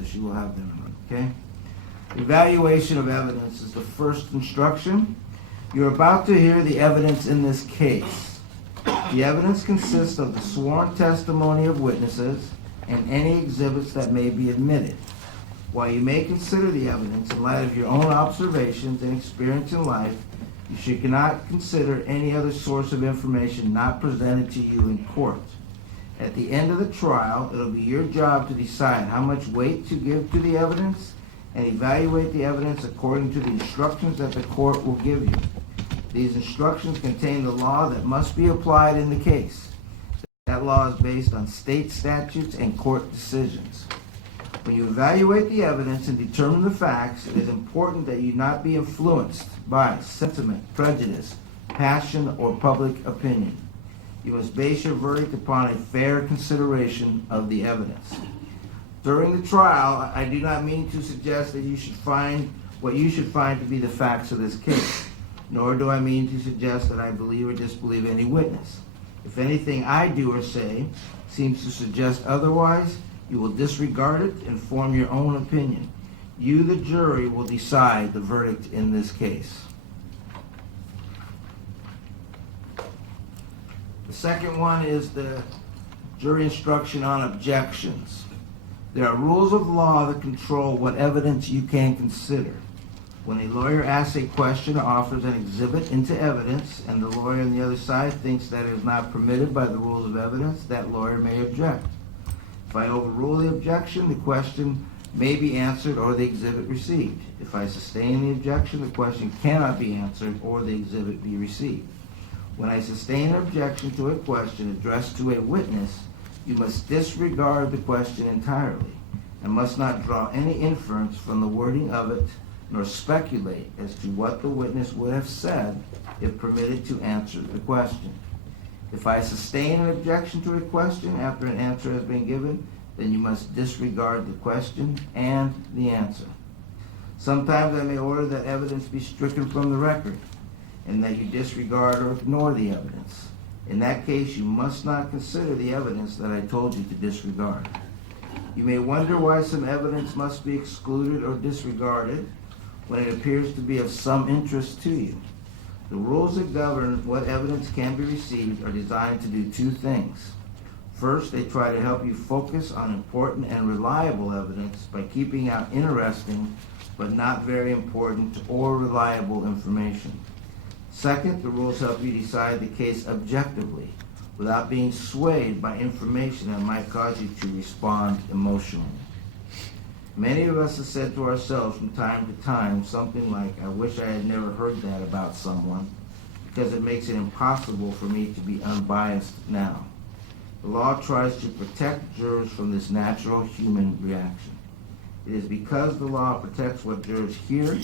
as you will have them, okay? Evaluation of evidence is the first instruction. You're about to hear the evidence in this case. The evidence consists of the sworn testimony of witnesses and any exhibits that may be admitted. While you may consider the evidence in light of your own observations and experience in life, you should not consider any other source of information not presented to you in court. At the end of the trial, it'll be your job to decide how much weight to give to the evidence and evaluate the evidence according to the instructions that the court will give you. These instructions contain the law that must be applied in the case. That law is based on state statutes and court decisions. When you evaluate the evidence and determine the facts, it is important that you not be influenced by sentiment, prejudice, passion, or public opinion. You must base your verdict upon a fair consideration of the evidence. During the trial, I do not mean to suggest that you should find what you should find to be the facts of this case, nor do I mean to suggest that I believe or disbelieve any witness. If anything I do or say seems to suggest otherwise, you will disregard it and form your own opinion. You, the jury, will decide the verdict in this case. The second one is the jury instruction on objections. There are rules of law that control what evidence you can consider. When a lawyer asks a question or offers an exhibit into evidence, and the lawyer on the other side thinks that it is not permitted by the rules of evidence, that lawyer may object. If I overrule the objection, the question may be answered or the exhibit received. If I sustain the objection, the question cannot be answered or the exhibit be received. When I sustain an objection to a question addressed to a witness, you must disregard the question entirely and must not draw any inference from the wording of it, nor speculate as to what the witness would have said if permitted to answer the question. If I sustain an objection to a question after an answer has been given, then you must disregard the question and the answer. Sometimes I may order that evidence be stricken from the record and that you disregard or ignore the evidence. In that case, you must not consider the evidence that I told you to disregard. You may wonder why some evidence must be excluded or disregarded when it appears to be of some interest to you. The rules that govern what evidence can be received are designed to do two things. First, they try to help you focus on important and reliable evidence by keeping out interesting but not very important or reliable information. Second, the rules help you decide the case objectively without being swayed by information that might cause you to respond emotionally. Many of us have said to ourselves from time to time something like, I wish I had never heard that about someone, because it makes it impossible for me to be unbiased now. The law tries to protect jurors from this natural human reaction. It is because the law protects what jurors hear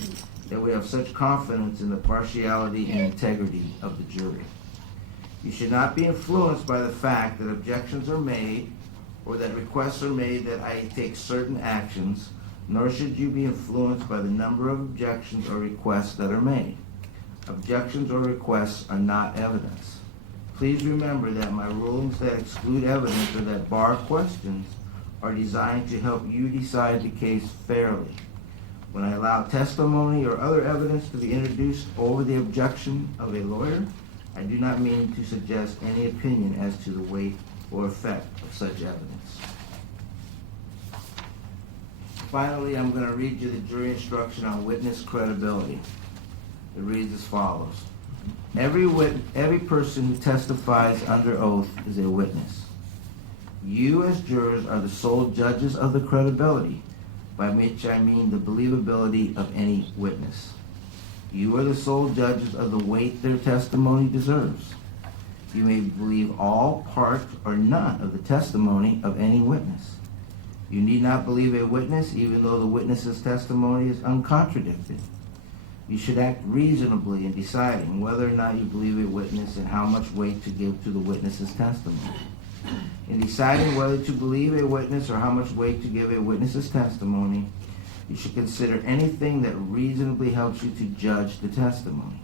that we have such confidence in the partiality and integrity of the jury. You should not be influenced by the fact that objections are made or that requests are made that I take certain actions, nor should you be influenced by the number of objections or requests that are made. Objections or requests are not evidence. Please remember that my rulings that exclude evidence or that bar questions are designed to help you decide the case fairly. When I allow testimony or other evidence to be introduced over the objection of a lawyer, I do not mean to suggest any opinion as to the weight or effect of such evidence. Finally, I'm going to read you the jury instruction on witness credibility. It reads as follows. Every person who testifies under oath is a witness. You as jurors are the sole judges of the credibility, by which I mean the believability of any witness. You are the sole judges of the weight their testimony deserves. You may believe all, part, or none of the testimony of any witness. You need not believe a witness even though the witness's testimony is uncontradicted. You should act reasonably in deciding whether or not you believe a witness and how much weight to give to the witness's testimony. In deciding whether to believe a witness or how much weight to give a witness's testimony, you should consider anything that reasonably helps you to judge the testimony.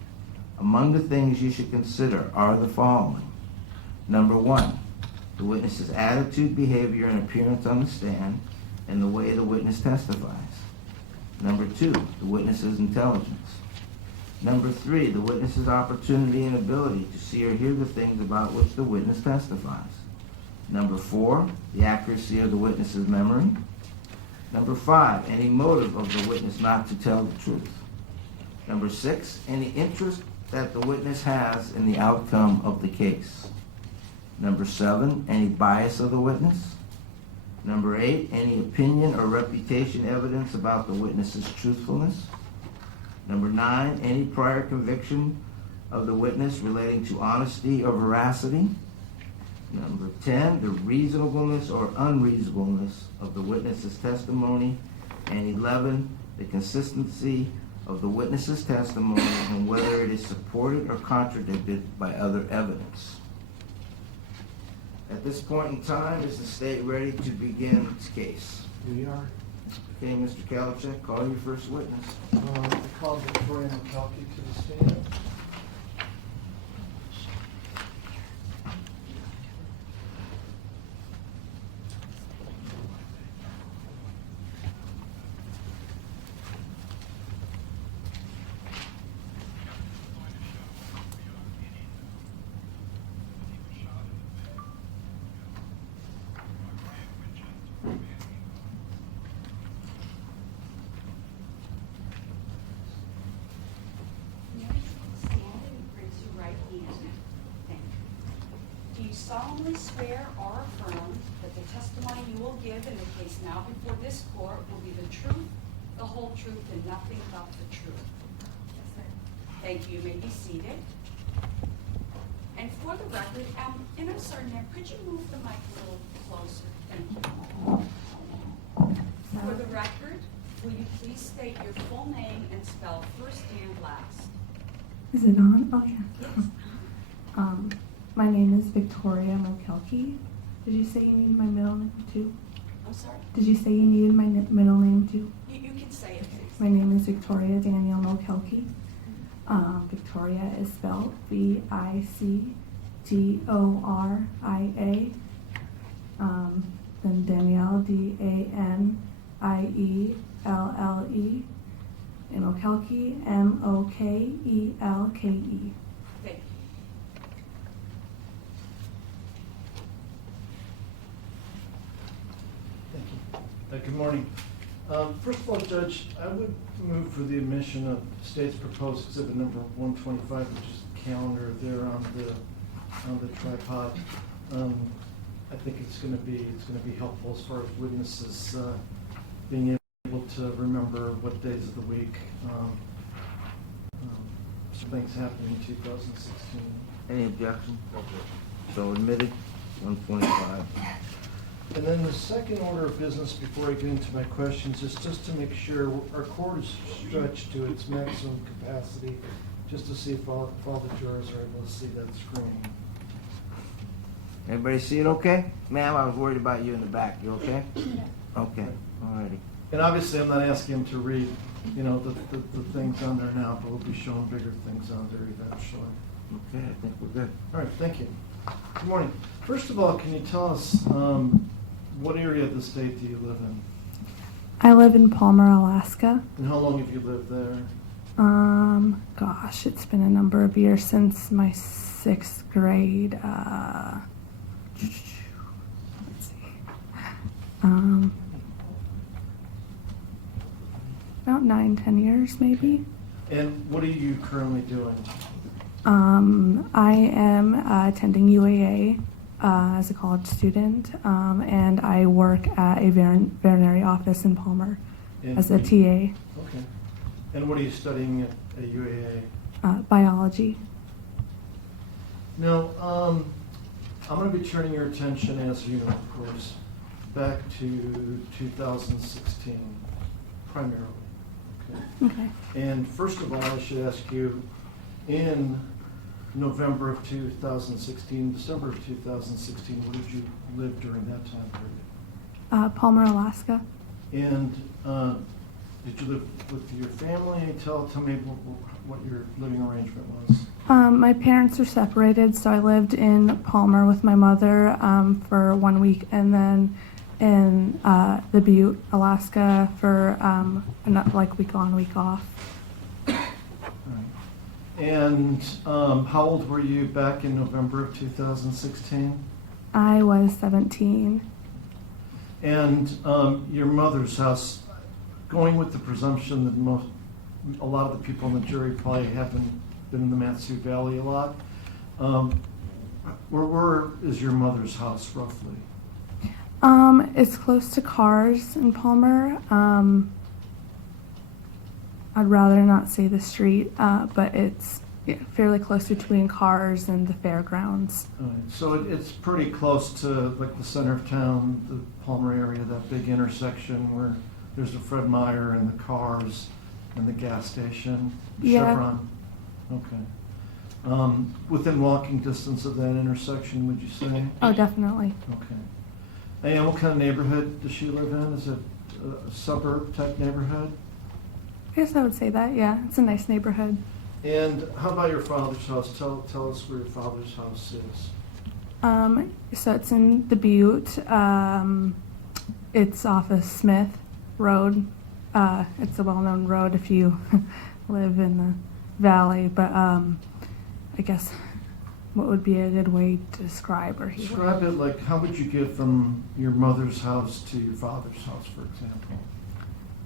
Among the things you should consider are the following. Number one, the witness's attitude, behavior, and appearance on the stand. and the way the witness testifies. Number 2, the witness's intelligence. Number 3, the witness's opportunity and ability to see or hear the things about which the witness testifies. Number 4, the accuracy of the witness's memory. Number 5, any motive of the witness not to tell the truth. Number 6, any interest that the witness has in the outcome of the case. Number 7, any bias of the witness. Number 8, any opinion or reputation evidence about the witness's truthfulness. Number 9, any prior conviction of the witness relating to honesty or veracity. Number 10, the reasonableness or unreasonableness of the witness's testimony. And 11, the consistency of the witness's testimony and whether it is supported or contradicted by other evidence. At this point in time, is the state ready to begin its case? We are. Okay, Mr. Kalachek, call your first witness. I called Victoria Mykelti to the stand. Solemnly swear or affirm that the testimony you will give in the case now before this court will be the truth, the whole truth, and nothing but the truth. Yes, sir. Thank you. You may be seated. And for the record, and I'm sorry, ma'am, could you move the mic a little closer? Thank you. For the record, will you please state your full name and spell first and last? Is it on? Oh, yeah. Yes. My name is Victoria Mykelti. Did you say you needed my middle name too? I'm sorry? Did you say you needed my middle name too? You can say it, please. My name is Victoria Danielle Mykelti. Victoria is spelled Victoria. Then Danielle, Danielle. And Mykelti, Mokelke. Thank you. Thank you. Good morning. First of all, Judge, I would move for the admission of State's proposed exhibit number 125, which is the calendar there on the tripod. I think it's going to be helpful as far as witnesses being able to remember what days of the week some things happened in 2016. Any objection? So admitted, 125. And then the second order of business before I get into my questions is just to make sure our court is stretched to its maximum capacity, just to see if all the jurors are able to see that screen. Everybody see it okay? Ma'am, I was worried about you in the back. You okay? Okay, alrighty. And obviously, I'm not asking him to read, the things on there now, but we'll be showing bigger things on there eventually. Okay, I think we're good. All right, thank you. Good morning. First of all, can you tell us what area of the state do you live in? I live in Palmer, Alaska. And how long have you lived there? Gosh, it's been a number of years since my 6th grade. Let's see. About 9-10 years, maybe. And what are you currently doing? I am attending UAA as a college student, and I work at a veterinary office in Palmer as a TA. Okay. And what are you studying at UAA? Biology. Now, I'm going to be turning your attention, as you know, of course, back to 2016, primarily. Okay. And first of all, I should ask you, in November of 2016, December of 2016, where did you live during that time period? Palmer, Alaska. And did you live with your family? Tell me what your living arrangement was. My parents are separated, so I lived in Palmer with my mother for 1 week, and then in the Butte, Alaska for like week on, week off. And how old were you back in November of 2016? I was 17. And your mother's house, going with the presumption that a lot of the people in the jury probably haven't been in the Matsu Valley a lot, where is your mother's house roughly? It's close to cars in Palmer. I'd rather not say the street, but it's fairly close between cars and the fairgrounds. All right, so it's pretty close to like the center of town, the Palmer area, that big intersection where there's a Fred Meyer and the cars and the gas station, Yeah. Chevron. Okay. Within walking distance of that intersection, would you say? Oh, definitely. Okay. And what kind of neighborhood does she live in? Is it a suburb type neighborhood? I guess I would say that, yeah. It's a nice neighborhood. And how about your father's house? Tell us where your father's house is. So it's in the Butte. It's off of Smith Road. It's a well-known road if you live in the valley, but I guess what would be a good way to describe where he lives? Describe it like, how would you get from your mother's house to your father's house, for example?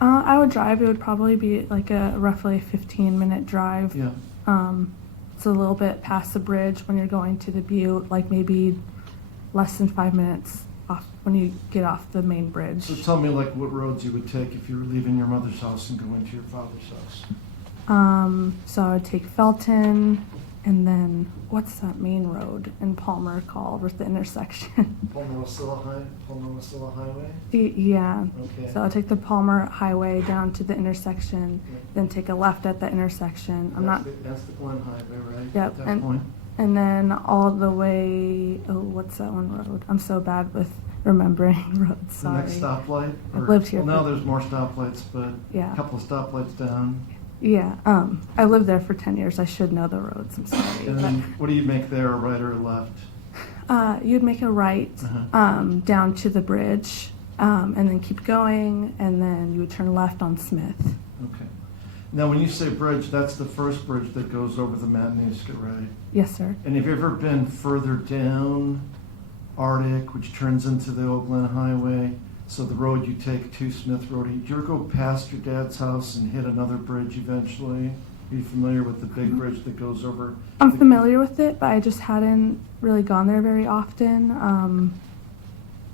I would drive. It would probably be like a roughly 15-minute drive. Yeah. It's a little bit past the bridge when you're going to the Butte, like maybe less than 5 minutes off when you get off the main bridge. So tell me like what roads you would take if you were leaving your mother's house and going to your father's house. So I would take Felton, and then what's that main road in Palmer called with the intersection? Palmer-Wasilla Highway? Yeah. Okay. So I'll take the Palmer Highway down to the intersection, then take a left at the intersection. That's the Glen Highway, right? Yep, At that and- point? And then all the way, oh, what's that one road? I'm so bad with remembering roads, The sorry. next stoplight? I've Or- lived here Well, now for- there's more stoplights, but Yeah. a couple of stoplights down. Yeah, I lived there for 10 years. I should know the roads, I'm sorry. And then what do you make there, a right or a left? You'd make a right down to the bridge, and then keep going, and then you would turn left on Smith. Okay. Now, when you say bridge, that's the first bridge that goes over the Matanuska, right? Yes, sir. And have you ever been further down Arctic, which turns into the Old Glen Highway? So the road you take to Smith Road, did you ever go past your dad's house and hit another bridge eventually? Are you familiar with the big bridge that goes over? I'm familiar with it, but I just hadn't really gone there very often.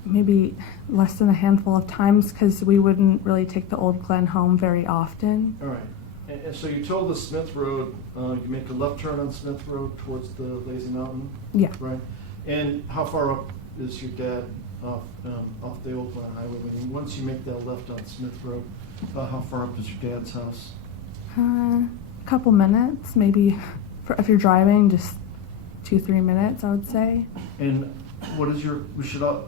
Maybe less than a handful of times because we wouldn't really take the Old Glen home very often. All right. And so you told the Smith Road, you make a left turn on Smith Road towards the Lazy Mountain, Yeah. right? And how far up is your dad off the Old Glen Highway? Once you make that left on Smith Road, how far up is your dad's house? A couple minutes, maybe. If you're driving, just 2-3 minutes, I would say. And what is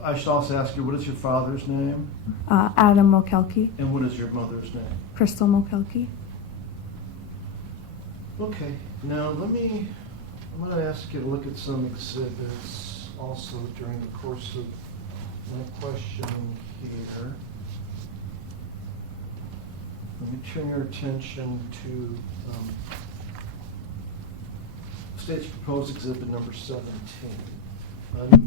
I should also ask you, what is your father's name? Adam Mykelti, And what is your mother's name? Crystal Mykelti. Okay, now I'm going to ask you to look at some exhibits also during the course of my questioning here. Let me turn your attention to State's proposed exhibit number 17.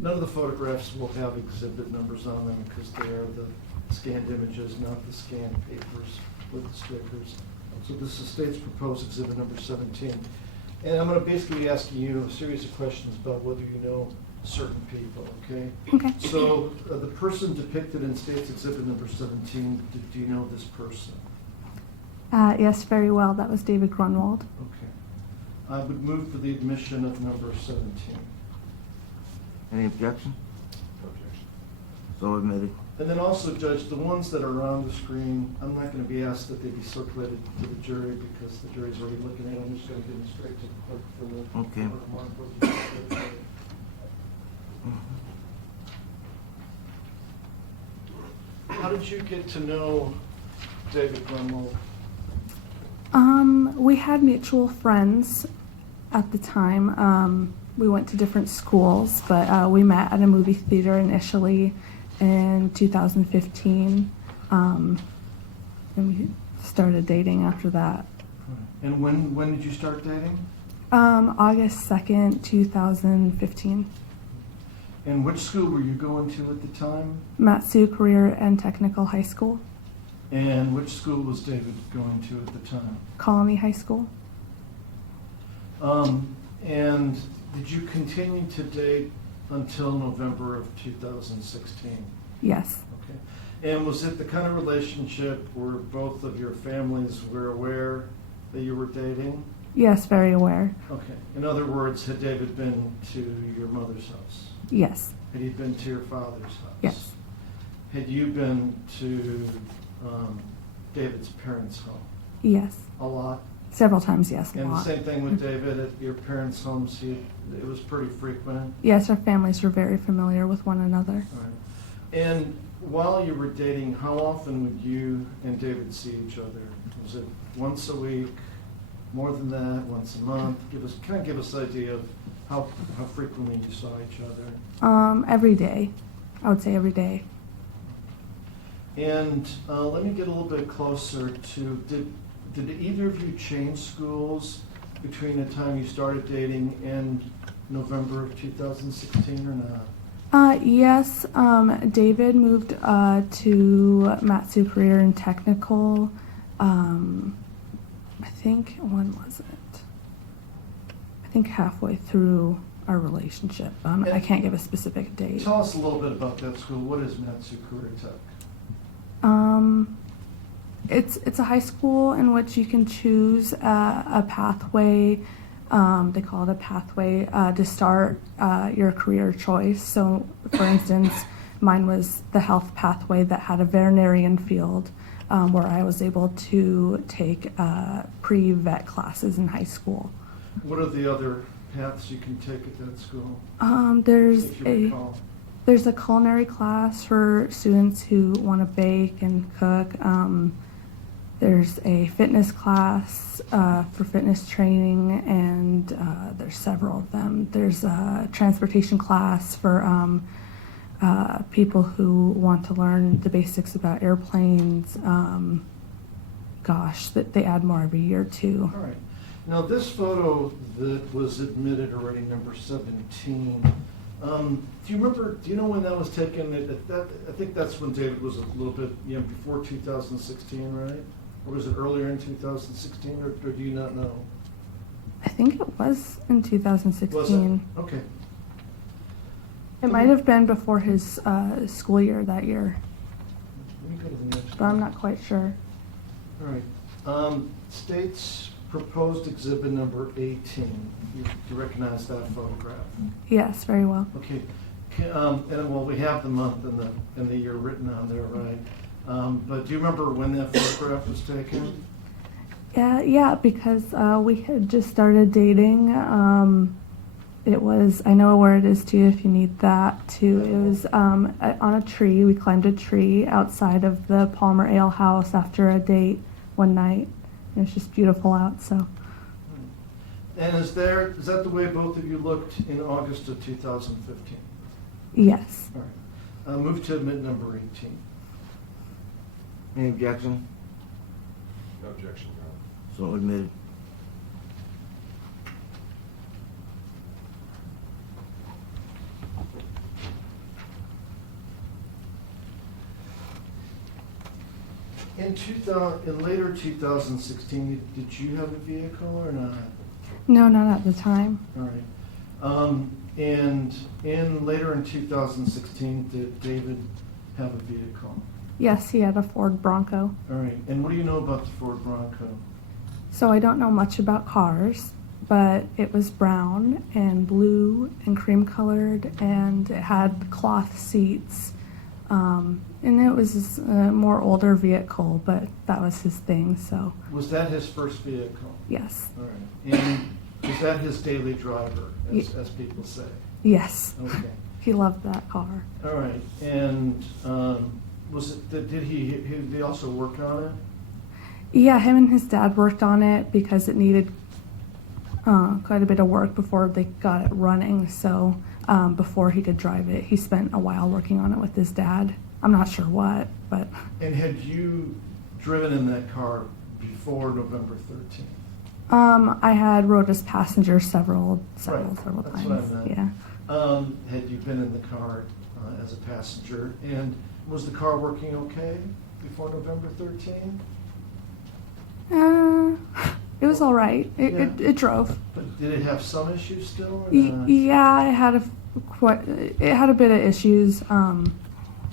None of the photographs will have exhibit numbers on them because they are the scanned images, not the scanned papers with the stickers. So this is State's proposed exhibit number 17. And I'm going to basically be asking you a series of questions about whether you know certain people, okay? Okay. So the person depicted in State's exhibit number 17, do you know this person? Yes, very well. That was David Grunwald. Okay. I would move for the admission of number 17. Any objection? So admitted. And then also, Judge, the ones that are on the screen, I'm not going to be asked that they be circulated to the jury because the jury's already looking at it. I'm just going to give them straight to the clerk for the. Okay. How did you get to know David Grunwald? We had mutual friends at the time. We went to different schools, but we met at a movie theater initially, in 2015, and we started dating after that. And when did you start dating? August 2nd, 2015. And which school were you going to at the time? Matsu Career and Technical High School, And which school was David going to at the time? Colony High School. And did you continue to date until November of 2016? Yes. Okay. And was it the kind of relationship where both of your families were aware that you were dating? Yes, very aware. Okay. In other words, had David been to your mother's house? Yes. Had he been to your father's house? Yes. Had you been to David's parents' home? Yes. A lot? Several times, yes. A And the lot. same thing with David at your parents' homes, it was pretty frequent? Yes, our families were very familiar with one another. All right. And while you were dating, how often would you and David see each other? Was it once a week, more than that, once a month? Kind of give us an idea of how frequently you saw each other. Every day. I would say every day. And let me get a little bit closer to, did either of you change schools between the time you started dating and November of 2016 or not? Yes, David moved to Matsu Career and Technical. I think, when was it? I think halfway through our relationship. I can't give a specific date. Tell us a little bit about that school. What is Matsu Career Tech? It's a high school in which you can choose a pathway. They call it a pathway to start your career choice. So, for instance, mine was the health pathway that had a veterinarian field, where I was able to take pre-vet classes in high school. What are the other paths you can take at that school? There's a culinary class for students who want to bake and cook. There's a fitness class for fitness training, and there's several of them. There's a transportation class for people who want to learn the basics about airplanes. That they add more every year too. All right. Now, this photo that was admitted already, number 17, do you know when that was taken? I think that's when David was a little bit, before 2016, right? Or was it earlier in 2016, or do you not know? I think it was in 2016. Was it? Okay. It might have been before his school year that year, Let me go to the next but I'm one. not quite sure. All right. State's proposed exhibit number 18. You recognize that photograph? Yes, very well. Okay. And we have the month and the year written on there, right? But do you remember when that photograph was taken? Yeah, because we had just started dating. It was, I know where it is too if you need that too. It was on a tree. We climbed a tree outside of the Palmer Ale House after a date one night. It was just beautiful out, so. And is that the way both of you looked in August of 2015? Yes. All right. Move to admit number 18. Any objection? No objection, Your Honor. So admitted. In later 2016, did you have a vehicle or not? No, not at the time. All right. And later in 2016, did David have a vehicle? Yes, he had a Ford Bronco. All right. And what do you know about the Ford Bronco? So I don't know much about cars, but it was brown and blue and cream colored, and it had cloth seats. And it was a more older vehicle, but that was his thing, so Was that his first vehicle? yes. All right. And is that his daily driver, as people say? Yes. Okay. He loved that car. All right. And did he also work on it? Yeah, him and his dad worked on it because it needed quite a bit of work before they got it running. So before he could drive it. He spent a while working on it with his dad. I'm not sure what, but And had you driven in that car before November 13th? I had rode as passenger several That's times. what I meant. Yeah. Had you been in the car as a passenger? And was the car working okay before November 13th? It was all right. It drove. But did it have some issues still? Or not? Yeah, it had it had a bit of issues,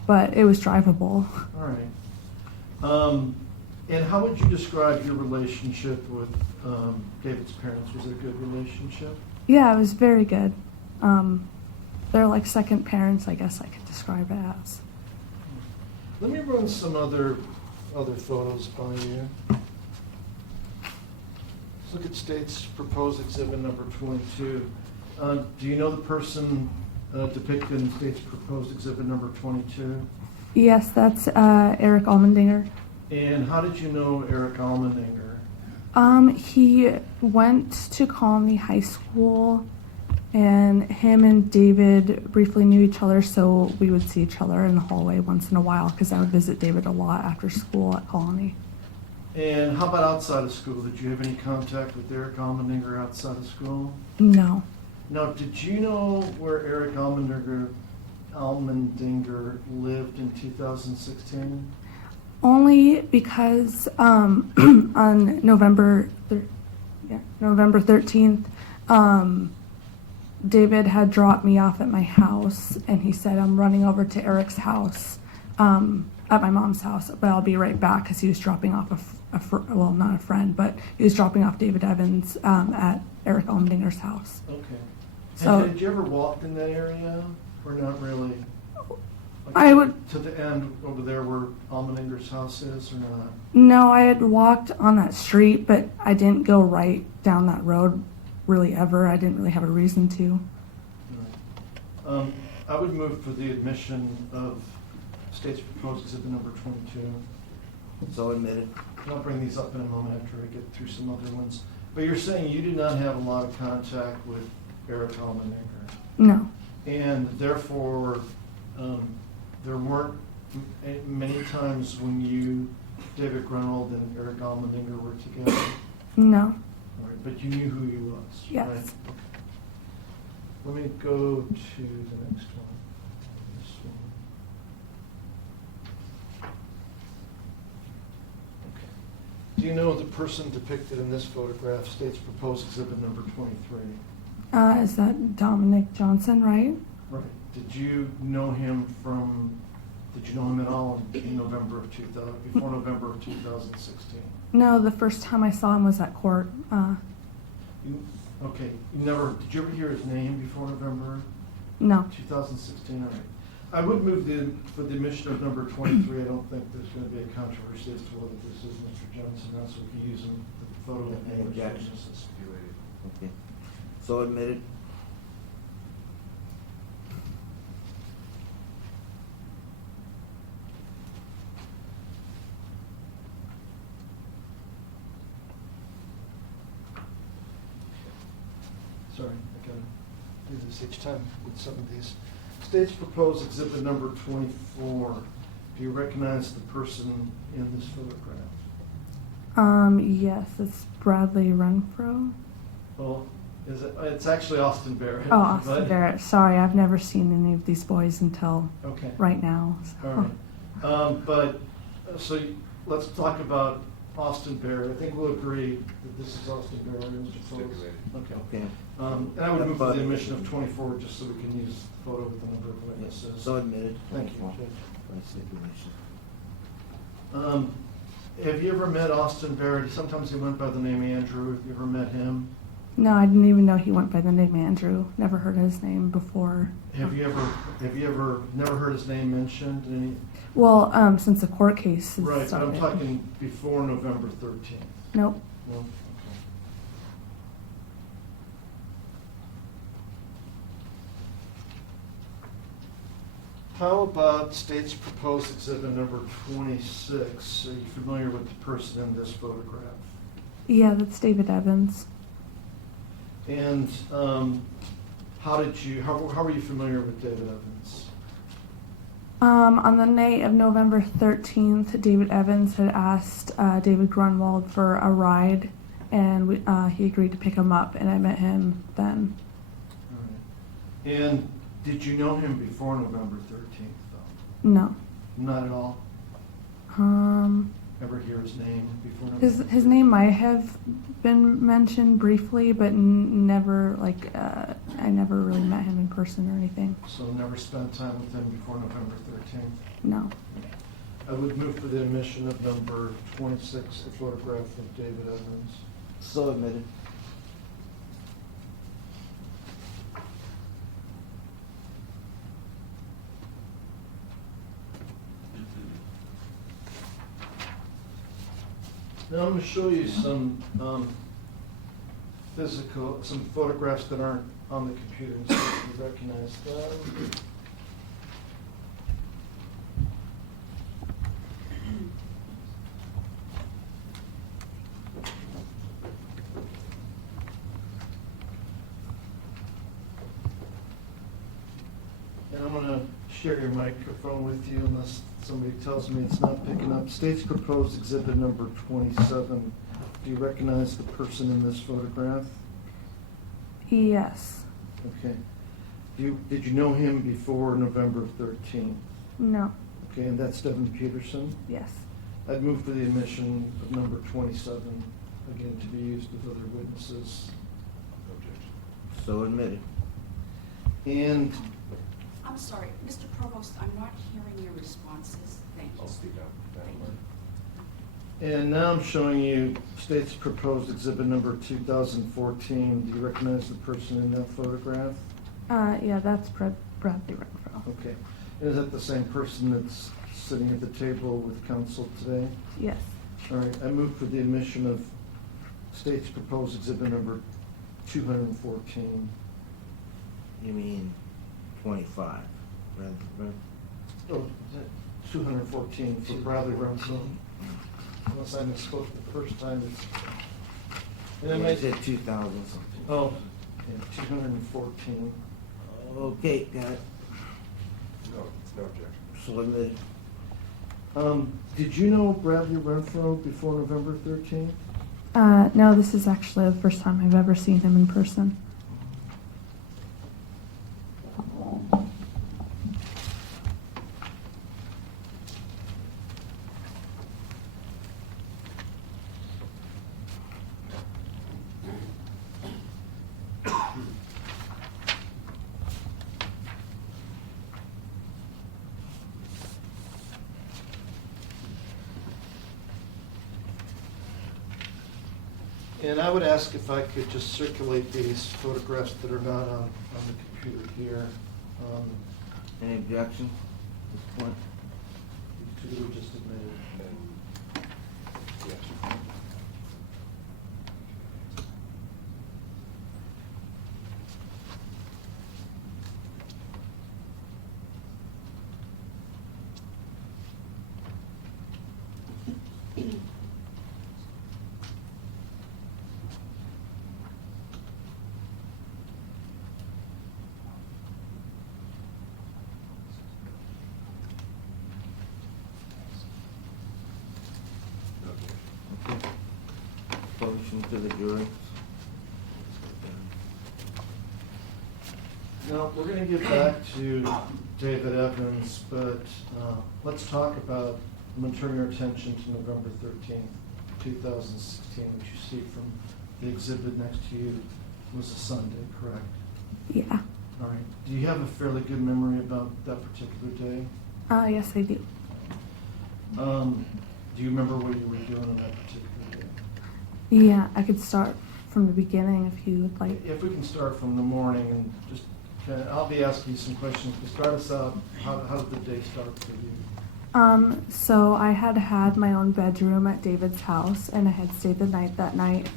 but it was drivable. All right. And how would you describe your relationship with David's parents? Was it a good relationship? Yeah, it was very good. They're like second parents, I guess I could describe it as. Let me run some other photos by you. Let's look at State's proposed exhibit number 22. Do you know the person depicted in State's proposed exhibit number 22? Yes, that's Eric Almendinger. And how did you know Eric Almendinger? He went to Colony High School, and him and David briefly knew each other, so we would see each other in the hallway once in a while because I would visit David a lot after school at Colony. And how about outside of school? Did you have any contact with Eric Almendinger outside of school? No. Now, did you know where Eric Almendinger lived in 2016? Only because on November 13th, David had dropped me off at my house, and he said, I'm running over to Eric's house, at my mom's house, but I'll be right back, because he was dropping off well, not a friend, but he was dropping off David Evans at Eric Almendinger's house. Okay. So- And did you ever walk in that area, or not really? Like I would- to the end over there where Almendinger's house is, or not? No, I had walked on that street, but I didn't go right down that road really ever. I didn't really have a reason to. Right. I would move for the admission of State's proposed exhibit number 22. So admitted. And I'll bring these up in a moment after I get through some other ones. But you're saying you did not have a lot of contact with Eric Almendinger, No. and therefore there weren't many times when you, David Grunwald, and Eric Almendinger were together. No. All right, but you knew who he was. Yes. Right? Okay. Let me go to the next one. This one. Okay. Do you know the person depicted in this photograph, State's proposed exhibit number 23? Is that Dominic Johnson, right? Right. Did you know him at all in November of 2000, before November of 2016? No, the first time I saw him was at court. Okay, did you ever hear his name before November No. 2016? All right. I would move for the admission of number 23. I don't think there's going to be a controversy as to whether this is Mr. Johnson, so we can use the photo. Any objections? You waited. Okay. So admitted. Sorry, I gotta do this each time with some of these. State's proposed exhibit number 24. Do you recognize the person in this photograph? Yes, it's Bradley Renfro. Well, it's actually Austin Barrett. Oh, Austin but- Barrett. Sorry, I've never seen any of these boys until Okay. right now. All right. Let's talk about Austin Barrett. I think we'll agree that this is Austin Barrett, Mr. Phillips. Stipulated. Okay. Okay. And I would move for the admission of 24, just so we can use the photo with the number of witnesses. So admitted. Thank you, Judge. By stipulation. Have you ever met Austin Barrett? Sometimes he went by the name Andrew. Have you ever met him? No, I didn't even know he went by the name Andrew. Never heard his name before. Have you ever never heard his name mentioned? Well, since the court case has Right, but started. I'm talking before November 13th. Nope. No? Okay. How about State's proposed exhibit number 26? Are you familiar with the person in this photograph? Yeah, that's David Evans. And how were you familiar with David Evans? On the night of November 13th, David Evans had asked David Grunwald for a ride, and he agreed to pick him up, and I met him then. All right. And did you know him before November 13th, though? No. Not at all? Ever hear his name before November? His name might have been mentioned briefly, but never, like, I never really met him in person or anything. So never spent time with him before November 13th? No. I would move for the admission of number 26, the photograph of David Evans. So admitted. Now I'm going to show you some some photographs that aren't on the computer, and see if you recognize them. And I'm going to share your microphone with you unless somebody tells me it's not picking up. State's proposed exhibit number 27. Do you recognize the person in this photograph? Yes. Okay. Did you know him before November 13th? No. Okay, and that's Devin Peterson. Yes. I'd move for the admission of number 27, again, to be used with other witnesses. No objection. So admitted. And I'm sorry, Mr. Provost, I'm not hearing your responses. Thank you. I'll speak up. Thank you. And now I'm showing you state's proposed exhibit number 2014. Do you recognize the person in that photograph? Yeah, that's Bradley Renfro. Okay. Is that the same person that's sitting at the table with counsel today? Yes. All right, I move for the admission of state's proposed exhibit number 214. You mean 25? Right? Oh, is that 214 for Bradley Renfro? Unless I misspoke the first time. And then I I said 2,000 something. Oh, yeah, 214. Okay, got it. No objection. So admitted. Did you know Bradley Renfro before November 13th? No, this is actually the first time I've ever seen him in person. And I would ask if I could just circulate these photographs that are not on the computer here. Any objection at this point? These two that were just admitted. And, yes. No objection. Okay. Motion to the jury. Now, we're going to get back to David Evans, but let's talk about, I'm going to turn your attention to November 13th, 2016, which you see from the exhibit next to you was a Sunday, correct? Yeah. All right. Do you have a fairly good memory about that particular day? Yes, I do. Do you remember what you were doing on that particular day? Yeah, I could start from the beginning if you would like. If we can start from the morning and just, I'll be asking you some questions. To start us out, how did the day start for you? So I had my own bedroom at David's house, and I had stayed the night that night.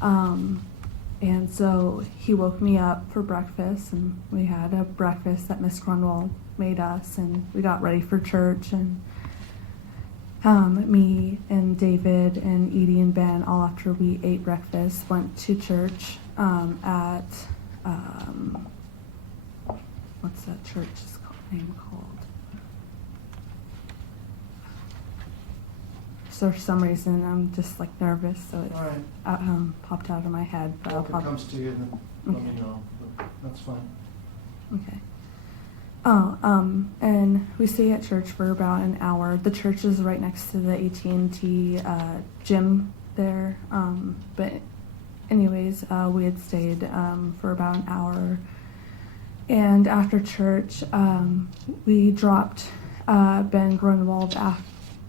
And so he woke me up for breakfast, and we had a breakfast that Miss Grunwald made us, and we got ready for church. And me and David and Edie and Ben, all after we ate breakfast, went to church at what's that church's name called? So for some reason, I'm just like nervous, so it's All right. popped out of my head. But Well, I'll if it probably, comes to you, then let me Okay. know. But that's fine. okay. Oh, and we stay at church for about an hour. The church is right next to the AT&T gym there. But anyways, we had stayed for about an hour. And after church, we dropped Ben Grunwald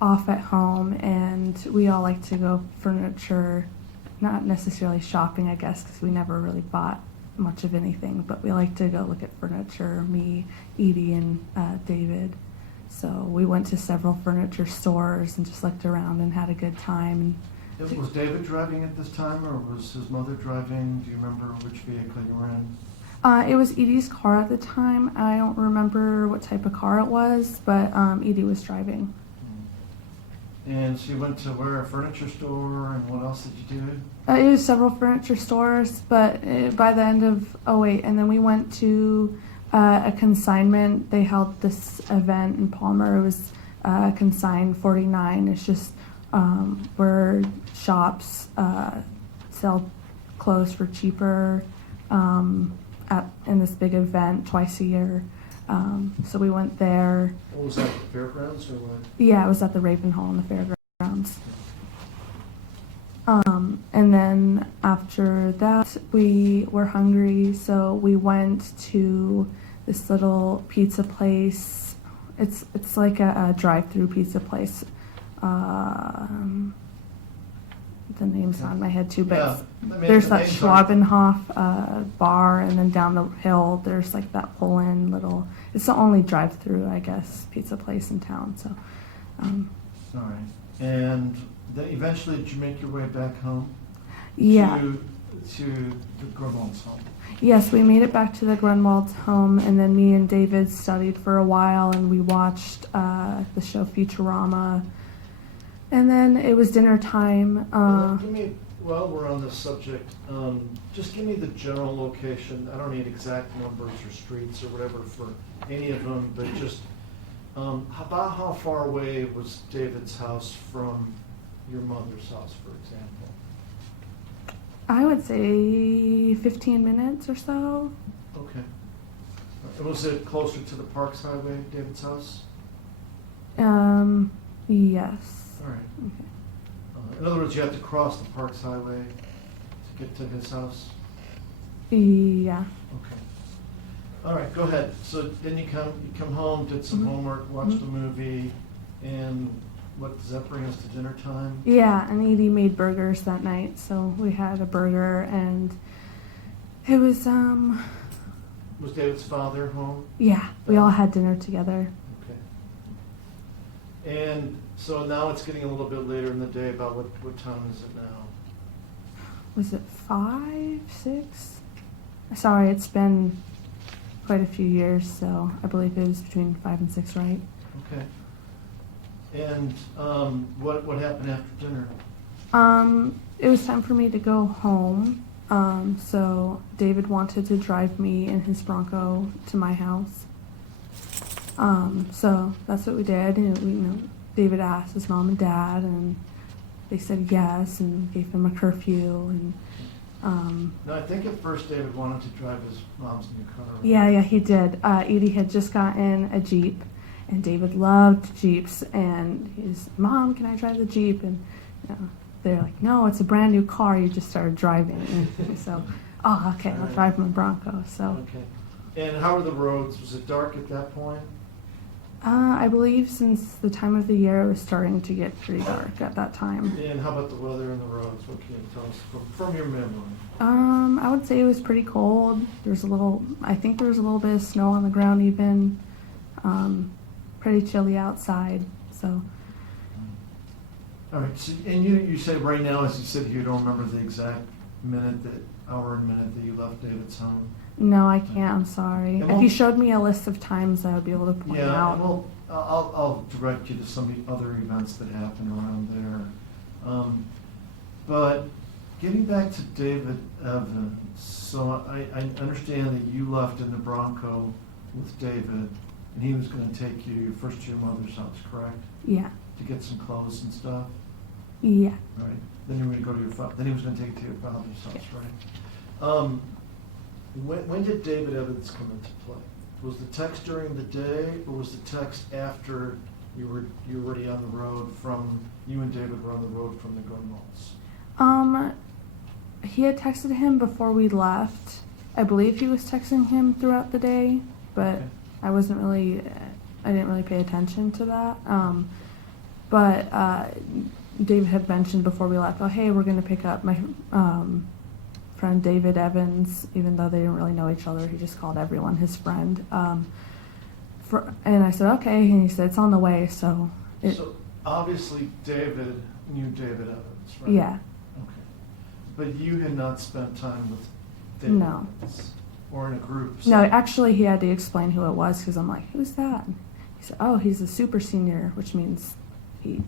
off at home, and we all like to go furniture, not necessarily shopping, I guess, because we never really bought much of anything, but we like to go look at furniture, me, Edie, and David. So we went to several furniture stores and just looked around and had a good time. Was David driving at this time, or was his mother driving? Do you remember which vehicle you were in? It was Edie's car at the time. I don't remember what type of car it was, but Edie was driving. And so you went to where, a furniture store, and what else did you do? It was several furniture stores, but by the end of, and then we went to a consignment. They held this event in Palmer. It was Consign 49. It's just where shops sell clothes for cheaper in this big event twice a year. So we went there. What was that, the fairgrounds, or what? Yeah, it was at the Raven Hall in the fairgrounds. And then after that, we were hungry, so we went to this little pizza place. It's like a drive-through pizza place. The name's not in my head too, but Yeah, I mean, there's the that names are- Schwabenhof bar, and then down the hill there's like that pull-in little. It's the only drive-through, I guess, pizza place in town. So, All right. And then eventually, did you make your way back home? yeah. To the Grunwald's home? Yes, we made it back to the Grunwald's home, and then me and David studied for a while, and we watched the show Futurama. And then it was dinner time. Give me, while we're on this subject, just give me the general location. I don't need exact numbers or streets or whatever for any of them, but just about how far away was David's house from your mother's house, for example? I would say 15 minutes or so. Okay. Was it closer to the Parks Highway, David's house? Yes. All right. Okay. In other words, you have to cross the Parks Highway to get to his house? Yeah. Okay. All right, go ahead. So then you come home, did some Mhm. homework, watched Mhm. a movie, and what, does that bring us to dinner time? Yeah, and Edie made burgers that night, so we had a burger, and it was Was David's father home? yeah, we all had dinner together. Okay. And so now it's getting a little bit later in the day. About what time is it now? Was it 5, 6? Sorry, it's been quite a few years, so I believe it was between 5 and 6, right? Okay. And what happened after dinner? It was time for me to go home. So David wanted to drive me in his Bronco to my house. So that's what we did. And David asked his mom and dad, and they said yes, and gave him a curfew. And No, I think at first David wanted to drive his mom's new car. Right? yeah, he did. Edie had just gotten a Jeep, and David loved Jeeps. And he's, Mom, can I drive the Jeep? And they're like, no, it's a brand new car. You just started driving. And so, okay, I'll drive my Bronco. So. Okay. And how were the roads? Was it dark at that point? I believe since the time of the year, it was starting to get pretty dark at that time. And how about the weather and the roads? What can you tell us from your memory? I would say it was pretty cold. I think there was a little bit of snow on the ground even. Pretty chilly outside, so. All right, so, and you say right now, as you said, you don't remember the exact hour and minute that you left David's home? No, I can't, I'm sorry. And If you showed me a list of times, I would be able to point Yeah, out. and I'll direct you to some other events that happened around there. But getting back to David Evans, so I understand that you left in the Bronco with David, and he was gonna take you first to your mother's house, correct? Yeah. To get some clothes and stuff, Yeah. right? Then you were gonna go to your then he was gonna take you to your father's house, right? When did David Evans come into play? Was the text during the day, or was the text after you were already on the road you and David were on the road from the Grunwalds? He had texted him before we left. I believe he was texting him throughout the day, but Okay. I didn't really pay attention to that. But David had mentioned before we left, oh, hey, we're going to pick up my friend David Evans, even though they didn't really know each other. He just called everyone his friend. And I said, okay. And he said, it's on the way. So Obviously David knew David Evans, right? Yeah. Okay. But you had not spent time with David No. Evans, or in a group? No, actually, he had to explain who it was because I'm like, who's that? He said, oh, he's a super senior, which means he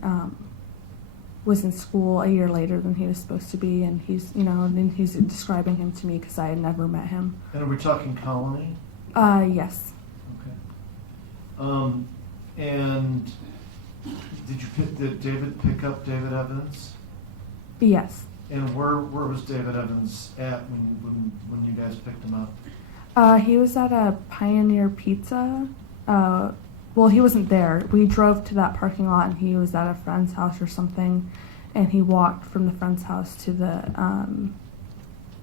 was in school a year later than he was supposed to be, and he's, and then he's describing him to me because I had never met him. And are we talking Colony? Yes. Okay. And did David pick up David Evans? Yes. And where was David Evans at when you guys picked him up? He was at a Pioneer Pizza. Well, he wasn't there. We drove to that parking lot, and he was at a friend's house or something, and he walked from the friend's house to the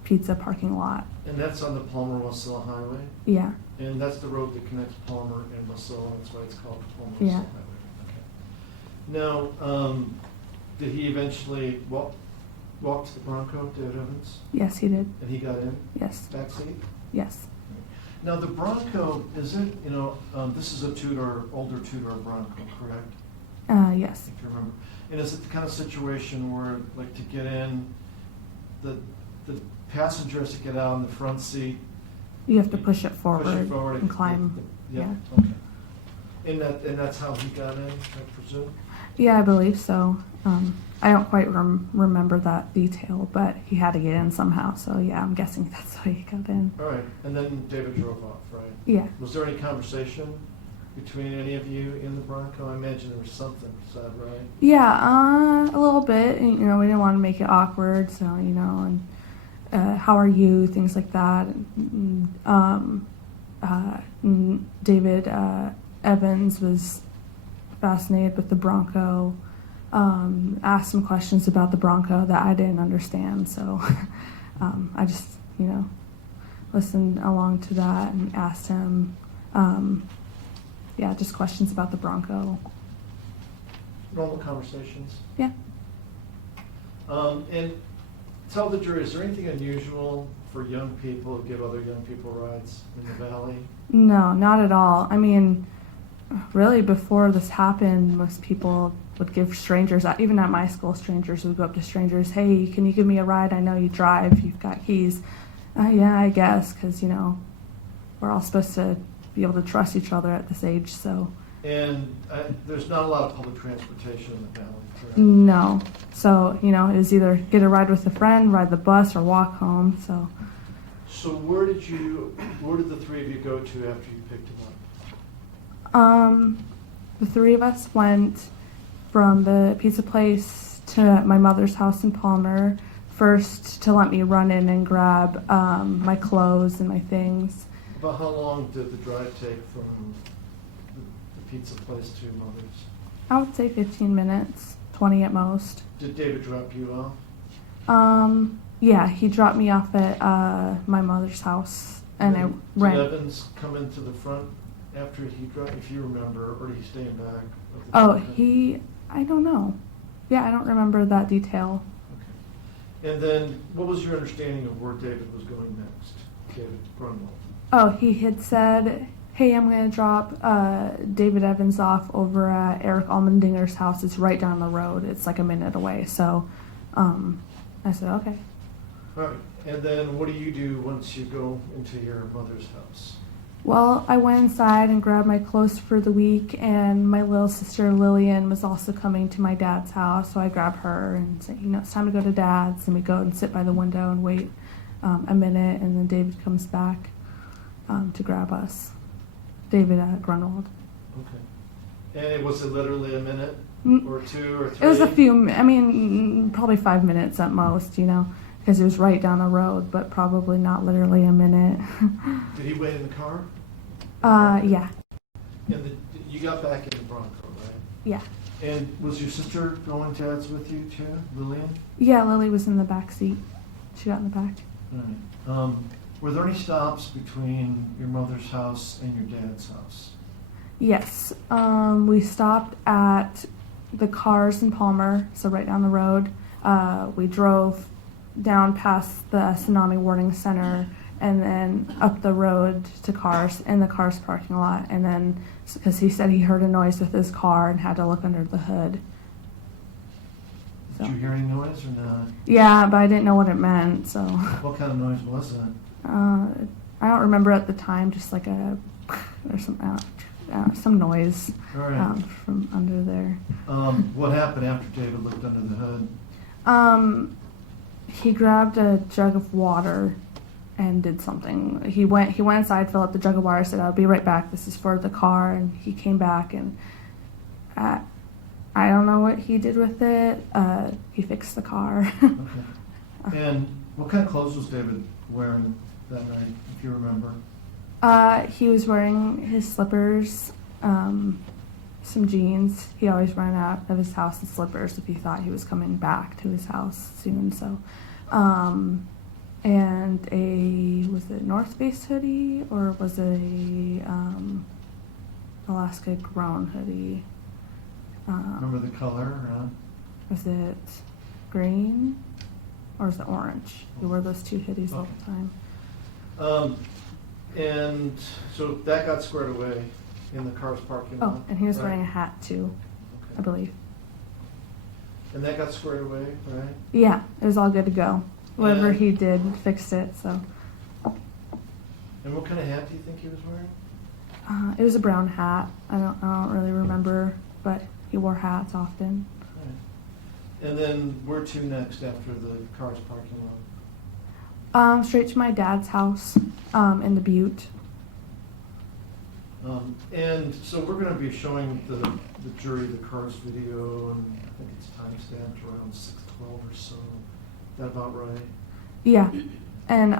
pizza parking lot. And that's on the Palmer-Wasilla Highway? Yeah. And that's the road that connects Palmer and Wasilla, that's why it's called the Palmer-Wasilla Yeah. Highway. Okay. Now, did he eventually walk to the Bronco, David Evans? Yes, he did. And he got in? Yes. Back seat? Yes. Now, the Bronco, is it, this is a older two-door Bronco, correct? Yes. If you remember. And is it the kind of situation where, like, to get in, the passengers to get out in the front seat, You have to push it forward, push it forward and climb. Yeah, Yeah. okay. And that's how he got in, I presume? Yeah, I believe so. I don't quite remember that detail, but he had to get in somehow. So yeah, I'm guessing that's how he got in. All right, and then David drove off, right? Yeah. Was there any conversation between any of you in the Bronco? I imagine there was something said, right? Yeah, a little bit. We didn't want to make it awkward, so and how are you? Things like that. David Evans was fascinated with the Bronco. Asked some questions about the Bronco that I didn't understand, so I just listened along to that and asked him just questions about the Bronco. Normal conversations? Yeah. And tell the jury, is there anything unusual for young people to give other young people rides in the valley? No, not at all. I mean, really, before this happened, most people would give strangers, even at my school, strangers would go up to strangers, hey, can you give me a ride? I know you drive, you've got keys. Yeah, I guess, because, we're all supposed to be able to trust each other at this age, so. And there's not a lot of public transportation in the valley, correct? No. So, it was either get a ride with a friend, ride the bus, or walk home, so. So where did the three of you go to after you picked him up? The three of us went from the pizza place to my mother's house in Palmer, first to let me run in and grab my clothes and my things. About how long did the drive take from the pizza place to your mother's? I would say 15 minutes, 20 at most. Did David drop you off? Yeah, he dropped me off at my mother's house, and I Did ran. Evans come into the front after he dropped, if you remember, or did he stay in back? Oh, I don't know. Yeah, I don't remember that detail. Okay. And then, what was your understanding of where David was going next? David Grunwald. Oh, he had said, hey, I'm going to drop David Evans off over at Eric Allmendinger's house. It's right down the road. It's like a minute away. So I said, okay. All right. And then what do you do once you go into your mother's house? Well, I went inside and grabbed my clothes for the week, and my little sister Lillian was also coming to my dad's house, so I grabbed her and said, it's time to go to Dad's, and we go and sit by the window and wait a minute, and then David comes back to grab us. David Grunwald. Okay. And was it literally a minute Mm. or two or three? It was a few, I mean, probably 5 minutes at most, you know, because it was right down the road, but probably not literally a minute. Did he wait in the car? Yeah, And you got back in the Bronco, right? yeah. And was your sister going dad's with you too, Lillian? Yeah, Lily was in the back seat. She got in the back. All right. Were there any stops between your mother's house and your dad's house? Yes, we stopped at the Cars in Palmer, so right down the road. We drove down past the Tsunami Warning Center and then up the road to Cars, in the Cars parking lot, and then, because he said he heard a noise with his car and had to look under the hood. Did So. you hear any noise or not? Yeah, but I didn't know what it meant, so. What kind of noise was that? I don't remember at the time, just like a, or some noise All right. from under there. What happened after David looked under the hood? He grabbed a jug of water and did something. He went inside, filled up the jug of water, said, "I'll be right back. This is for the car." And he came back, and I don't know what he did with it. He fixed the car. Okay. And what kind of clothes was David wearing that night, if you remember? He was wearing his slippers, some jeans. He always ran out of his house in slippers if he thought he was coming back to his house soon. So, and was it North Face hoodie or was it a Alaska Grown hoodie? Remember the color? Was it green or was it orange? He wore those two hoodies all the time. And so that got squared away in the car's parking lot? Oh, and he was right? wearing a hat too, I Okay. believe. And that got squared away, right? Yeah, it was all good to go. Whatever And- he did fixed it. So And what kind of hat do you think he was wearing? it was a brown hat. I don't really remember, but he wore hats often. Right. And then where to next after the car's parking lot? Straight to my dad's house in the Butte. And so we're going to be showing the jury the car's video, and I think it's timestamped around 6:12 or so. Is that about right? Yeah, and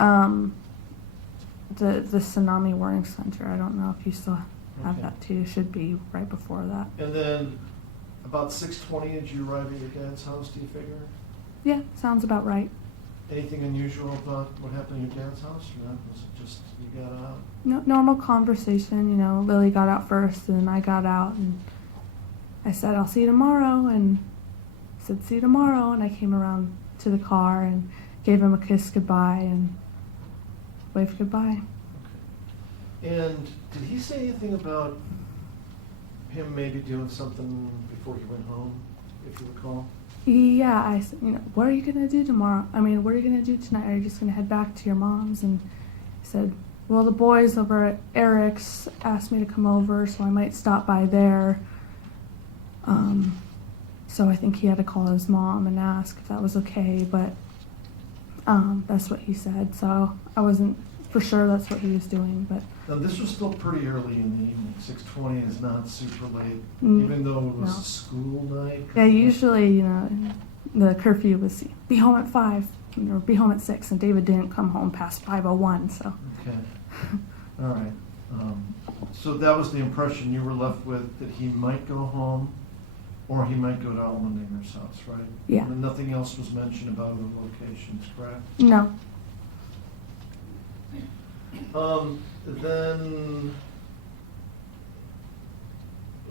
the Tsunami Warning Center. I don't know if you still have Okay. that too. It should be right before that. And then about 6:20, did you arrive at your dad's house, do you figure? Yeah, sounds about right. Anything unusual about what happened at your dad's house, or not? Was it just you got out? No, normal conversation. You know, Lily got out first, and then I got out, and I said, "I'll see you tomorrow," and he said, "See you tomorrow," and I came around to the car and gave him a kiss goodbye and waved goodbye. Okay. And did he say anything about him maybe doing something before he went home, if you recall? Yeah, I said, you know, what are you gonna do tomorrow? I mean, what are you gonna do tonight? Are you just gonna head back to your mom's? And he said, well, the boys over at Eric's asked me to come over, so I might stop by there. So I think he had to call his mom and ask if that was okay, but that's what he said. So I wasn't for sure that's what he was doing, but Now, this was still pretty early in the evening. 6:20 is not super late, Mm, even though it was no. a school night. yeah, usually, you know, the curfew was be home at 5 or be home at 6, and David didn't come home past 5:01, so. Okay, all right. So that was the impression you were left with, that he might go home, or he might go to Almendinger's house, right? Yeah. And nothing else was mentioned about other locations, correct? No. Then,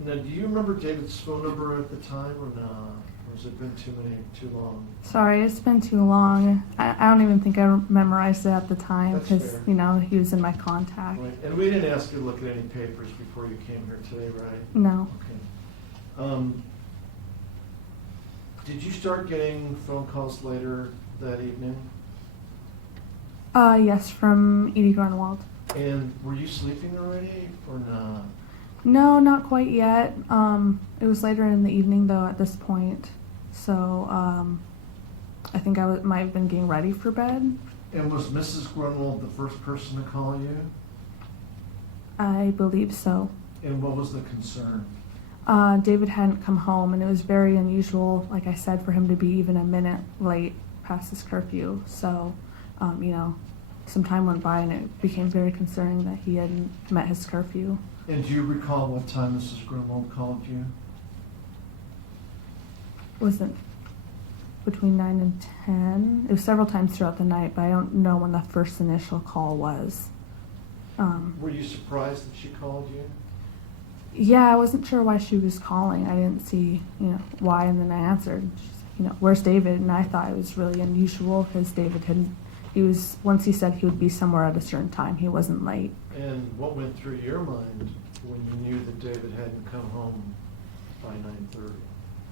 now, do you remember David's phone number at the time, or not? Or has it been too long? Sorry, it's been too long. I don't even think I memorized it at the time That's because, fair. you know, he was in my contact. Right, and we didn't ask you to look at any papers before you came here today, right? No. Okay. Did you start getting phone calls later that evening? Yes, from Edie Grunwald. And were you sleeping already, or not? No, not quite yet. It was later in the evening, though, at this point. So I think I might have been getting ready for bed. And was Mrs. Grunwald the first person to call you? I believe so. And what was the concern? David hadn't come home, and it was very unusual, like I said, for him to be even a minute late past his curfew. So, some time went by, and it became very concerning that he hadn't met his curfew. And do you recall what time Mrs. Grunwald called you? Wasn't between 9 and 10. It was several times throughout the night, but I don't know when the first initial call was. Were you surprised that she called you? Yeah, I wasn't sure why she was calling. I didn't see, why, and then I answered. She's like, where's David? And I thought it was really unusual because David once he said he would be somewhere at a certain time, he wasn't late. And what went through your mind when you knew that David hadn't come home by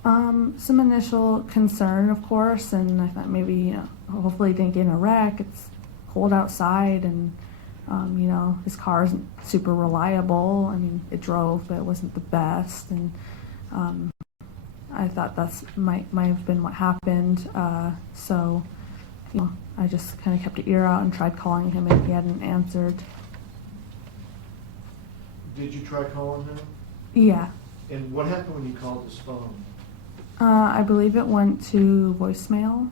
9:30? Some initial concern, of course, and I thought maybe, hopefully he didn't get in a wreck. It's cold outside, and, his car isn't super reliable. I mean, it drove, but it wasn't the best, and I thought that's might have been what happened. So, I just kind of kept an ear out and tried calling him, and he hadn't answered. Did you try calling him? Yeah. And what happened when you called his phone? I believe it went to voicemail.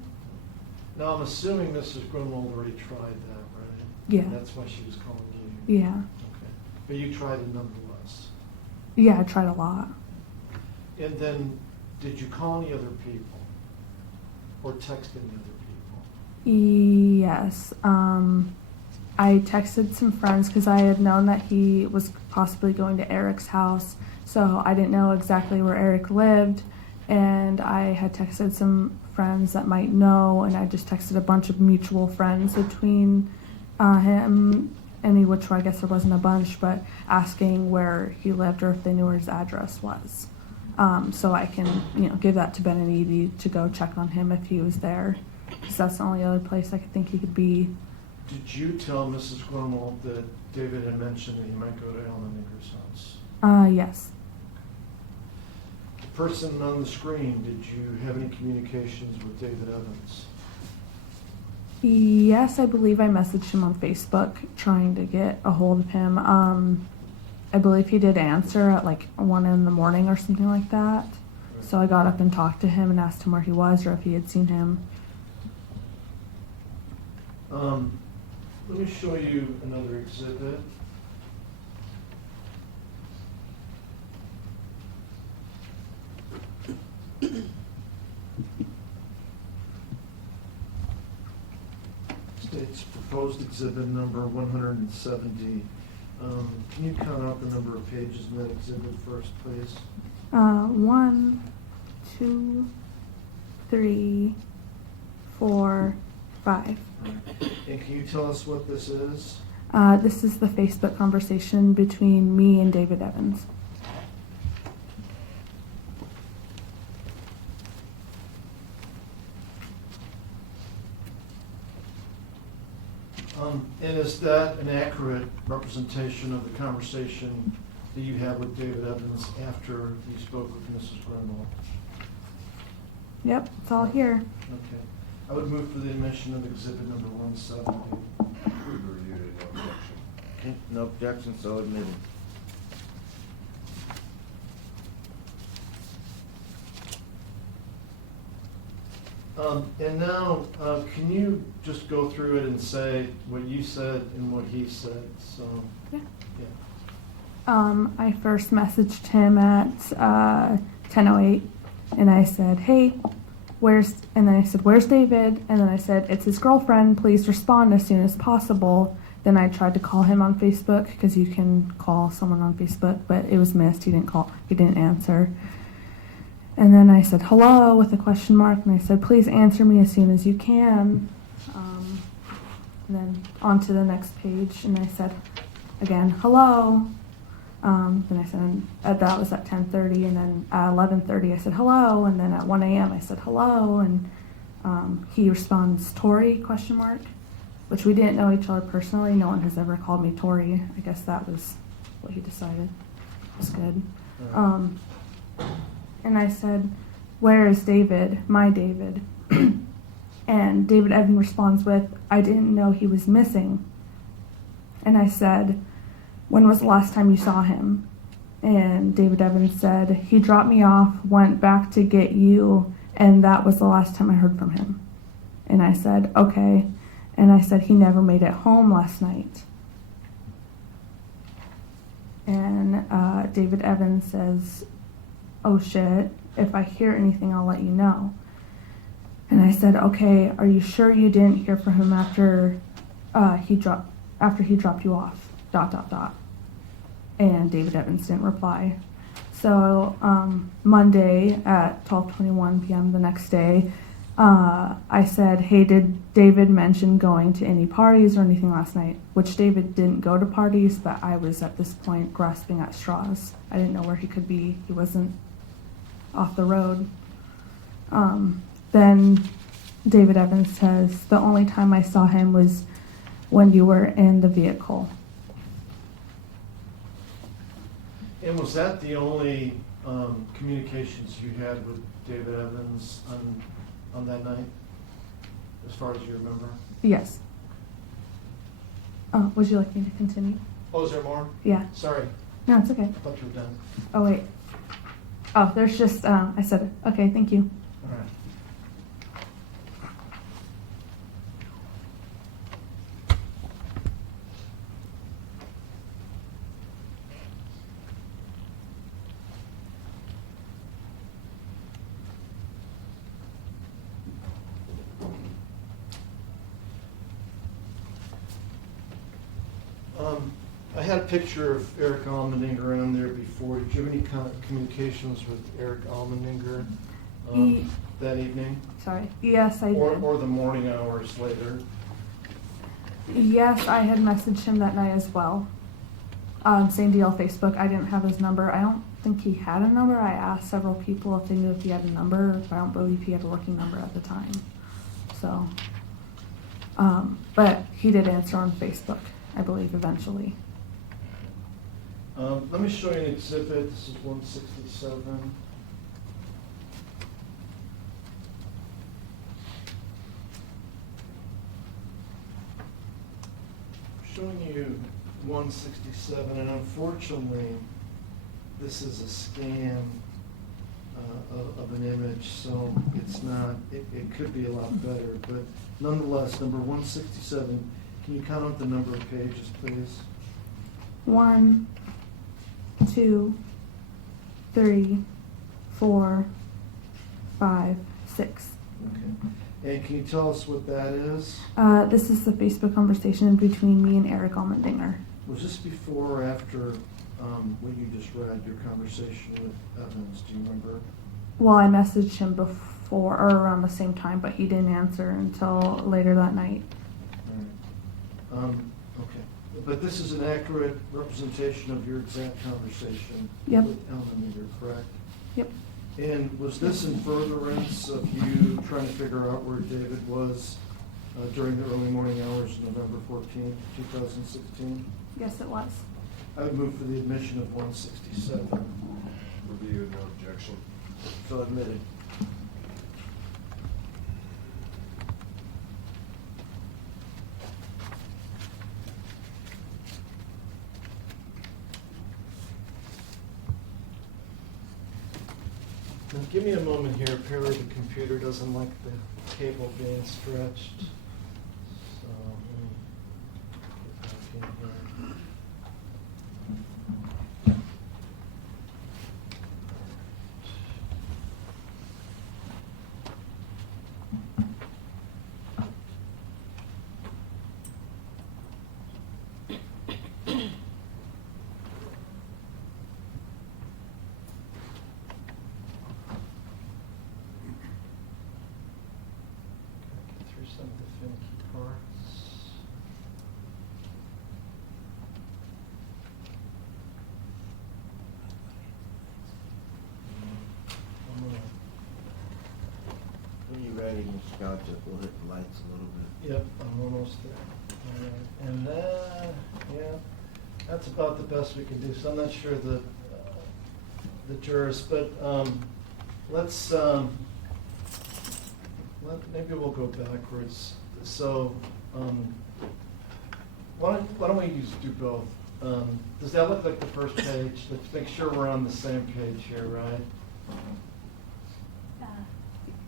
Now, I'm assuming Mrs. Grunwald already tried that, right? Yeah. And that's why she was calling you? Yeah. Okay. But you tried it nonetheless? Yeah, I tried a lot. And then, did you call any other people? Or text any other people? Yes. I texted some friends because I had known that he was possibly going to Eric's house, so I didn't know exactly where Eric lived, and I had texted some friends that might know, and I just texted a bunch of mutual friends between him and me, which I guess there wasn't a bunch, but asking where he lived or if they knew where his address was. So I can, give that to Ben and Edie to go check on him if he was there, because that's the only other place I could think he could be. Did you tell Mrs. Grunwald that David had mentioned that he might go to Ellen Inger's house? Yes. The person on the screen, did you have any communications with David Evans? Yes, I believe I messaged him on Facebook trying to get a hold of him. I believe he did answer at like 1 in the morning or something like that. So I got up and talked to him and asked him where he was or if he had seen him. Let me show you another exhibit. State's proposed exhibit number 170. Can you count out the number of pages in that exhibit first, please? 1, 2, 3, 4, 5. And can you tell us what this is? This is the Facebook conversation between me and David Evans. And is that an accurate representation of the conversation that you had with David Evans after you spoke with Mrs. Grunwald? Yep, it's all here. Okay. I would move for the admission of exhibit number 170. We've reviewed it, no objection. Okay, no objection, so admitted. And now, can you just go through it and say what you said and what he said? So, Yeah. yeah. I first messaged him at 10:08, and I said, "Hey, and then I said, where's David?" And then I said, "It's his girlfriend. Please respond as soon as possible." Then I tried to call him on Facebook because you can call someone on Facebook, but it was missed. He didn't answer. And then I said, "Hello," with a question mark, and I said, "Please answer me as soon as you can." And then on to the next page, and I said, again, "Hello." Then I said, that was at 10:30, and then at 11:30 I said, "Hello," and then at 1 a.m. I said, "Hello," and he responds, "Tori?" question mark, which we didn't know each other personally. No one has ever called me Tori. I guess that was what he decided was good. And I said, "Where is David? My David?" And David Evan responds with, "I didn't know he was missing." And I said, when was the last time you saw him? And David Evans said, he dropped me off, went back to get you, and that was the last time I heard from him. And I said, okay. And I said, he never made it home last night. And David Evans says, oh shit, if I hear anything, I'll let you know. And I said, okay, are you sure you didn't hear from him after he dropped you off, ... And David Evans didn't reply. So Monday at 12:21 p.m. the next day, I said, hey, did David mention going to any parties or anything last night? Which David didn't go to parties, but I was at this point grasping at straws. I didn't know where he could be. He wasn't off the road. Then David Evans says, the only time I saw him was when you were in the vehicle. And was that the only communications you had with David Evans on that night, as far as you remember? Yes. Would you like me to continue? Oh, is there more? Yeah. Sorry, No, it's okay. I thought you were done. Oh, wait. Oh, there's just, I said it. Okay, thank you. All right. I had a picture of Eric Almendinger on there before. Did you have any kind of communications with Eric Almendinger that evening? Sorry. Yes, I did. Or the morning hours later? Yes, I had messaged him that night as well. Same deal, Facebook. I didn't have his number. I don't think he had a number. I asked several people if they knew if he had a number, but I don't believe he had a working number at the time. So, but he did answer on Facebook, I believe, eventually. Let me show you an exhibit. This is 167. Showing you 167, and unfortunately, this is a scan of an image, so it's not, it could be a lot better, but nonetheless, number 167, can you count up the number of pages, please? 1, 2, 3, 4, 5, 6. Okay. And can you tell us what that is? This is the Facebook conversation between me and Eric Almendinger. Was this before or after what you just read, your conversation with Evans? Do you remember? Well, I messaged him before or around the same time, but he didn't answer until later that night. All right. Okay. But this is an accurate representation of your exact conversation Yep. with Elmendinger, correct? Yep. And was this in furtherance of you trying to figure out where David was during the early morning hours of November 14th, 2016? Yes, it was. I would move for the admission of 167. Review, no objection. So admitted. Now, give me a moment here. Apparently the computer doesn't like the cable being stretched. So, let me get back in here. Get through some of the finicky parts. I'm gonna- When you're ready, Mr. Gottlieb, we'll hit the lights a little bit. Yep, I'm almost there. All right. And then, yeah, that's about the best we can do. So I'm not sure the jurors, but let's maybe we'll go backwards. So why don't we do both? Does that look like the first page? Let's make sure we're on the same page here, right?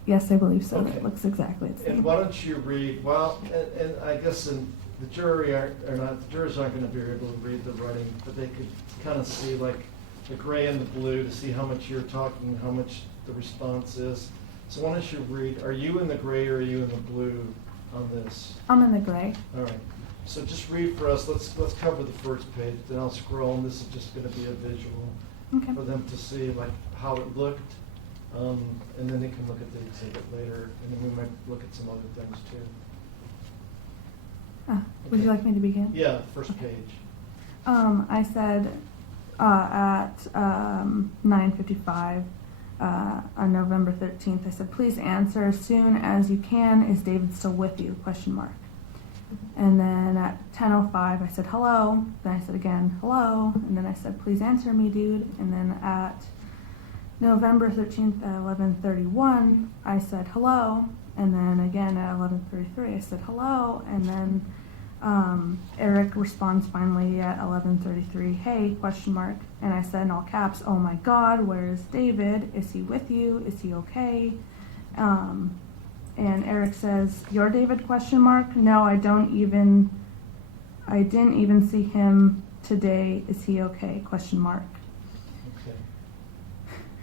Yes, I believe so. Okay. It looks exactly the And same. why don't you read, well, and I guess the jury are not, the jurors aren't gonna be able to read the writing, but they could kind of see like the gray and the blue to see how much you're talking, how much the response is. So why don't you read, are you in the gray or are you in the blue on this? I'm in the gray. All right, so just read for us, let's cover the first page, then I'll scroll, and this is just gonna be a visual Okay. for them to see like how it looked. And then they can look at the exhibit later, and then we might look at some other things too. Would you Okay. like me to begin? Yeah, first page. I said at 9:55 on November 13th, I said, please answer as soon as you can. Is David still with you? Question mark. And then at 10:05, I said, hello. Then I said again, hello. And then I said, please answer me, dude. And then at November 13th at 11:31, I said hello, and then again at 11:33, I said hello, and then Eric responds finally at 11:33, hey, question mark, and I said in all caps, oh my God, where is David? Is he with you? Is he okay? And Eric says, you're David, question mark, no, I didn't even see him today, is he okay, question mark. Okay.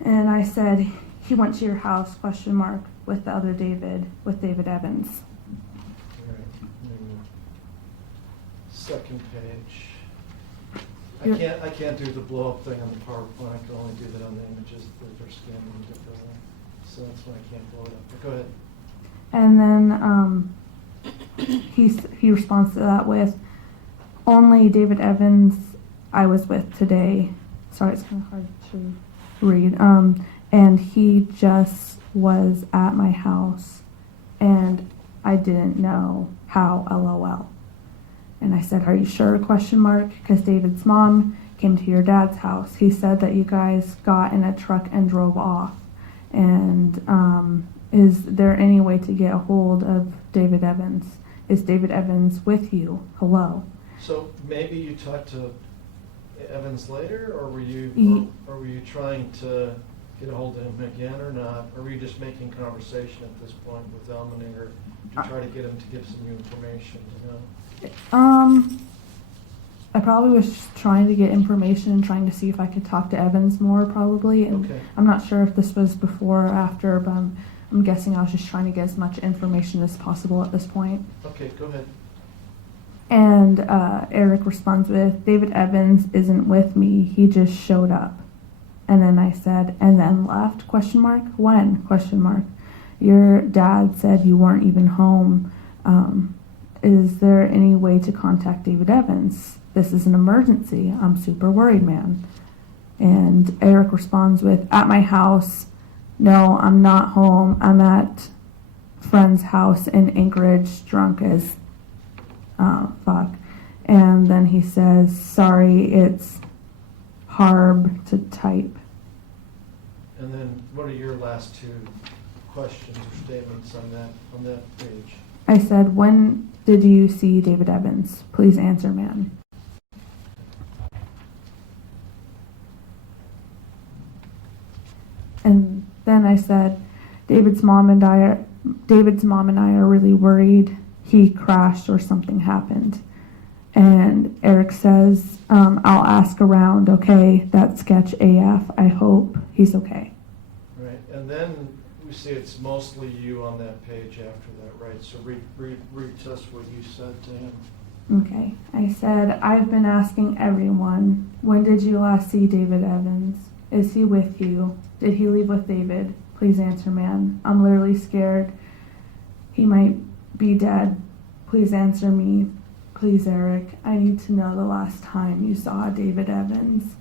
And I said, he went to your house, question mark, with the other David, with David Evans. All right. Second page. You're- I can't do the blow up thing on the PowerPoint. I can only do that on the images that they're scanning differently. So that's why I can't blow it up. But go ahead. And then he responds to that with, only David Evans I was with today. Sorry, it's kind of hard to read. And he just was at my house, and I didn't know how, LOL. And I said, are you sure, question mark? Because David's mom came to your dad's house. He said that you guys got in a truck and drove off. And is there any way to get a hold of David Evans? Is David Evans with you? Hello. So maybe you talked to Evans later, or were you trying to get a hold of him again or not? Or were you just making conversation at this point with Elmaninger to try to get him to give some new information, you know? I probably was just trying to get information and trying to see if I could talk to Evans more, probably. And Okay. I'm not sure if this was before or after, but I'm guessing I was just trying to get as much information as possible at this point. Okay, go ahead. And Eric responds with, David Evans isn't with me, he just showed up. And then I said, and then left, question mark, when, question mark. Your dad said you weren't even home. Is there any way to contact David Evans? This is an emergency. I'm super worried, man. And Eric responds with, at my house. No, I'm not home. I'm at friend's house in Anchorage, drunk as fuck. And then he says, sorry, it's hard to type. And then what are your last two questions or statements on that page? I said, when did you see David Evans? Please answer, man. And then I said, David's mom and I are really worried he crashed or something happened. And Eric says, I'll ask around, okay? That's sketch AF. I hope he's okay. Right, and then we see it's mostly you on that page after that, right? So retest what you said to him. Okay. I said, I've been asking everyone, when did you last see David Evans? Is he with you? Did he leave with David? Please answer, man. I'm literally scared. He might be dead. Please answer me. Please, Eric. I need to know the last time you saw David Evans.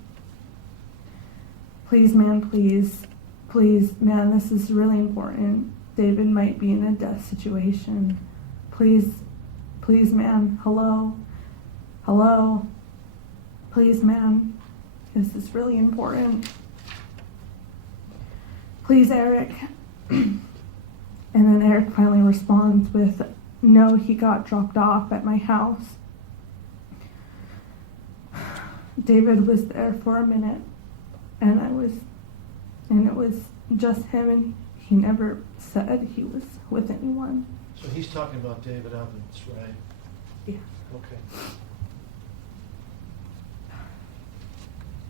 Please, man, please. Please, man, this is really important. David might be in a death situation. Please, please, man. Hello? Hello? Please, man. This is really important. Please, Eric. And then Eric finally responds with, no, he got dropped off at my house. David was there for a minute, and it was just him, and he never said he was with anyone. So he's talking about David Evans, right? Yeah. Okay.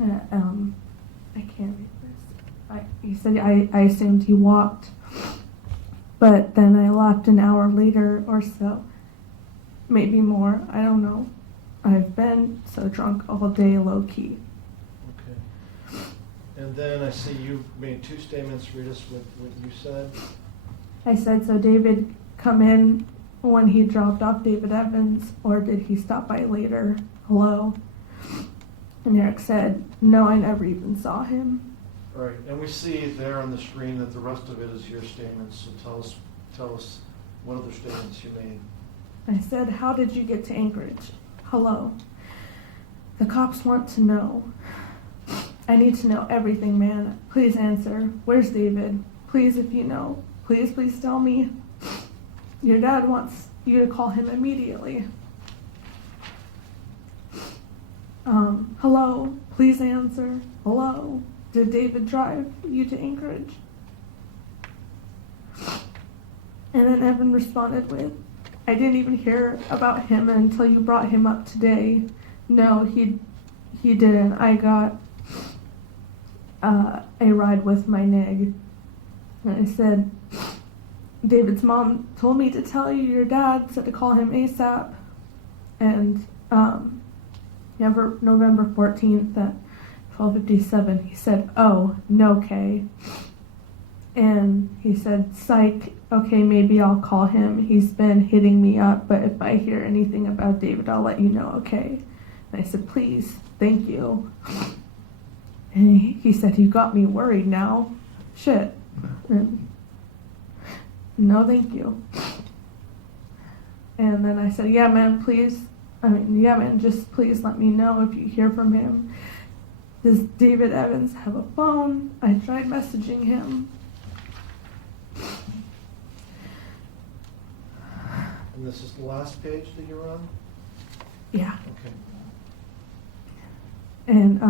I can't read this. He said I assumed he walked, but then I left an hour later or so, maybe more. I don't know. I've been so drunk all day, low key. Okay. And then I see you made two statements. Read us what you said. I said, so David come in when he dropped off David Evans, or did he stop by later? Hello? And Eric said, no, I never even saw him. All right, and we see there on the screen that the rest of it is your statements. So tell us what other statements you made. I said, how did you get to Anchorage? Hello? The cops want to know. I need to know everything, man. Please answer. Where's David? Please, if you know. Please tell me. Your dad wants you to call him immediately. Hello? Please answer. Hello? Did David drive you to Anchorage? And then Evan responded with, I didn't even hear about him until you brought him up today. No, he didn't. I got a ride with my neg. And I said, David's mom told me to tell you your dad said to call him ASAP. And November 14th at 12:57, he said, oh, no, Kay. And he said, psych, okay, maybe I'll call him. He's been hitting me up, but if I hear anything about David, I'll let you know, okay? And I said, please, thank you. And he said, you got me worried now. Shit. And, no, thank you. And then I said, yeah, man, just please let me know if you hear from him. Does David Evans have a phone? I tried messaging him. And this is the last page that you're on? Yeah. Okay. And,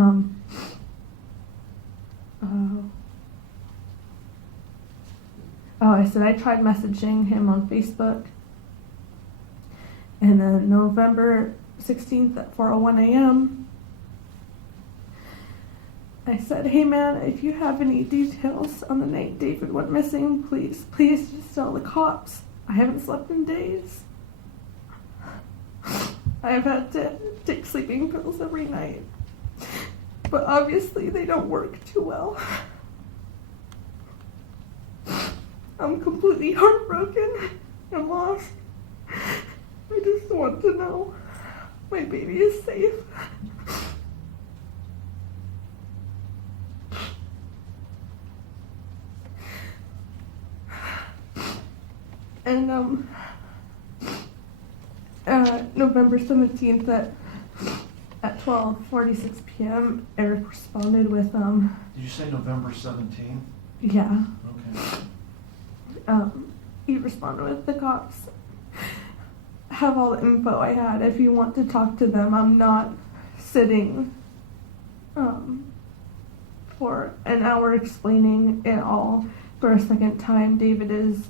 I said I tried messaging him on Facebook. And then November 16th at 4:01 a.m., I said, hey man, if you have any details on the night David went missing, please just tell the cops. I haven't slept in days. I've had to take sleeping pills every night, but obviously they don't work too well. I'm completely heartbroken and lost. I just want to know my baby is safe. And November 17th at 12:46 p.m., Eric responded with Did you say November 17th? yeah. Okay. He responded with, the cops have all the info I had. If you want to talk to them, I'm not sitting for an hour explaining it all for a second time. David's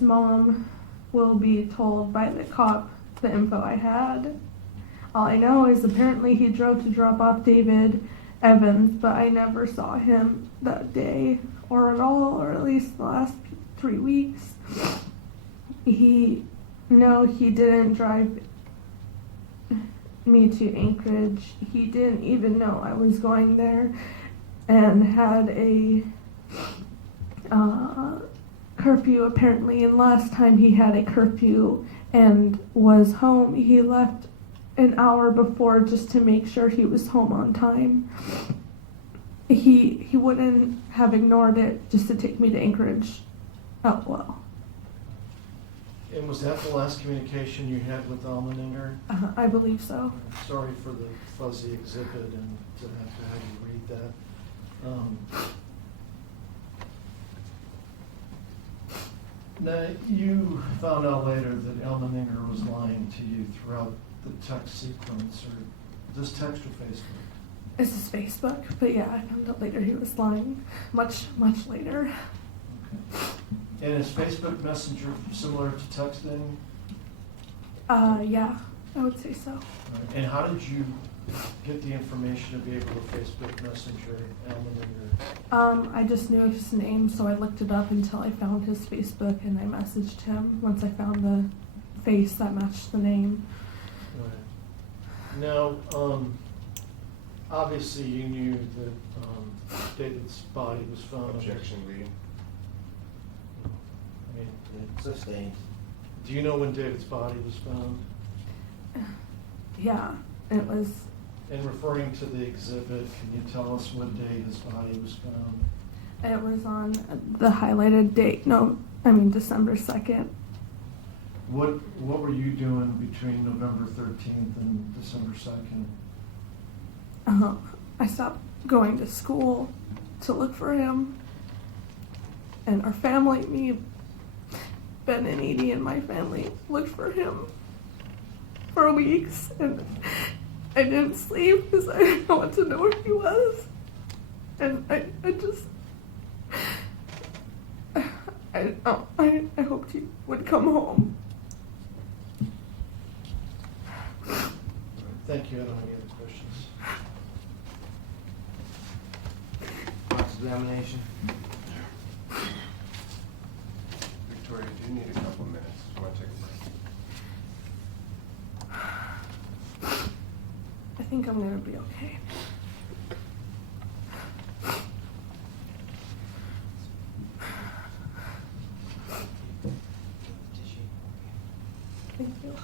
mom will be told by the cop the info I had. All I know is apparently he drove to drop off David Evans, but I never saw him that day or at all, or at least the last 3 weeks. He didn't drive me to Anchorage. He didn't even know I was going there, and had a curfew apparently. And last time he had a curfew and was home, he left an hour before just to make sure he was home on time. He wouldn't have ignored it just to take me to Anchorage. Oh, well. And was that the last communication you had with Almeninger? I believe so. Sorry for the fuzzy exhibit and to have you read that. Now, you found out later that Almeninger was lying to you throughout the text sequence, or This text or Facebook? This is Facebook, but yeah, I found out later he was lying. Much later. Okay. And is Facebook Messenger similar to texting? Yeah, I would say so. Right. And how did you get the information to be able to Facebook Messenger Alan? I just knew his name, so I looked it up until I found his Facebook, and I messaged him once I found the face that matched the name. Right. Now, obviously you knew that David's body was found. Objection leading. I mean, Sustained. do you know when David's body was found? Yeah, it was. And referring to the exhibit, can you tell us what day his body was found? It was on the highlighted date. No, I mean December 2nd. What were you doing between November 13th and December 2nd? I stopped going to school to look for him, and our family, me, Ben and Edie and my family, looked for him for weeks, and I didn't sleep because I wanted to know where he was, and I hoped he would come home. Thank you. I don't have any other questions. Cross-examination. Victoria, do you need a couple of minutes? Do you want to take a break? I think I'm gonna be okay. Thank you.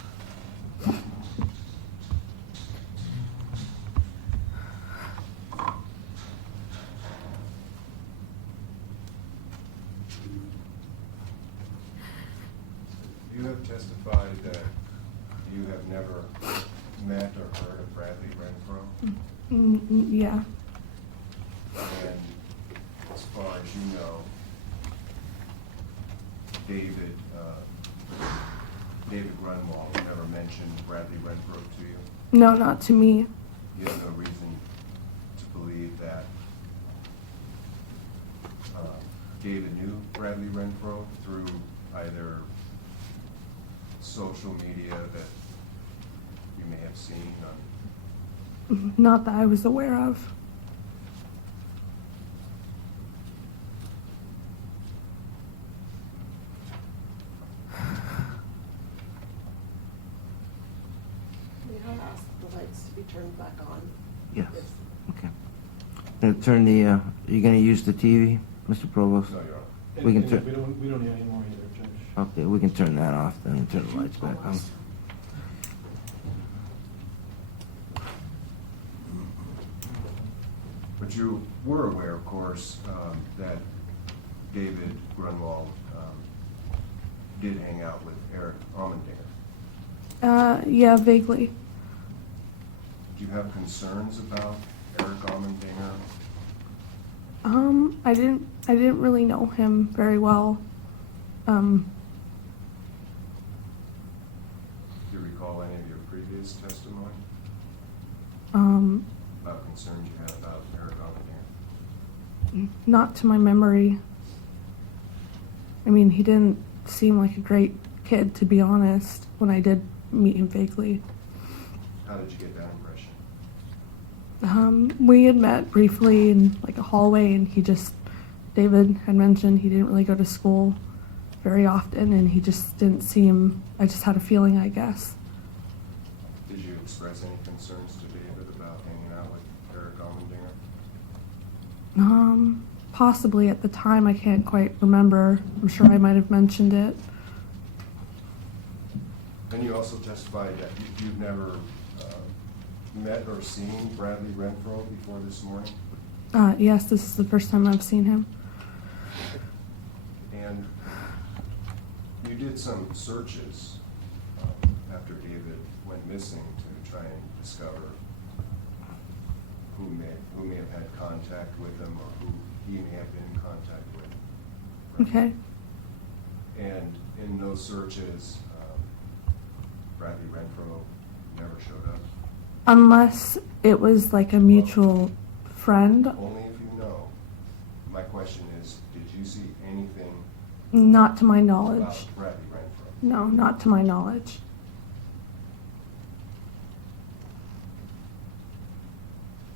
You have testified that you have never met or heard of Bradley Renfro, Yeah. and as far as you know, David Grunwald never mentioned Bradley Renfro to you. No, not to me. You have no reason to believe that David knew Bradley Renfro through either social media that you may have seen on. Not that I was aware of. May I ask the lights to be turned back on? Yes. Okay. Gonna turn the, are you gonna use the TV, Mr. Provost? No, Your Honor. We can And turn- we don't need any more either, Judge. Okay, we can turn that off then and turn the lights back on. But you were aware, of course, that David Grunwald did hang out with Eric Allmendinger. Yeah, vaguely. Do you have concerns about Eric Allmendinger? I didn't really know him very well. Do you recall any of your previous testimony about concerns you had about Eric Allmendinger? Not to my memory. I mean, he didn't seem like a great kid, to be honest, when I did meet him vaguely. How did you get that impression? We had met briefly in like a hallway, and David had mentioned he didn't really go to school very often, and he just didn't seem, I just had a feeling, I guess. Did you express any concerns to David about hanging out with Eric Allmendinger? Possibly at the time, I can't quite remember. I'm sure I might have mentioned it. And you also testified that you've never met or seen Bradley Renfro before this morning? Yes, this is the first time I've seen him. And you did some searches after David went missing to try and discover who may have had contact with him or who he may have been in contact with. Okay. And in those searches, Bradley Renfro never showed up. Unless it was like a mutual friend, Only if you know. My question is, did you see anything not to my about knowledge. Bradley Renfro? No, not to my knowledge.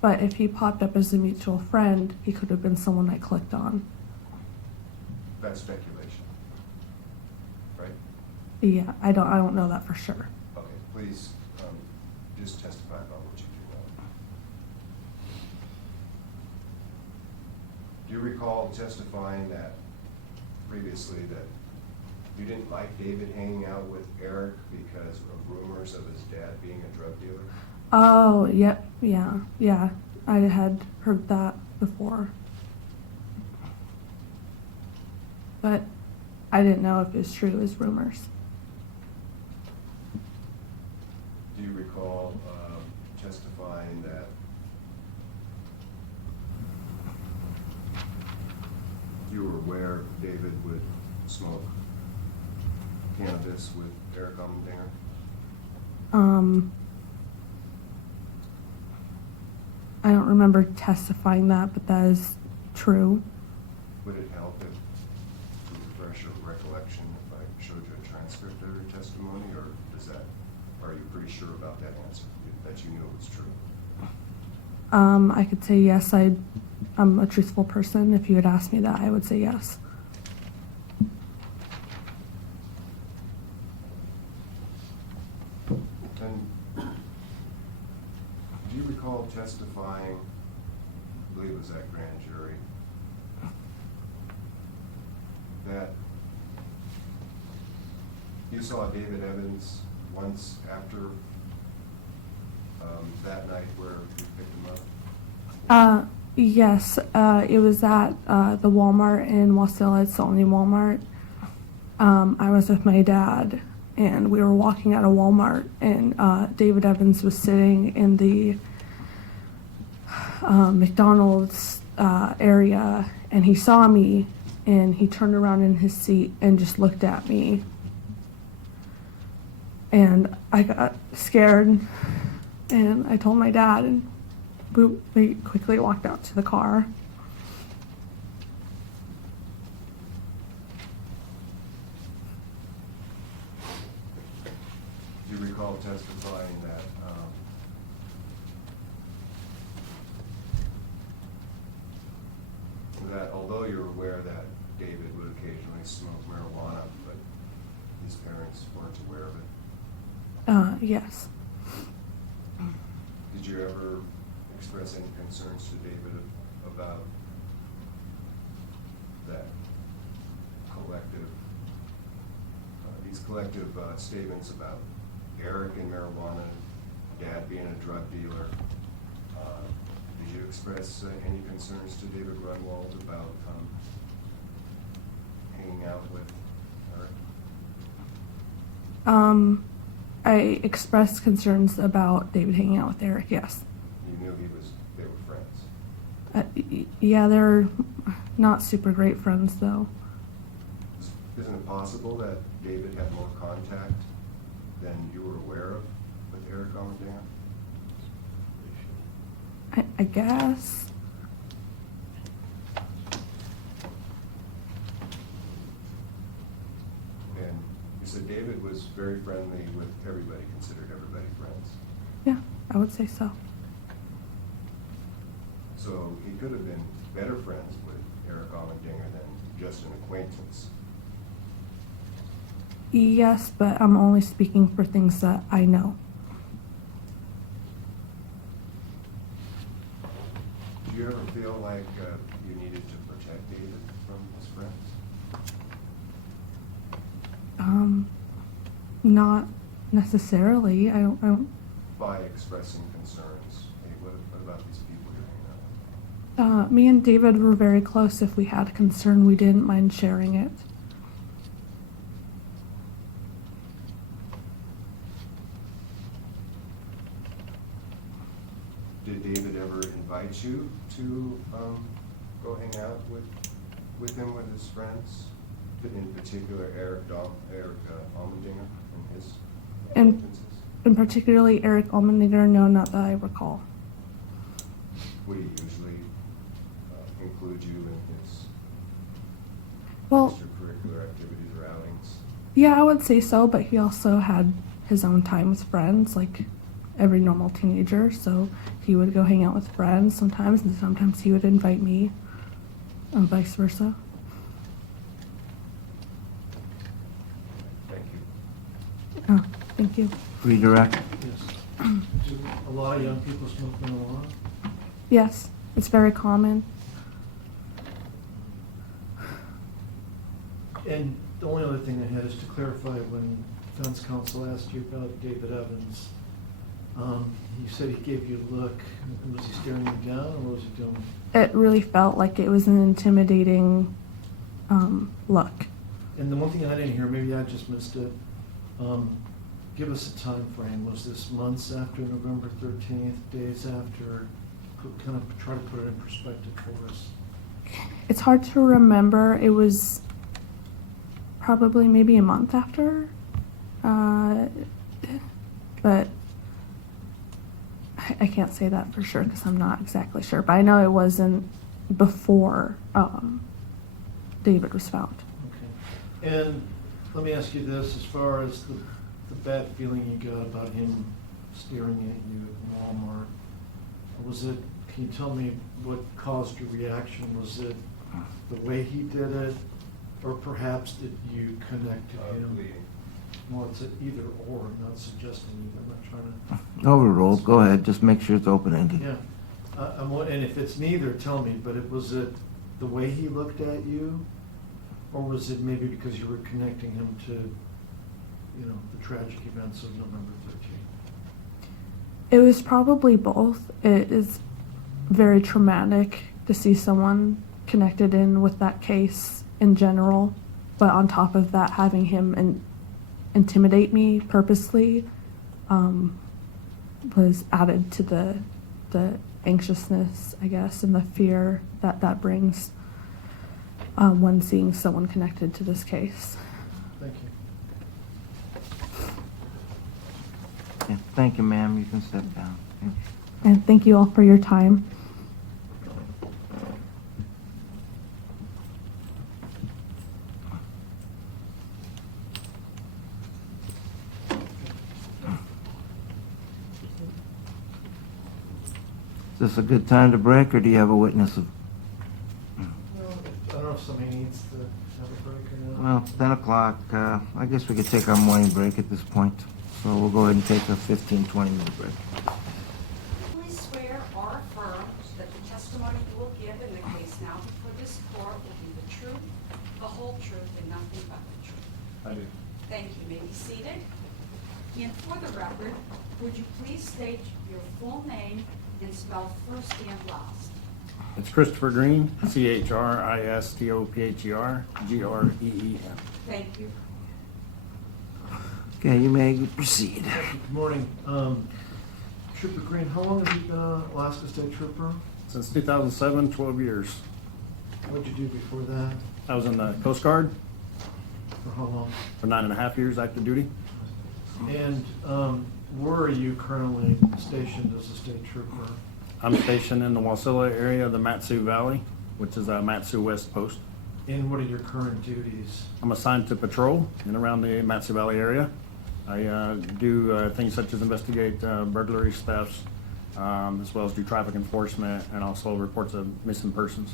But if he popped up as a mutual friend, he could have been someone I clicked on. That's speculation, right? Yeah, I don't know that for sure. Okay, please, just testify about what you do know. Do you recall testifying that previously that you didn't like David hanging out with Eric because of rumors of his dad being a drug dealer? Oh, yep, yeah. I had heard that before. But I didn't know if it was true as rumors. Do you recall testifying that you were aware David would smoke cannabis with Eric Umdinger? I don't remember testifying that, but that is true. Would it help if, to refresh your recollection, if I showed you a transcript of your testimony, or are you pretty sure about that answer, that you knew it was true? I could say yes, I'm a truthful person. If you had asked me that, I would say yes. And do you recall testifying, I believe it was at grand jury, that you saw David Evans once after that night where you picked him up? Yes, it was at the Walmart in Wasilla. It's the only Walmart. I was with my dad, and we were walking out of Walmart, and David Evans was sitting in the McDonald's area, and he saw me, and he turned around in his seat and just looked at me. And I got scared, and I told my dad, and we quickly walked out to the car. Do you recall testifying that although you're aware that David would occasionally smoke marijuana, but his parents weren't aware of it? Yes. Did you ever express any concerns to David about that these collective statements about Eric and marijuana, Dad being a drug dealer? Did you express any concerns to David Grunwald about hanging out with Eric? I expressed concerns about David hanging out with Eric, yes. You knew they were friends. Yeah, they're not super great friends, though. Isn't it possible that David had more contact than you were aware of with Eric Umdinger? I guess. And you said David was very friendly with everybody, considered everybody friends. Yeah, I would say so. So he could have been better friends with Eric Umdinger than just an acquaintance. Yes, but I'm only speaking for things that I know. Do you ever feel like you needed to protect David from his friends? Not necessarily. I don't. By expressing concerns. Hey, what about these people you're hanging out with? Me and David were very close. If we had a concern, we didn't mind sharing it. Did David ever invite you to go hang out with him, with his friends? In particular, Eric Allmendinger and his And acquaintances? And particularly Eric Almendinger, no, not that I recall. Would he usually include you in his Well, extracurricular activities or outings? yeah, I would say so, but he also had his own time with friends, like every normal teenager. So he would go hang out with friends sometimes, and sometimes he would invite me, and vice versa. Thank you. Oh, thank you. Redirect. Yes. Do a lot of young people smoke marijuana? Yes, it's very common. And the only other thing I had is to clarify, when defense counsel asked you about David Evans, you said he gave you a look. Was he staring you down, or what was he doing? It really felt like it was an intimidating look. And the one thing I didn't hear, maybe I just missed it, give us a time frame. Was this months after November 13th, days after? Kind of try to put it in perspective for us. It's hard to remember. It was probably maybe a month after, but I can't say that for sure because I'm not exactly sure. But I know it wasn't before David was found. Okay. And let me ask you this, as far as the bad feeling you got about him staring at you at Walmart, was it, can you tell me what caused your reaction? Was it the way he did it, or perhaps did you connect to him? Bleeding. Well, it's either or, I'm not suggesting either, I'm not trying Overruled. Go ahead. Just make sure it's open-ended. to, yeah. And if it's neither, tell me, but was it the way he looked at you? Or was it maybe because you were connecting him to, you know, the tragic events of November 13th? It was probably both. It is very traumatic to see someone connected in with that case in general, but on top of that, having him intimidate me purposely was added to the anxiousness, I guess, and the fear that brings when seeing someone connected to this case. Thank you. Yeah, thank you, ma'am. You can step down. Yeah. And thank you all for your time. Is this a good time to break, or do you have a witness? Well, I don't know if somebody needs to have a break or not. Well, 10 o'clock. I guess we could take our morning break at this point. So we'll go ahead and take a 15, 20-minute break. Please swear or affirm that the testimony you will give in the case now before this court will be the truth, the whole truth, and nothing but the truth. I do. Thank you. You may be seated. And for the record, would you please state your full name and spell first and last? It's Christopher Green, CHRISTOPHER, GREEN. Thank you. Okay, you may proceed. Good morning. Trooper Green, how long have you been an Alaska State Trooper? Since 2007, 12 years. What did you do before that? I was in the Coast Guard For how long? for 9.5 years active duty. And where are you currently stationed as a state trooper? I'm stationed in the Wasilla area of the Mat-Su Valley, which is a Mat-Su West Post. And what are your current duties? I'm assigned to patrol in around the Mat-Su Valley area. I do things such as investigate burglaries, thefts, as well as do traffic enforcement and also reports of missing persons.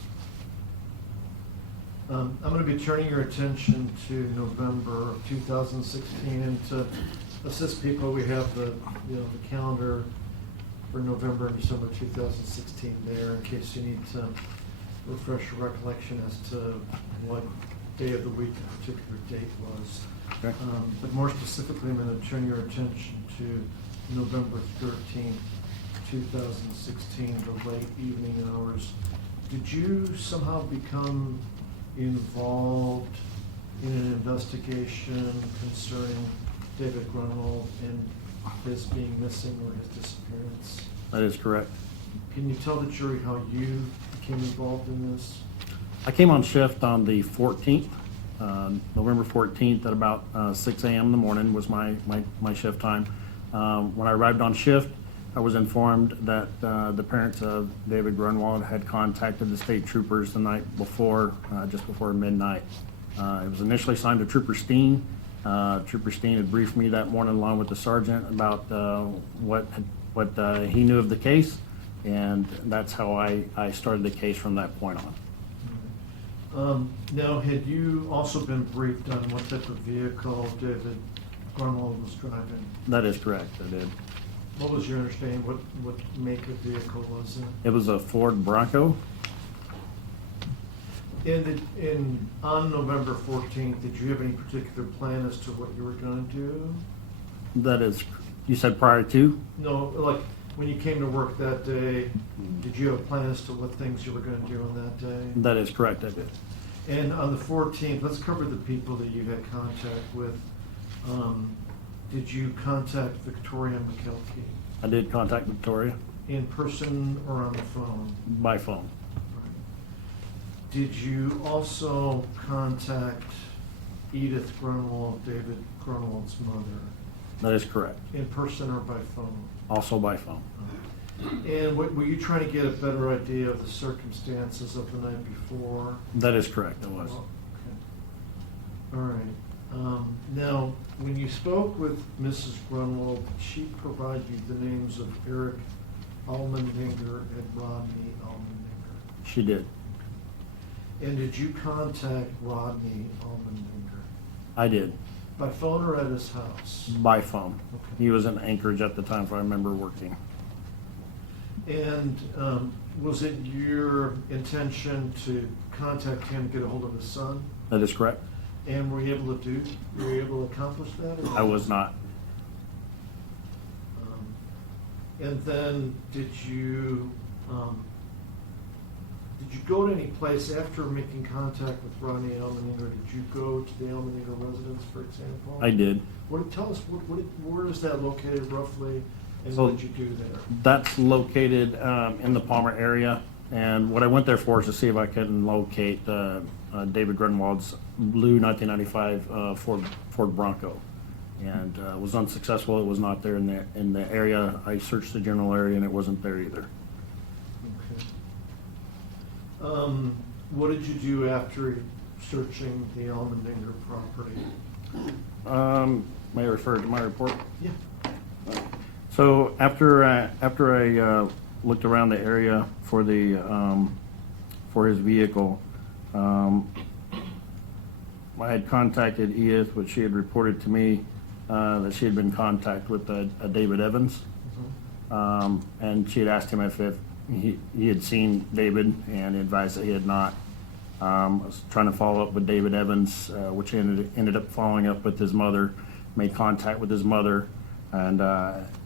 I'm going to be turning your attention to November of 2016, and to assist people, we have the calendar for November and December 2016 there, in case you need to refresh your recollection as to what day of the week a particular date was. Okay. But more specifically, I'm going to turn your attention to November 13th, 2016, the late evening hours. Did you somehow become involved in an investigation concerning David Grunwald and his being missing or his disappearance? That is correct. Can you tell the jury how you became involved in this? I came on shift on the 14th, November 14th at about 6 a.m. in the morning was my shift time. When I arrived on shift, I was informed that the parents of David Grunwald had contacted the state troopers the night before, just before midnight. It was initially signed to Trooper Steen. Trooper Steen had briefed me that morning along with the sergeant about what he knew of the case, and that's how I started the case from that point on. Now, had you also been briefed on what type of vehicle David Grunwald was driving? That is correct, I did. What was your understanding? What make of vehicle was it? It was a Ford Bronco. On November 14th, did you have any particular plan as to what you were going to do? That is, you said prior to? No, like when you came to work that day, did you have a plan as to what things you were going to do on that day? That is correct, I did. And on the 14th, let's cover the people that you had contact with. Did you contact Victoria Mykelti I did contact Victoria in person or on the phone? by phone. Did you also contact Edith Grunwald, David Grunwald's mother, That is correct. in person or by phone? Also by phone. And were you trying to get a better idea of the circumstances of the night before? That is correct, I was. Okay. All right. Now, when you spoke with Mrs. Grunwald, she provided you the names of Eric Allmendinger and Rodney Allmendinger. She did. And did you contact Rodney Allmendinger? I did. By phone or at his house? By phone. Okay. He was in Anchorage at the time, if I remember working. And was it your intention to contact him, get a hold of his son? That is correct. And were you able to accomplish that? or- I was not. And then did you go to any place after making contact with Rodney Allmendinger? Did you go to the Allmendinger residence, for example? I did. Tell us, where is that located roughly, and So- what did you do there? That's located in the Palmer area, and what I went there for is to see if I can locate David Grunwald's blue 1995 Ford Bronco, and was unsuccessful. It was not there in the area. I searched the general area, and it wasn't there either. Okay. What did you do after searching the Allmendinger property? May I refer to my report? Yeah. So after I looked around the area for his vehicle, I had contacted Edith, but she had reported to me that she had been in contact with David Evans, and she had asked him if he had seen David, and he advised that he had not. I was trying to follow up with David Evans, which ended up following up with his mother, made contact with his mother, and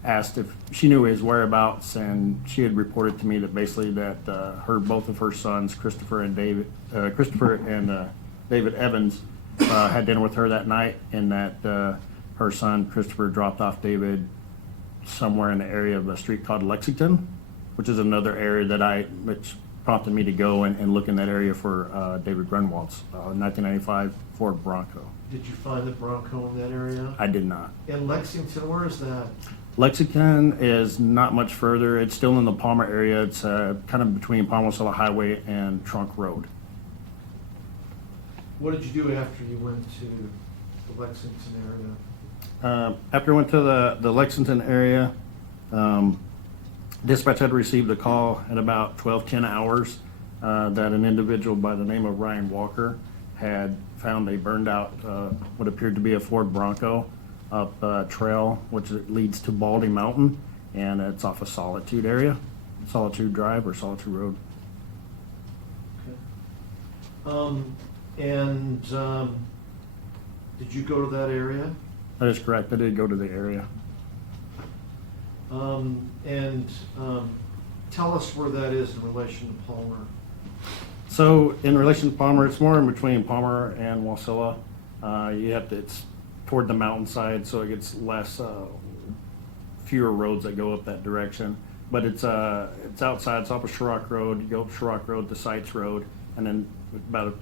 asked if she knew his whereabouts, and she had reported to me that basically that both of her sons, Christopher and David Evans, had dinner with her that night, and that her son Christopher dropped off David somewhere in the area of a street called Lexington, which is another area which prompted me to go and look in that area for David Grunwald's 1995 Ford Bronco. Did you find the Bronco in that area? I did not. And Lexington, where is that? Lexington is not much further. It's still in the Palmer area. It's kind of between Palmer-Wasilla Highway and Trunk Road. What did you do after you went to the Lexington area? After I went to the Lexington area, dispatch had received a call at about 12:10 hours that an individual by the name of Ryan Walker had found a burned out, what appeared to be a Ford Bronco up a trail which leads to Baldy Mountain, and it's off of Solitude area, Solitude Drive or Solitude Road. Okay. Did you go to that area? That is correct. I did go to the area. Tell us where that is in relation to Palmer. So in relation to Palmer, it's more in between Palmer and Wasilla. It's toward the mountainside, so it gets fewer roads that go up that direction. But it's outside. It's off of Shrock Road. You go up Shrock Road to Sites Road, and then about,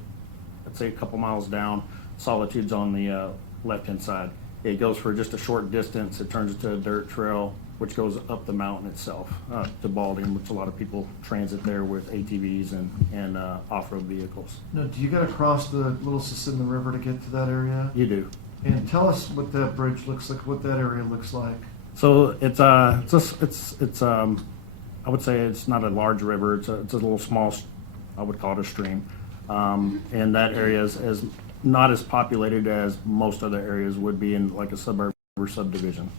I'd say, a couple miles down, Solitude's on the left-hand side. It goes for just a short distance. It turns into a dirt trail, which goes up the mountain itself to Balding, which a lot of people transit there with ATVs and off-road vehicles. Now, do you gotta cross the Little Susitna River to get to that area? You do. And tell us what that bridge looks like, what that area looks like. So it's I would say it's not a large river. It's a little small, I would call it a stream. And that area is not as populated as most other areas would be in like a suburb or subdivision.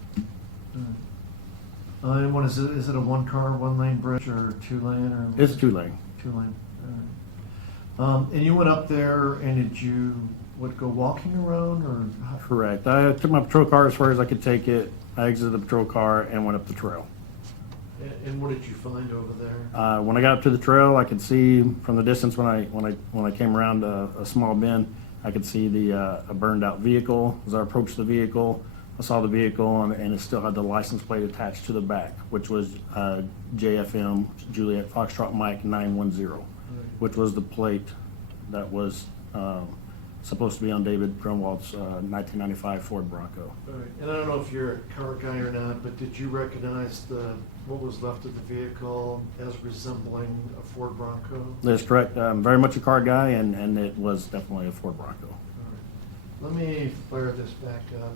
And what is it? Is it a one-car, one-lane bridge or two-lane or? It's 2-lane. Two-lane. All right. And you went up there and did you, go walking around or? Correct. I took my patrol car as far as I could take it. I exited the patrol car and went up the trail. And what did you find over there? When I got up to the trail, I could see from the distance when I came around a small bend, I could see a burned out vehicle. As I approached the vehicle, I saw the vehicle and it still had the license plate attached to the back, which was JFM Juliet Foxtrot Mike 910, which was the plate that was supposed to be on David Grunwald's 1995 Ford Bronco. All right. And I don't know if you're a car guy or not, but did you recognize what was left of the vehicle as resembling a Ford Bronco? That's correct. I'm very much a car guy, and it was definitely a Ford Bronco. All right. Let me fire this back up.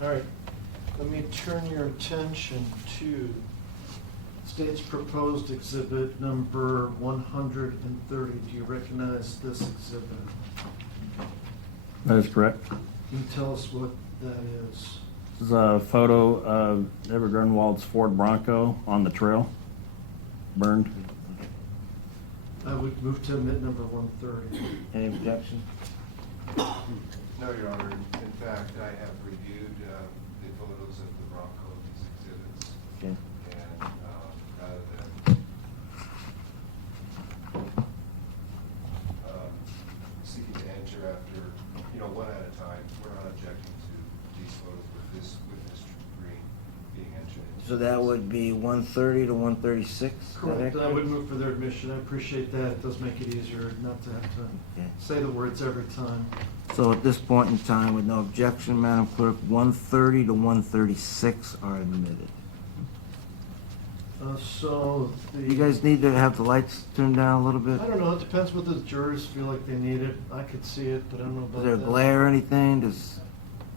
All right, let me turn your attention to State's proposed exhibit number 130. Do you recognize this exhibit? That is correct. Can you tell us what that is? This is a photo of David Grunwald's Ford Bronco on the trail, burned. I would move to amendment number 130. Any objection? No, Your Honor. In fact, I have reviewed the photos of the Bronco, these exhibits, Okay. and rather than seeking to enter after, one at a time, we're not objecting to these photos with this witness screen being entered into. So that would be 130 to 136? Correct. I would move for their admission. I appreciate that. It does make it easier not to have to Okay. say the words every time. So at this point in time, with no objection, Madam Clerk, 130 to 136 are admitted. So You guys need to have the lights turned down a little bit? I don't know. It depends what the jurors feel like they need it. I could see it, but I don't know about Is there that. glare or anything? Does,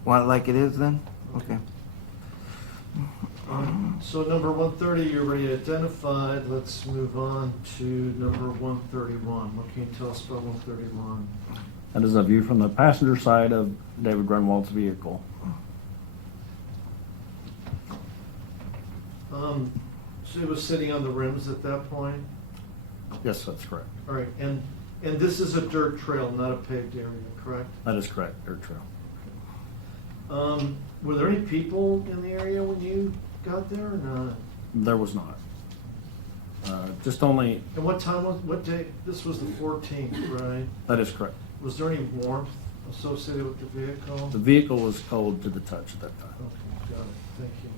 want it like it is then? Okay. So number 130, you're already identified. Let's move on to number 131. What can you tell us about 131? That is a view from the passenger side of David Grunwald's vehicle. So it was sitting on the rims at that point? Yes, that's correct. All right, and this is a dirt trail, not a paved area, correct? That is correct, dirt trail. Were there any people in the area when you got there or not? There was not. Just only, And what day? This was the 14th, right? that is correct. Was there any warmth associated with the vehicle? The vehicle was cold to the touch at that time. Okay, got it, thank you.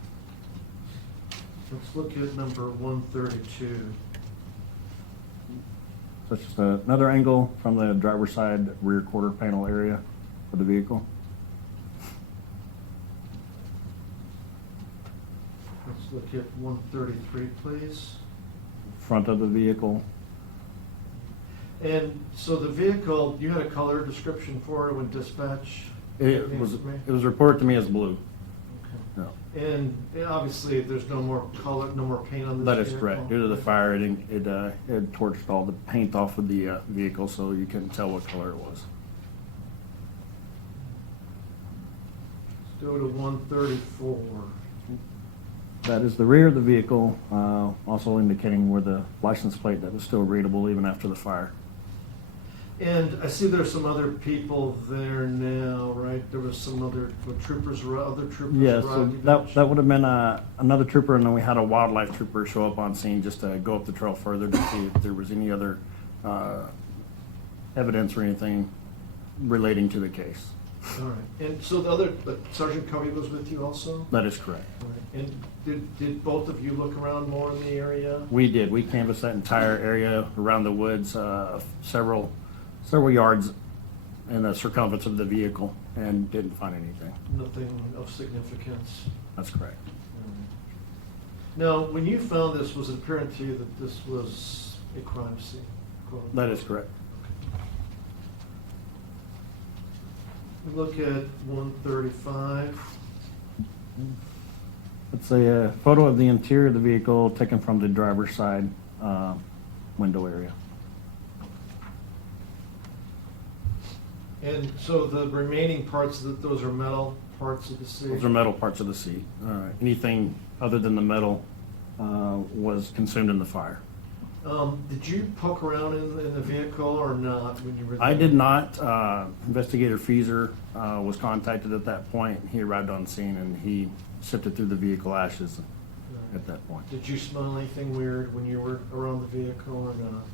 Let's look at number 132. So it's just another angle from the driver's side rear quarter panel area of the vehicle. Let's look at 133, please. Front of the vehicle. And so the vehicle, you had a color description for it when dispatch? It gave was information? reported to me as blue. Okay. No. And obviously, there's no more color, no more paint on this That vehicle? is correct. Due to the fire, it torched all the paint off of the vehicle, so you couldn't tell what color it was. Let's go to 134. That is the rear of the vehicle, also indicating where the license plate that was still readable even after the fire. And I see there's some other people there now, right? There was some other troopers, other troopers Yes, arrived, so you that mentioned? would have been another trooper, and then we had a wildlife trooper show up on scene just to go up the trail further to see if there was any other evidence or anything relating to the case. All right. And so the other, Sergeant Covey was with you also? That is correct. All right. And did both of you look around more in the area? We did. We canvassed that entire area around the woods, several yards in the circumference of the vehicle, and didn't find anything. Nothing of significance? That's correct. Now, when you found this, was it apparent to you that this was a crime scene? quote unquote? That is correct. We look at 135. It's a photo of the interior of the vehicle taken from the driver's side window area. And so the remaining parts, those are metal parts of the seat? Those are metal parts of the seat. Anything other than the metal was consumed in the fire. Did you poke around in the vehicle or not when you were there? I did not. Investigator Feeser was contacted at that point. He arrived on scene and he sifted through the vehicle ashes at that point. Did you smell anything weird when you were around the vehicle or not?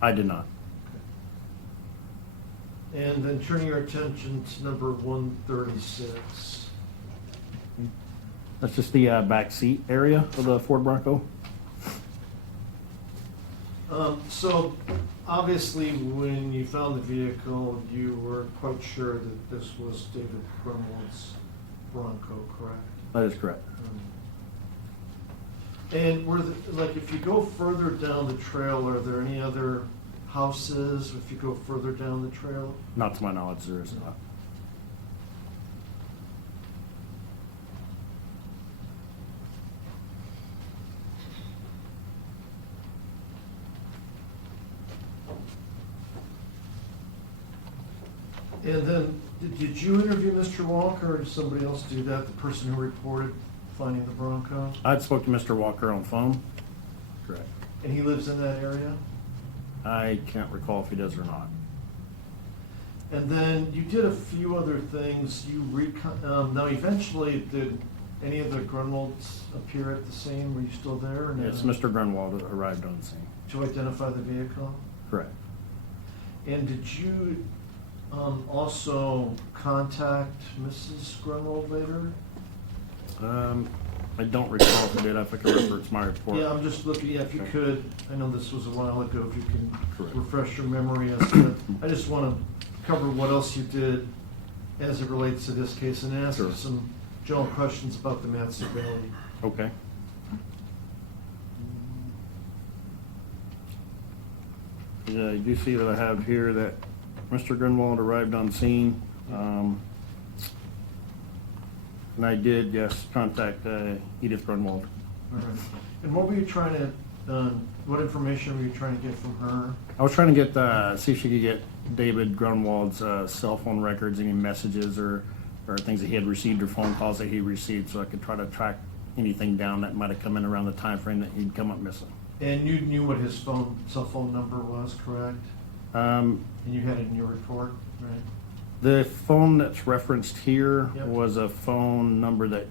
I did not. And then turning your attention to number 136. That's just the back seat area of the Ford Bronco. So obviously when you found the vehicle, you were quite sure that this was David Grunwald's Bronco, correct? That is correct. And like if you go further down the trail, are there any other houses if you go further down the trail? Not to my knowledge, there is not. And then, did you interview Mr. Walker or did somebody else do that, the person who reported finding the Bronco? I spoke to Mr. Walker on phone. Correct. And he lives in that area? I can't recall if he does or not. And then you did a few other things. Now eventually, did any of the Grunwalds appear at the scene? Were you still there? Or no? Yes, Mr. Grunwald arrived on scene. To identify the vehicle? Correct. And did you also contact Mrs. Grunwald later? I don't recall if I did. If I can reference my report. Yeah, I'm just looking, if you Okay. could, I know this was a while ago, if you can Correct. refresh your memory as to, I just want to cover what else you did as it relates to this case and ask you Sure. some general questions about the Matson Valley. Okay. Yeah, you do see that I have here that Mr. Grunwald arrived on scene. And I did, yes, contact Edith Grunwald. All right. And what were you trying to, what information were you trying to get from her? I was trying to get, see if she could get David Grunwald's cell phone records, any messages or things that he had received or phone calls that he received, so I could try to track anything down that might have come in around the time frame that he'd come up missing. And you knew what his cell phone number was, correct? And you had it in your report, right? The phone that's referenced here Yep. was a phone number that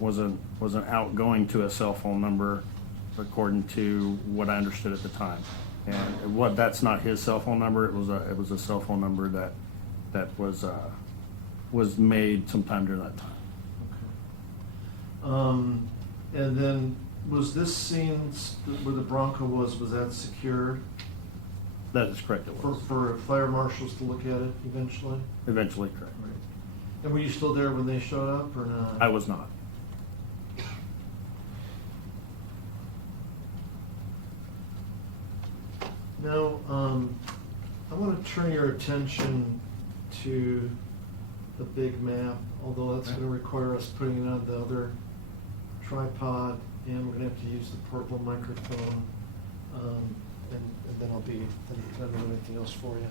was an outgoing to a cell phone number, according to what I understood at the time. And that's not his cell phone number. It was a cell phone number that was made sometime during that time. Okay. And then, was this scene where the Bronco was that secured That is correct. It was for fire marshals to look at it eventually? eventually correct. Right. And were you still there when they showed up or not? I was not. Now, I want to turn your attention to the big map, although that's going to require us putting it on the other tripod, and we're going to have to use the purple microphone, and then I'll be, then I don't have anything else for you.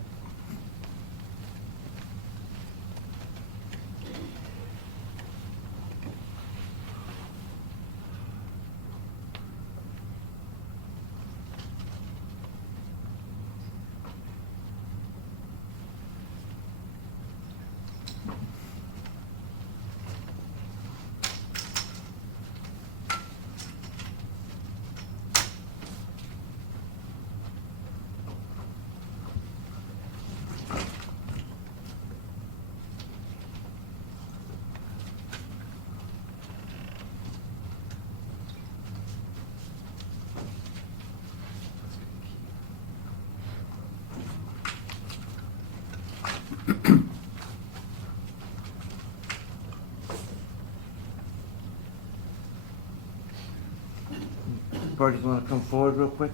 parties want to come forward real quick?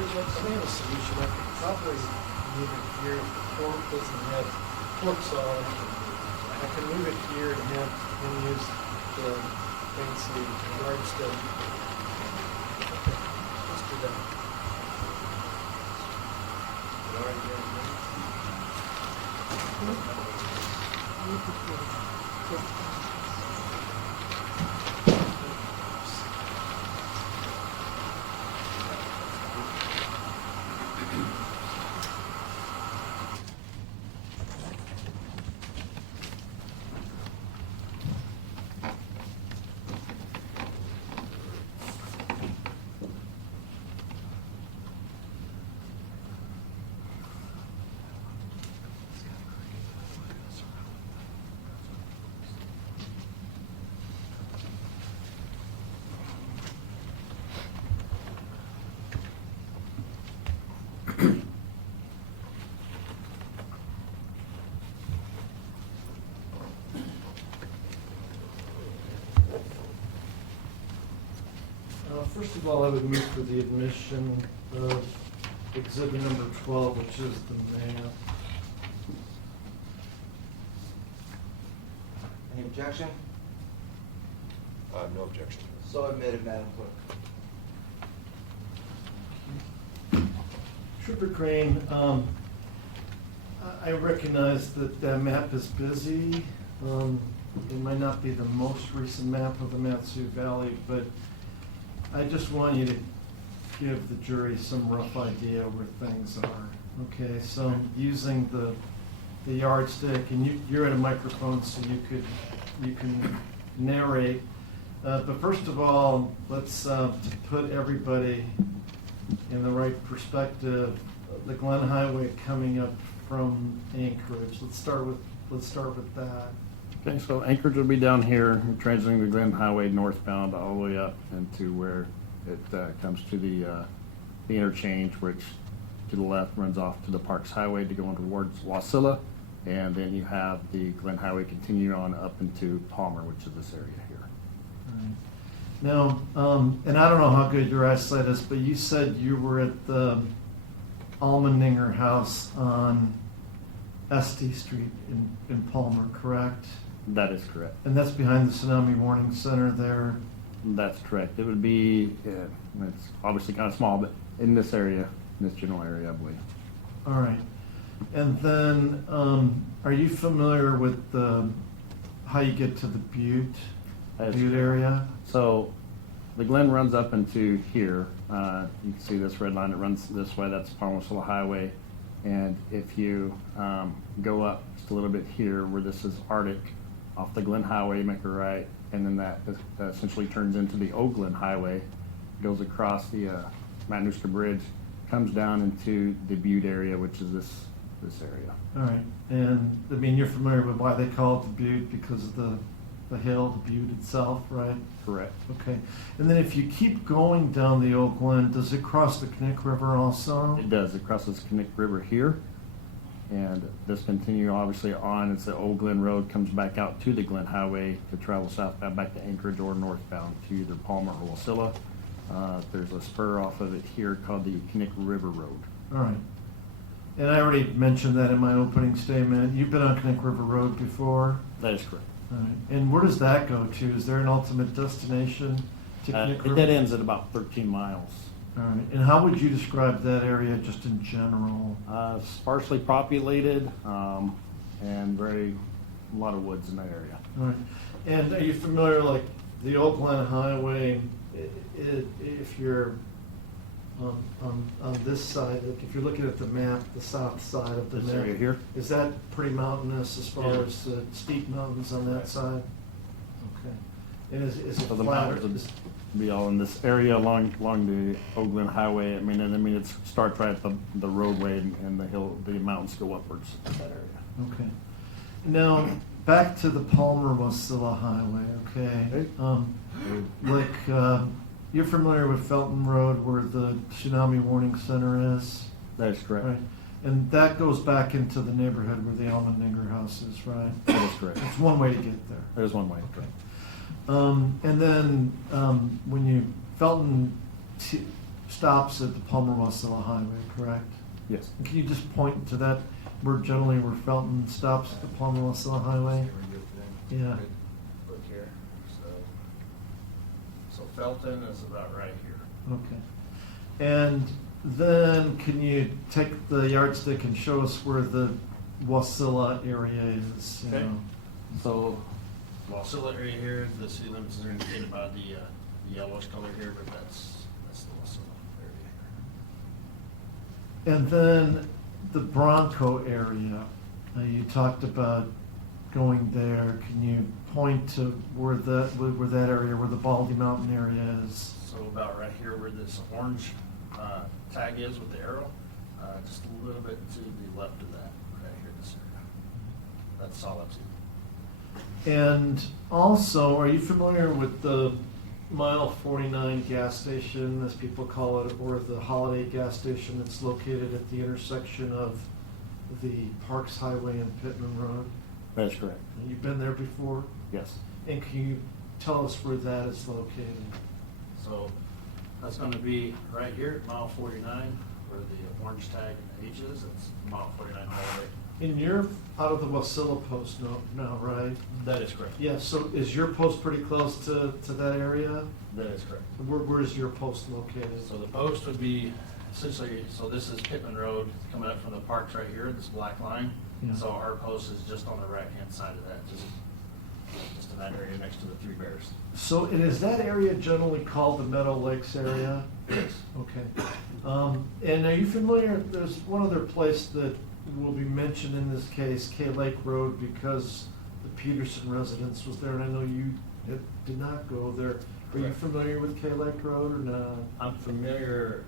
There's a solution. I could probably move it here if the court doesn't have hooks on it. I can move it here and have him use the fancy yardstick. Okay, let's do that. First of all, I would move for the admission of exhibit number 12, which is the map. Any objection? No objection. So admitted, Madam Clerk. Trooper Crane, I recognize that that map is busy. It might not be the most recent map of the Matsu Valley, but I just want you to give the jury some rough idea where things are. Okay, so using the yardstick, and you're at a microphone, so you can narrate. But first of all, let's to put everybody in the right perspective. The Glen Highway coming up from Anchorage. Let's start with that. Okay, so Anchorage will be down here, transiting the Glen Highway northbound all the way up into where it comes to the interchange, which to the left runs off to the Parks Highway to go on towards Wasilla, and then you have the Glen Highway continue on up into Palmer, which is this area here. Now, and I don't know how good your eyesight is, but you said you were at the Almendinger house on Estee Street in Palmer, correct? That is correct. And that's behind the Tsunami Warning Center there. That's correct. It would be, it's obviously kind of small, but in this area, in this general area, I believe. All right. And then, are you familiar with how you get to the Butte area? So the Glen runs up into here. You can see this red line that runs this way. That's Palmer-Wasilla Highway. And if you go up just a little bit here, where this is Arctic, off the Glen Highway, you make a right, and then that essentially turns into the Old Glen Highway, goes across the Matanuska Bridge, comes down into the Butte area, which is this area. All right. And, I mean, you're familiar with why they call it the Butte, because of the the hill, the butte itself, right? Correct. Okay. And then if you keep going down the Oak Glen, does it cross the Knik River also? It does. It crosses Knik River here, and this continue obviously on. It's the Old Glen Road, comes back out to the Glen Highway to travel southbound back to Anchorage or northbound to either Palmer or Wasilla. There's a spur off of it here called the Knik River Road. All right. And I already mentioned that in my opening statement. You've been on Knik River Road before? That is correct. All right. And where does that go to? Is there an ultimate destination to Knik It River? dead ends at about 13 miles. All right. And how would you describe that area just in general? Sparsely populated, and a lot of woods in that area. All right. And are you familiar, like, the Oak Glen Highway, if you're on this side, like if you're looking at the map, the south side of the This map. area here? Is that pretty mountainous as far Yeah. as steep mountains on that Right. side? Okay. And is it So the flat? mountains would be all in this area along the Old Glen Highway. I mean, it starts right at the roadway and the hill, the mountains go upwards in that area. Okay. Now, back to the Palmer-Wasilla Highway, okay? You're familiar with Felton Road where the Tsunami Warning Center is? That is correct. Right. And that goes back into the neighborhood where the Almendinger house is, right? That is correct. It's one way to get there. That is one way. And then when Felton stops at the Palmer-Wasilla Highway, correct? Yes. And can you just point to that where generally where Felton stops at the Palmer-Wasilla Highway? Yeah. Look here. So Felton is about right here. Okay. And then can you take the yardstick and show us where the Wasilla area is? You Okay. know? So, Wasilla area here, the city limits are indicated by the yellowish color here, but that's the Wasilla area. And then the Bronco area, you talked about going there. Can you point to where that area, where the Baldy Mountain area is? So about right here where this orange tag is with the arrow, just a little bit to the left of that, right here, this area. That's Solitude. And also, are you familiar with the Mile 49 gas station, as people call it, or the Holiday gas station that's located at the intersection of the Parks Highway and Pittman Road? That is correct. You've been there before? Yes. And can you tell us where that is located? So that's going to be right here at mile 49, where the orange tag H is. It's mile 49 highway. And you're out of the Wasilla post now, right? That is correct. Yeah, so is your post pretty close to that area? That is correct. Where is your post located? So the post would be essentially, so this is Pittman Road coming up from the parks right here, this black line. Yeah. So our post is just on the right-hand side of that, just in that area next to the Three Bears. So, and is that area generally called the Meadow Lakes area? Yes. Okay. And are you familiar, there's one other place that will be mentioned in this case, K Lake Road, because the Peterson residence was there, and I know you did not go there. Are you Correct. familiar with K Lake Road or not? I'm familiar,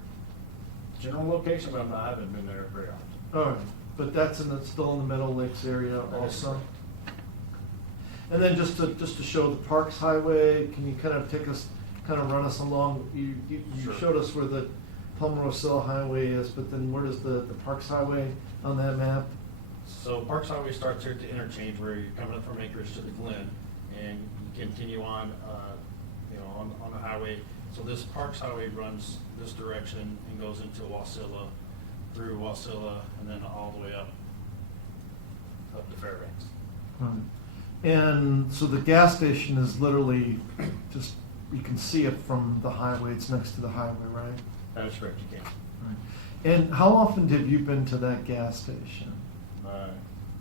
general location, but I haven't been there very often. All right, but that's still in the Meadow Lakes area That is also? correct. And then just to show the Parks Highway, can you kind of run us along? You Sure. showed us where the Palmer-Wasilla Highway is, but then where does the Parks Highway on that map? So Parks Highway starts here at the interchange where you're coming up from Anchorage to the Glen, and you continue on, on the highway. So this Parks Highway runs this direction and goes into Wasilla, through Wasilla, and then all the way up to Fairbanks. Right. And so the gas station is literally just, you can see it from the highway, it's next to the highway, right? That is correct, you can. Right. And how often have you been to that gas station?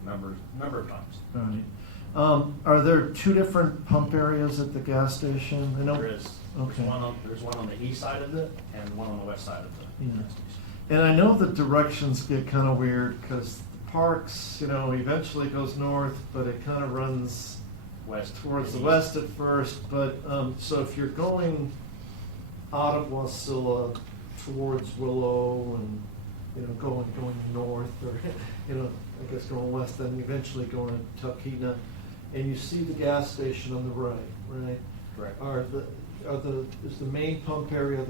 Number of times. Right. Are there two different pump areas at the gas station? I know. There is. Okay. There's one on the east side of it and one on the west side of the Yeah. gas station. And I know the directions get kind of weird because the Parks, eventually goes north, but it kind of runs West. towards the and west east. at first. But so if you're going out of Wasilla towards Willow and going north, or I guess going west, then eventually going to Talkeetna, and you see the gas station on the right? Correct. Is the main pump area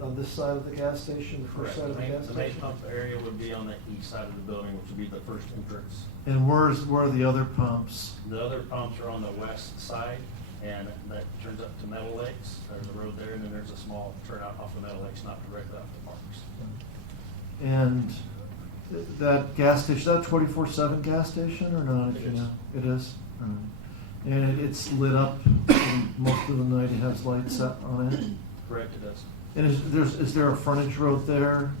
on this side of the gas station, the first Correct. side of the gas The main station? pump area would be on the east side of the building, which would be the first entrance. And where are the other pumps? The other pumps are on the west side, and that turns up to Meadow Lakes. There's a road there, and then there's a small turnout off of Meadow Lakes, not directly off the parks. And that gas station, is that 24/7 gas station or not? It is. It is? All right. And it's lit up most of the night, it has lights set on it? Correct, it does. And is there a frontage road there?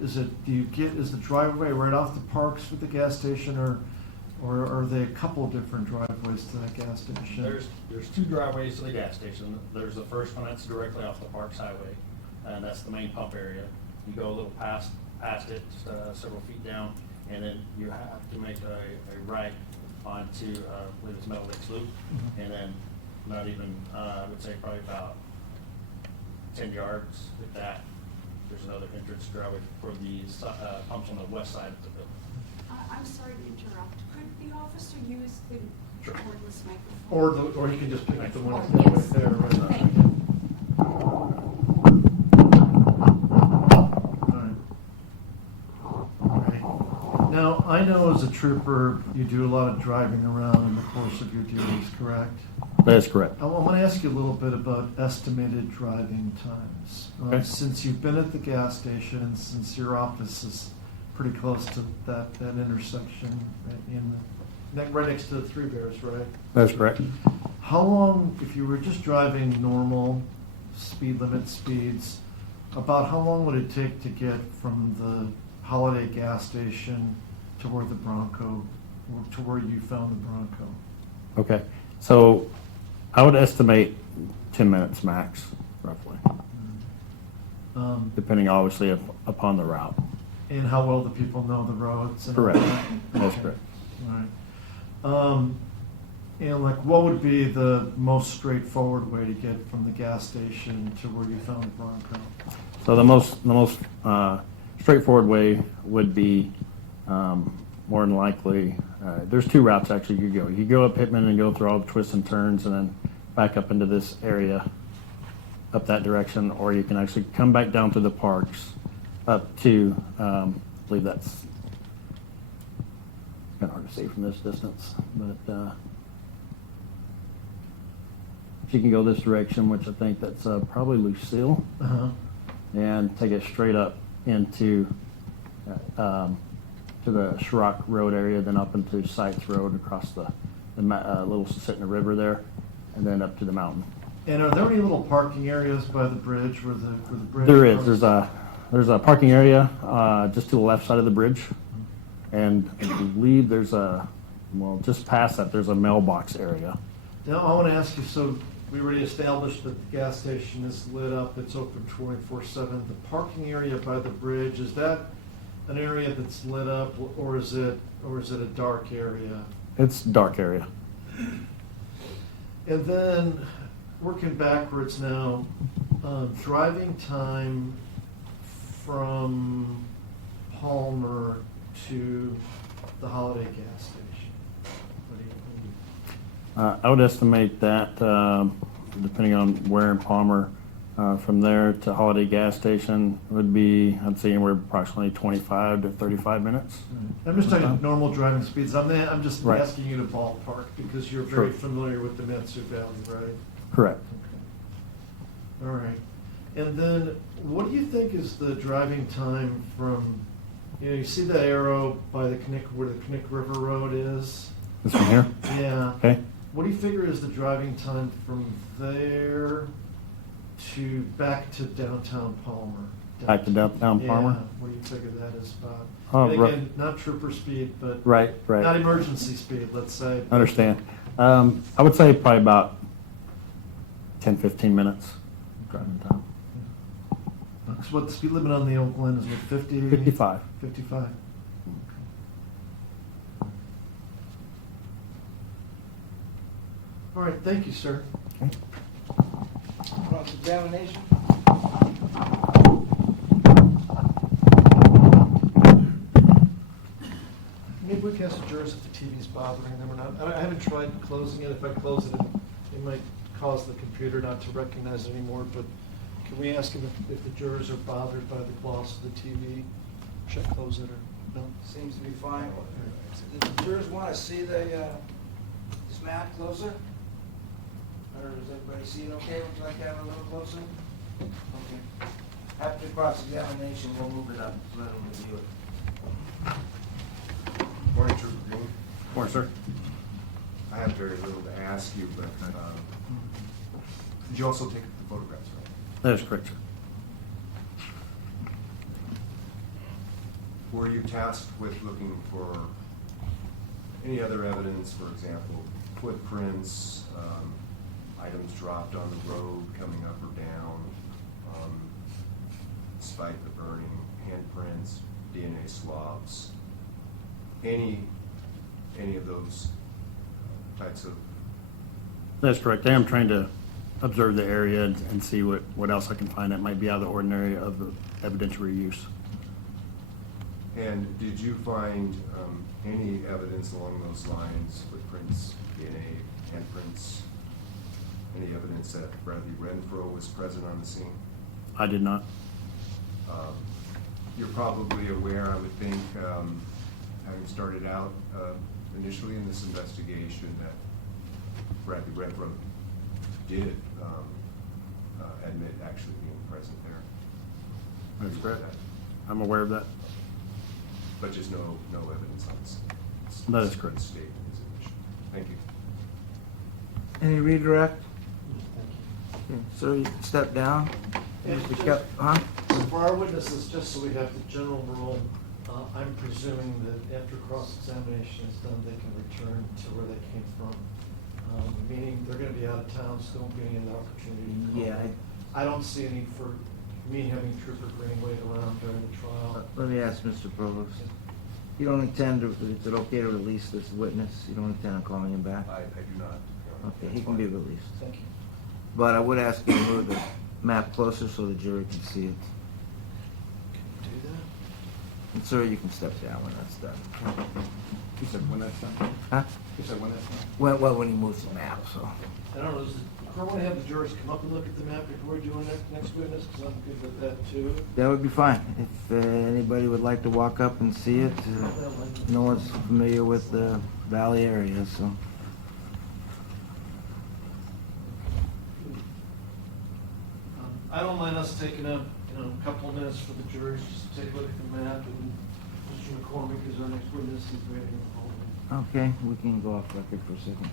Is the driveway right off the parks with the gas station, or are they a couple of different driveways to that gas station? There's two driveways to the gas station. There's the first one that's directly off the Parks Highway, and that's the main pump area. You go a little past it, several feet down, and then you have to make a right onto, I believe it's Meadow Lakes Loop, and then not even, I would say probably about 10 yards, if that, there's another entrance driveway for the pumps on the west side of the building. I'm sorry to interrupt. Could the officer use the Sure. cordless microphone? Or he can just pick up the one Oh, right yes. there, right? Thank you. Alright. Now, I know as a trooper, you do a lot of driving around in the course of your duties, correct? That is correct. I want to ask you a little bit about estimated driving times. Okay. Since you've been at the gas station and since your office is pretty close to that intersection right next to the Three Bears, right? That's correct. How long, if you were just driving normal speed limit speeds, about how long would it take to get from the Holiday gas station to where the Bronco, or to where you found the Bronco? Okay, so I would estimate 10 minutes max, roughly, depending obviously upon the route. And how well the people know the roads? And all Correct. that? That's Okay. correct. All right. And like, what would be the most straightforward way to get from the gas station to where you found the Bronco? So the most straightforward way would be more than likely, there's two routes actually you could go. You could go up Pittman and go through all the twists and turns and then back up into this area, up that direction, or you can actually come back down to the parks up to, I believe that's kind of hard to see from this distance, but if you can go this direction, which I think that's probably Lucille, Uh-huh. and take it straight up into to the Schrock Road area, then up into Sites Road across the little Sitna River there, and then up to the mountain. And are there any little parking areas by the bridge where the bridge? There is. goes? There's a parking area just to the left side of the bridge, and I believe there's just past that there's a mailbox area. Now, I want to ask you, so we already established that the gas station is lit up, it's open 24/7. The parking area by the bridge, is that an area that's lit up, or is it a dark area? It's a dark area. And then, working backwards now, driving time from Palmer to the Holiday gas station. What do you think? I would estimate that, depending on where in Palmer, from there to Holiday Gas Station would be, I'd say anywhere approximately 25 to 35 minutes. I'm just talking normal driving speeds. I'm just Right. asking you to ballpark because you're Sure. very familiar with the Metsu Valley, right? Correct. Okay. All right. And then, what do you think is the driving time from, you see that arrow by the where the Knick River Road is? This one here? Yeah. Okay. What do you figure is the driving time from there to back to downtown Palmer? Back to downtown Palmer? Yeah, what do you figure that is about? Oh, And right. again, not trooper speed, but Right, not right. emergency speed, let's say. Understand. I would say probably about 10, 15 minutes driving time. So what the speed limit on the Oak Glen is, what, 50? 55. 55. All right, thank you, sir. Okay. Cross-examination? we can ask the jurors if the TV's bothering them or not. I haven't tried closing it. If I close it, it might cause the computer not to recognize it anymore, but can we ask them if the jurors are bothered by the gloss of the TV? Should I close it or no? Seems to be fine. Do the jurors want to see this map closer? Or does everybody see it okay? Would you like to have it a little closer? Okay. After cross-examination, we'll move it up, let them review it. Morning, Trooper Green. Morning, sir. I have very little to ask you, but did you also take the photographs, right? That is correct, sir. Were you tasked with looking for any other evidence, for example, footprints, items dropped on the road coming up or down, despite the burning, handprints, DNA swabs, any of those types of? That's correct. I am trying to observe the area and see what else I can find that might be out of the ordinary of the evidentiary use. And did you find any evidence along those lines, footprints, DNA, handprints, any evidence that Bradley Renfro was present on the scene? I did not. You're probably aware, I would think, having started out initially in this investigation, that Bradley Renfro did admit actually being present there. That's correct. I'm aware of that. But just no evidence on this. That is correct. Statement is admission. Thank you. Any redirect? Thank you. Okay, sir, you can step down. Yeah, Mr. Judge. Kelp, huh? For our witnesses, just so we have the general rule, I'm presuming that after cross-examination is done, they can return to where they came from. Meaning they're gonna be out of town, so there won't be any other opportunity to call. Yeah, I don't see any for me having Trooper Green wait around during the trial. Let me ask Mr. Provost. You don't intend to, is it okay to release this witness? You don't intend on calling him back? I do not. Okay, he can be released. Thank you. But I would ask you to move the map closer so the jury can see it. Can you do that? And sir, you can step down when that's done. You said when that's done? Huh? You said when that's done? Well, when he moves the map, so. I don't know, does the court want to have the jurors come up and look at the map before we do our next witness? Because I'm good with that too. That would be fine. If anybody would like to walk up and see it, no one's familiar with the valley area, so. I don't mind us taking a couple of minutes for the jurors just to take a look at the map, and Mr. McCormick is our next witness, he's ready to hold it. Okay, we can go off record for a second.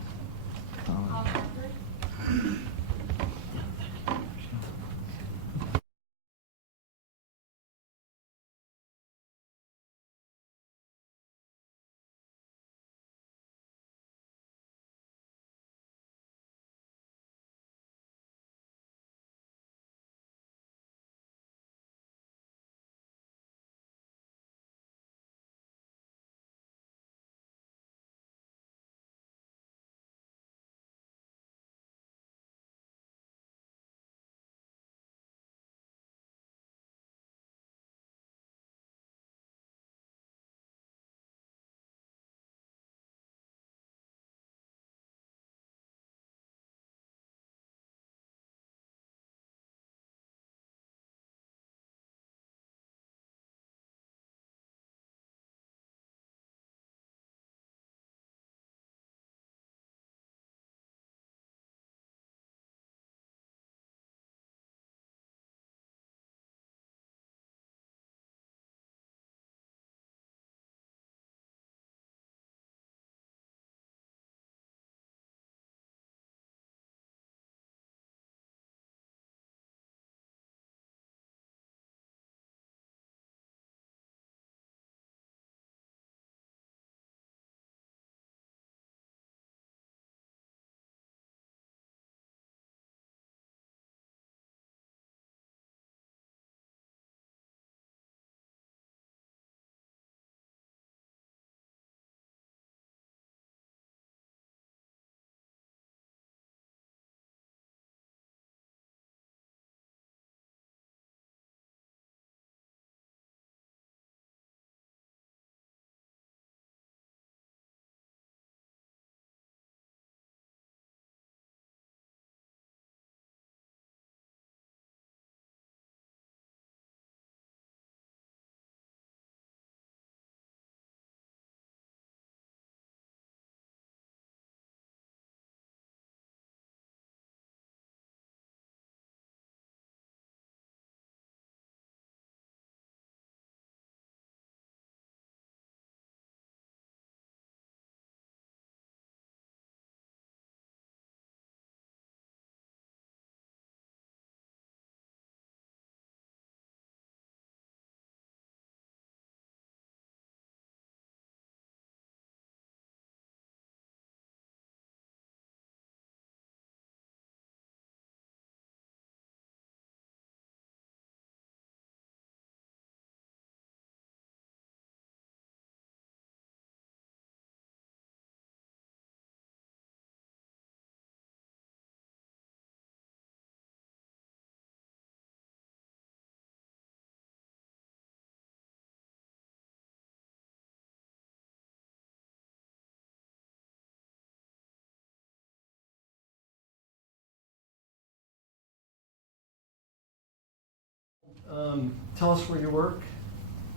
Tell us where you work.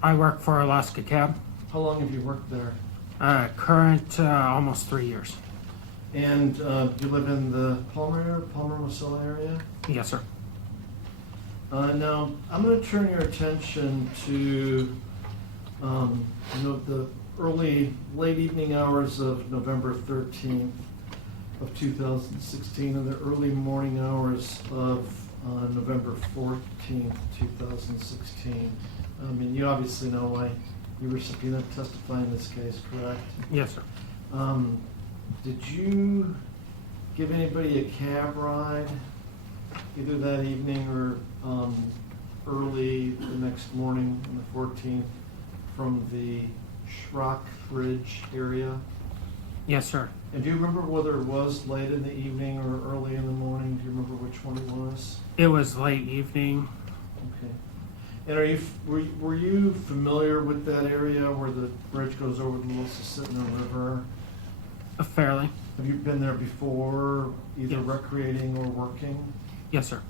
I work for Alaska Cab. How long have you worked there? Current almost 3 years. And you live in the Palmer-Wasilla area? Yes, sir. Now, I'm going to turn your attention to the late evening hours of November 13th of 2016 and the early morning hours of November 14th, 2016. You obviously know why you were subpoenaed to testify in this case, correct? Yes, sir. Did you give anybody a cab ride either that evening or early the next morning on the 14th from the Schrock Bridge area? Yes, sir. And do you remember whether it was late in the evening or early in the morning? Do you remember which one it was? It was late evening. Okay. And were you familiar with that area where the bridge goes over the Mississippi River? Fairly. Have you been there before, either Yes. recreating or working? Yes, sir.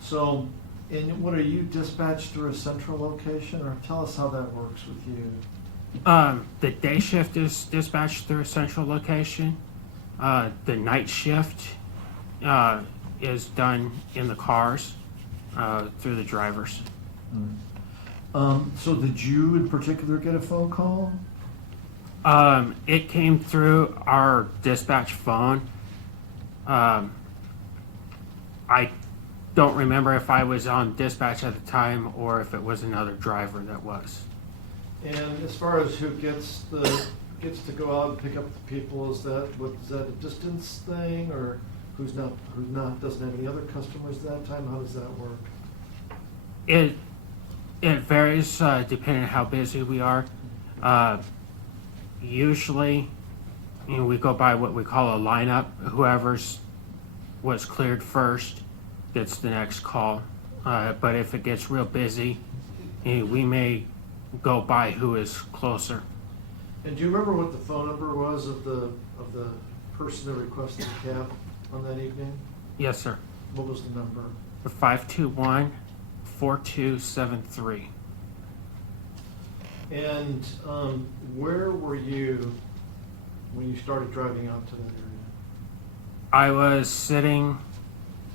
So, and what, are you dispatched through a central location, or tell us how that works with you? The day shift is dispatched through a central location. The night shift is done in the cars through the drivers. So did you in particular get a phone call? It came through our dispatch phone. I don't remember if I was on dispatch at the time or if it was another driver that was. And as far as who gets to go out and pick up the people, is that a distance thing, or who's not doesn't have any other customers at that time? How does that work? It varies depending on how busy we are. Usually, we go by what we call a lineup. Whoever's was cleared first gets the next call. But if it gets real busy, we may go by who is closer. And do you remember what the phone number was of the person that requested the cab on that evening? Yes, sir. What was the number? 521-4273. And where were you when you started driving out to that area? I was sitting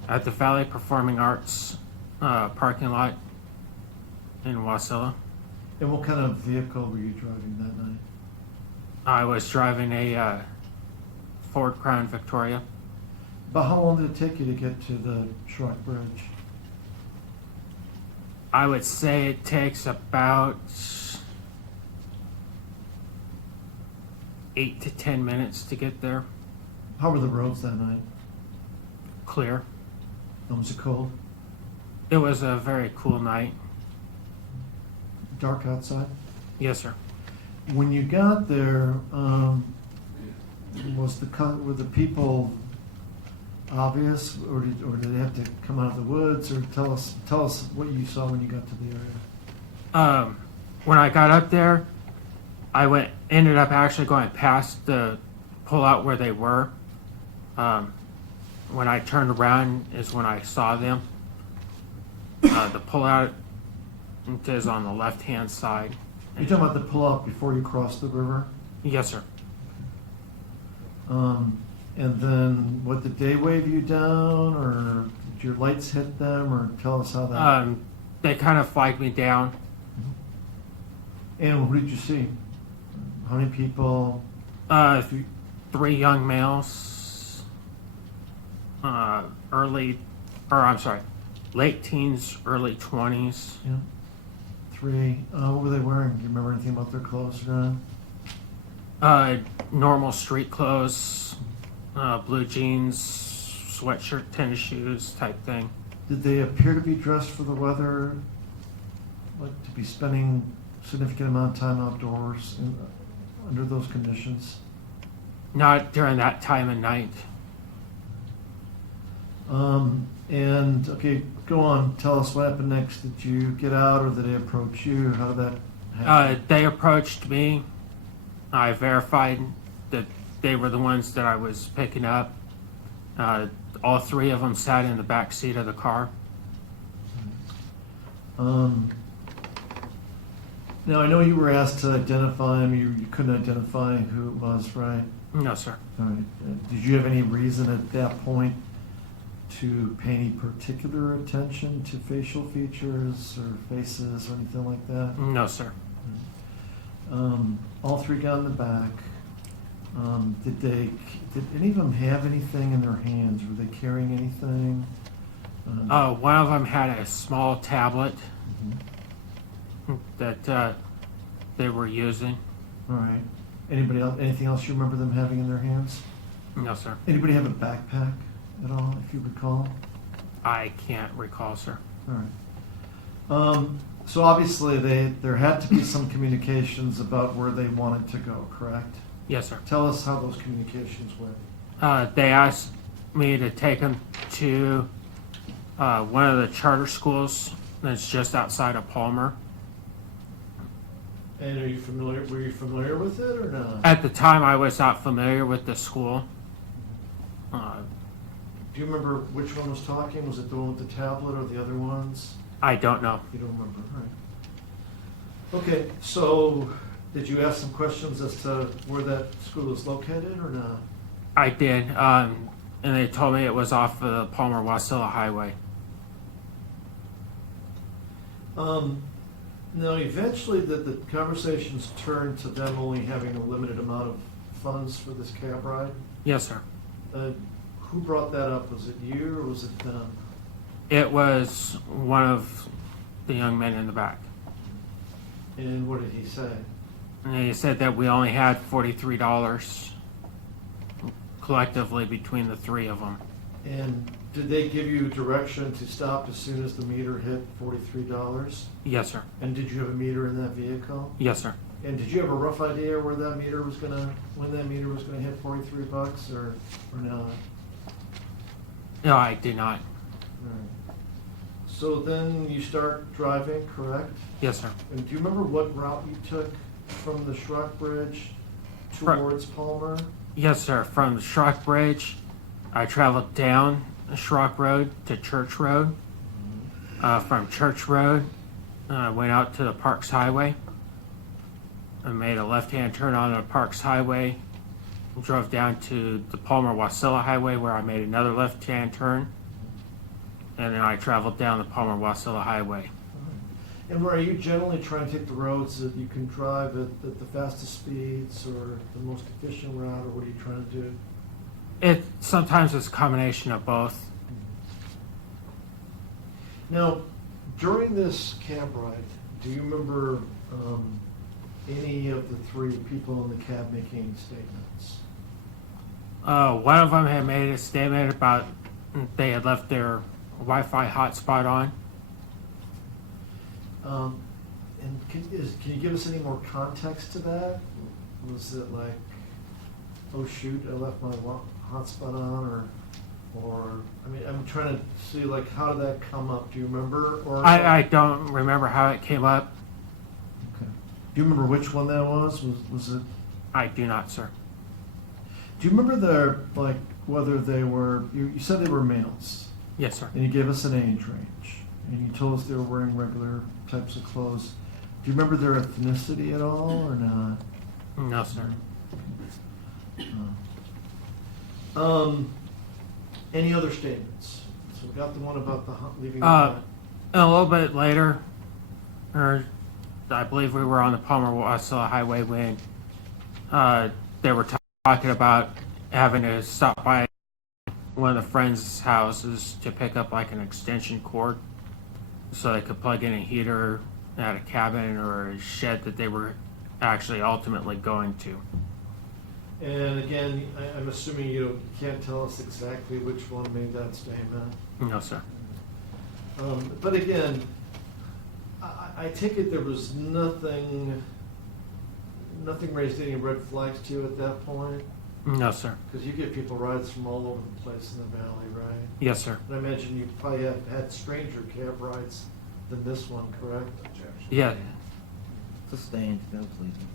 at the Valley Performing Arts parking lot in Wasilla. And what kind of vehicle were you driving that night? I was driving a Ford Crown Victoria. About how long did it take you to get to the Schrock Bridge? I would say it takes about 8 to 10 minutes to get there. How were the roads that night? Clear. Was it cold? It was a very cool night. Dark outside? Yes, sir. When you got there, were the people obvious, or did they have to come out of the woods? Or tell us what you saw when you got to the area. When I got up there, I ended up actually going past the pullout where they were. When I turned around is when I saw them. The pullout is on the left-hand side. You're talking about the pull-out before you crossed the river? Yes, sir. And then, did they wave you down, or did your lights hit them, or tell us how that... They kind of flagged me down. And what did you see? How many people? 3 young males. Late teens, early 20s. Yeah. 3. What were they wearing? Do you remember anything about their clothes? Normal street clothes, blue jeans, sweatshirt, tennis shoes type thing. Did they appear to be dressed for the weather? Like to be spending a significant amount of time outdoors under those conditions? Not during that time of night. And, okay, go on. Tell us what happened next. Did you get out, or did they approach you? How did that happen? They approached me. I verified that they were the ones that I was picking up. All 3 of them sat in the back seat of the car. Now, I know you were asked to identify him, you couldn't identify who it was, right? No, sir. All right. Did you have any reason at that point to pay any particular attention to facial features or faces or anything like that? No, sir. All three got in the back. Did any of them have anything in their hands? Were they carrying anything? One of them had a small tablet Mhm. that they were using. All right. Anybody else? Anything else you remember them having in their hands? No, sir. Anybody have a backpack at all, if you recall? I can't recall, sir. All right. So obviously, there had to be some communications about where they wanted to go, correct? Yes, sir. Tell us how those communications went. They asked me to take them to one of the charter schools that's just outside of Palmer. And were you familiar with it or not? At the time, I was not familiar with the school. Do you remember which one was talking? Was it the one with the tablet or the other ones? I don't know. You don't remember, all right. Okay, so did you ask some questions as to where that school is located or not? I did, and they told me it was off of the Palmer-Wasilla Highway. Now, eventually, the conversations turned to them only having a limited amount of funds for this cab ride. Yes, sir. Who brought that up? Was it you or was it them? It was one of the young men in the back. And what did he say? And he said that we only had $43 collectively between the three of them. And did they give you direction to stop as soon as the meter hit $43? Yes, sir. And did you have a meter in that vehicle? Yes, sir. And did you have a rough idea where that meter was gonna, when that meter was gonna hit $43 or not? No, I did not. Right. So then you start driving, correct? Yes, sir. And do you remember what route you took from the Schrock Bridge towards Palmer? Yes, sir. From the Schrock Bridge, I traveled down Schrock Road to Church Road. From Church Road, I went out to the Parks Highway. I made a left-hand turn on the Parks Highway, drove down to the Palmer-Wasilla Highway where I made another left-hand turn, and then I traveled down the Palmer-Wasilla Highway. And are you generally trying to take the roads that you can drive at the fastest speeds or the most efficient route, or what are you trying to do? Sometimes it's a combination of both. Now, during this cab ride, do you remember any of the three people in the cab making statements? One of them had made a statement about they had left their Wi-Fi hotspot on. And can you give us any more context to that? Was it like, oh shoot, I left my hotspot on, or I mean, I'm trying to see like how did that come up? Do you remember? Or I don't remember how it came up. Okay. Do you remember which one that was? Was it? I do not, sir. Do you remember like whether they were? You said they were males, Yes, sir. and you gave us an age range, and you told us they were wearing regular types of clothes. Do you remember their ethnicity at all, or not? No, sir. Any other statements? So we got the one about the leaving. And a little bit later, or I believe we were on the Palmer-Wasilla Highway when they were talking about having to stop by one of the friends' houses to pick up like an extension cord so they could plug in a heater at a cabin or a shed that they were actually ultimately going to. And again, I'm assuming you can't tell us exactly which one made that statement. No, sir. But again, I take it there was nothing raised any red flags to you at that point? No, sir. Because you get people rides from all over the place in the valley, right? Yes, sir. And I imagine you probably have had stranger cab rides than this one, correct? Yeah. Sustained, no pleading.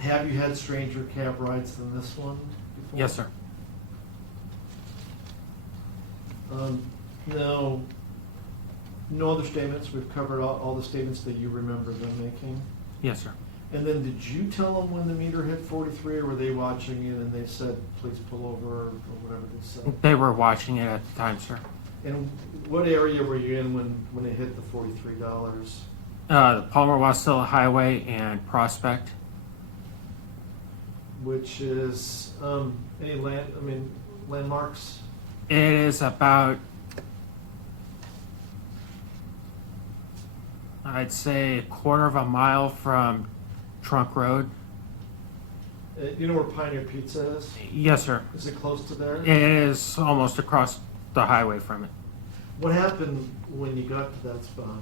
Have you had stranger cab rides than this one before? Yes, sir. Now, No other statements? We've covered all the statements that you remember them making? Yes, sir. And then did you tell them when the meter hit 43, or were they watching it and they said, please pull over, or whatever they said? They were watching it at the time, sir. And what area were you in when it hit the $43? The Palmer Wasilla Highway and Prospect. Which is, any landmarks? It is about, I'd say, a quarter of a mile from Trunk Road. You know where Pioneer Pizza is? Yes, sir. Is it close to there? It is almost across the highway from it. What happened when you got to that spot?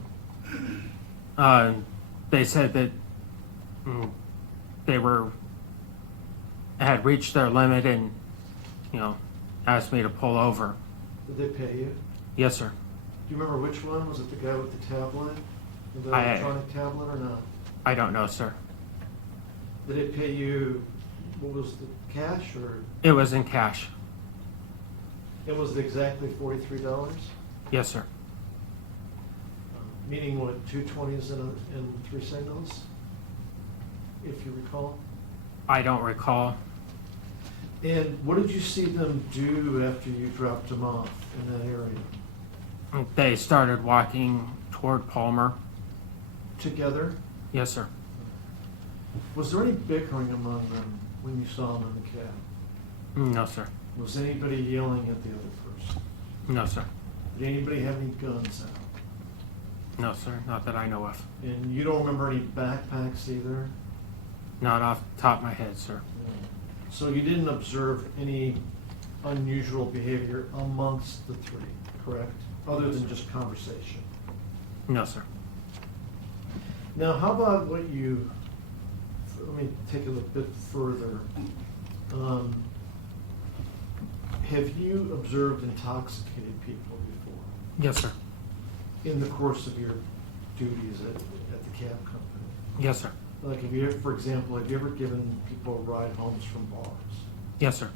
They said that they had reached their limit and, asked me to pull over. Did they pay you? Yes, sir. Do you remember which one? Was it the guy with the tablet? The I- electronic tablet or not? I don't know, sir. Did it pay you, what was the cash, or It was in cash. it was exactly $43? Yes, sir. Meaning what, 220s and 3 signals? If you recall? I don't recall. And what did you see them do after you dropped them off in that area? They started walking toward Palmer. Together? Yes, sir. Was there any bickering among them when you saw them in the cab? No, sir. Was anybody yelling at the other person? No, sir. Did anybody have any guns out? No, sir. Not that I know of. And you don't remember any backpacks either? Not off the top of my head, sir. So you didn't observe any unusual behavior amongst the three, correct? Other than just conversation? No, sir. Now, how about let me take it a bit further. Have you observed intoxicated people before Yes, sir. in the course of your duties at the cab company? Yes, sir. Like, for example, have you ever given people ride homes from bars? Yes, sir.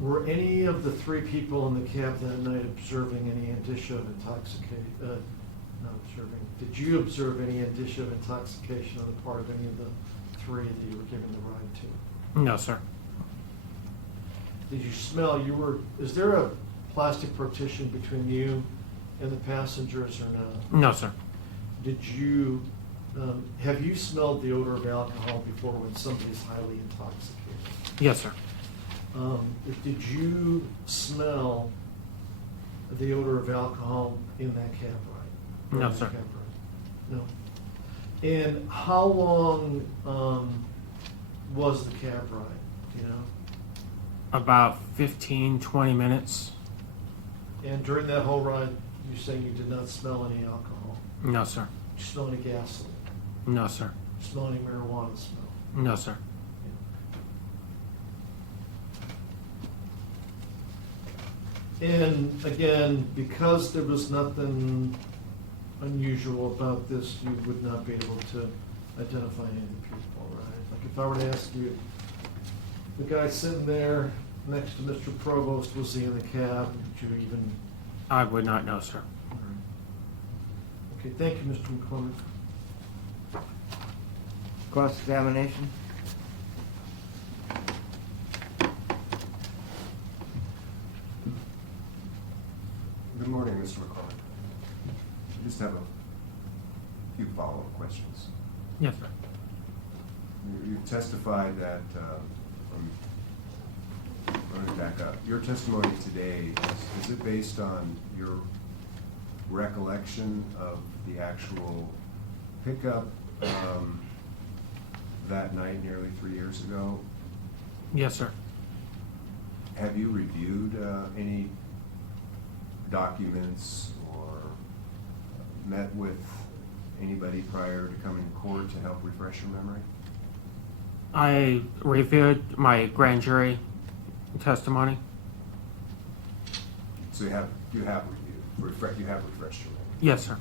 Were any of the three people in the cab that night observing any indicia of not observing, did you observe any indicia of intoxication on the part of any of the three that you were giving the ride to? No, sir. Did you smell, is there a plastic partition between you and the passengers or not? No, sir. Did you, have you smelled the odor of alcohol before when somebody's highly intoxicated? Yes, sir. Did you smell the odor of alcohol in that cab ride? No, During that sir. cab ride? No. And how long was the cab ride? Do you know? About 15, 20 minutes. And during that whole ride, you're saying you did not smell any alcohol? No, sir. Did you smell any gasoline? No, sir. Did you smell any marijuana smell? No, sir. And again, because there was nothing unusual about this, you would not be able to identify any of the people, right? Like if I were to ask you, the guy sitting there next to Mr. Provost, was he in the cab? Did you even? I would not know, sir. All right. Okay, thank you, Mr. McCormick. Cross-examination? Good morning, Mr. McCormick. I just have a few follow-up questions. Yes, sir. You've testified that, let me back up. Your testimony today, is it based on your recollection of the actual pickup that night nearly 3 years ago? Yes, sir. Have you reviewed any documents or met with anybody prior to coming to court to help refresh your memory? I reviewed my grand jury testimony. So you have reviewed, you have refreshed your memory? Yes, sir.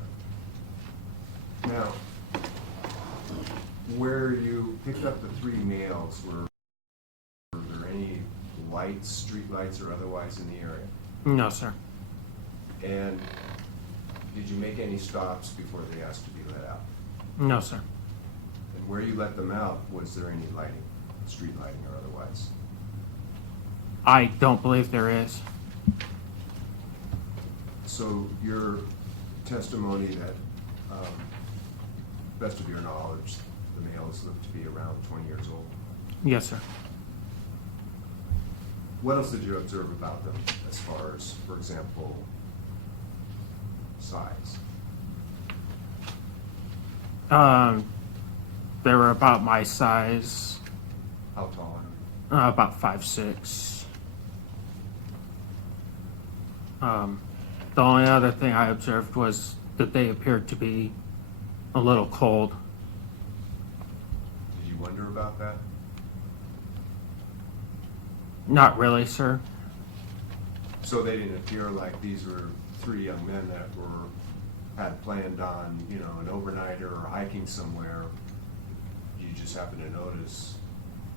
Now, where you picked up the three males, were there any lights, street lights or otherwise in the area? No, sir. And Did you make any stops before they asked to be let out? No, sir. And where you let them out, was there any lighting, street lighting or otherwise? I don't believe there is. So your testimony that, best of your knowledge, the males looked to be around 20 years old. Yes, sir. What else did you observe about them as far as, for example, size? They were about my size, How tall are they? about 5'6". The only other thing I observed was that they appeared to be a little cold. Did you wonder about that? Not really, sir. So they didn't appear like these were three young men that had planned on, an overnighter or hiking somewhere. You just happened to notice,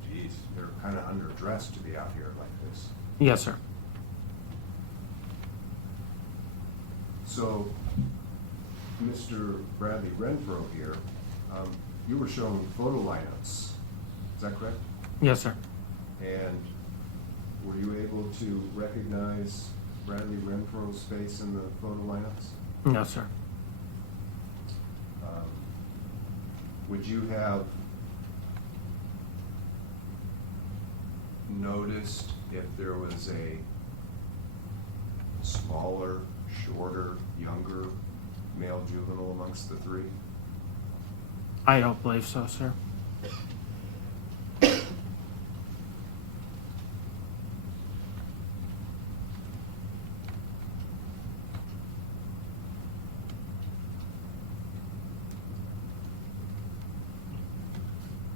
geez, they're kind of underdressed to be out here like this. Yes, sir. So, Mr. Bradley Renfro here, you were showing photo lineups, is that correct? Yes, sir. And were you able to recognize Bradley Renfro's face in the photo lineups? No, sir. Would you have noticed if there was a smaller, shorter, younger male juvenile amongst the three? I don't believe so, sir.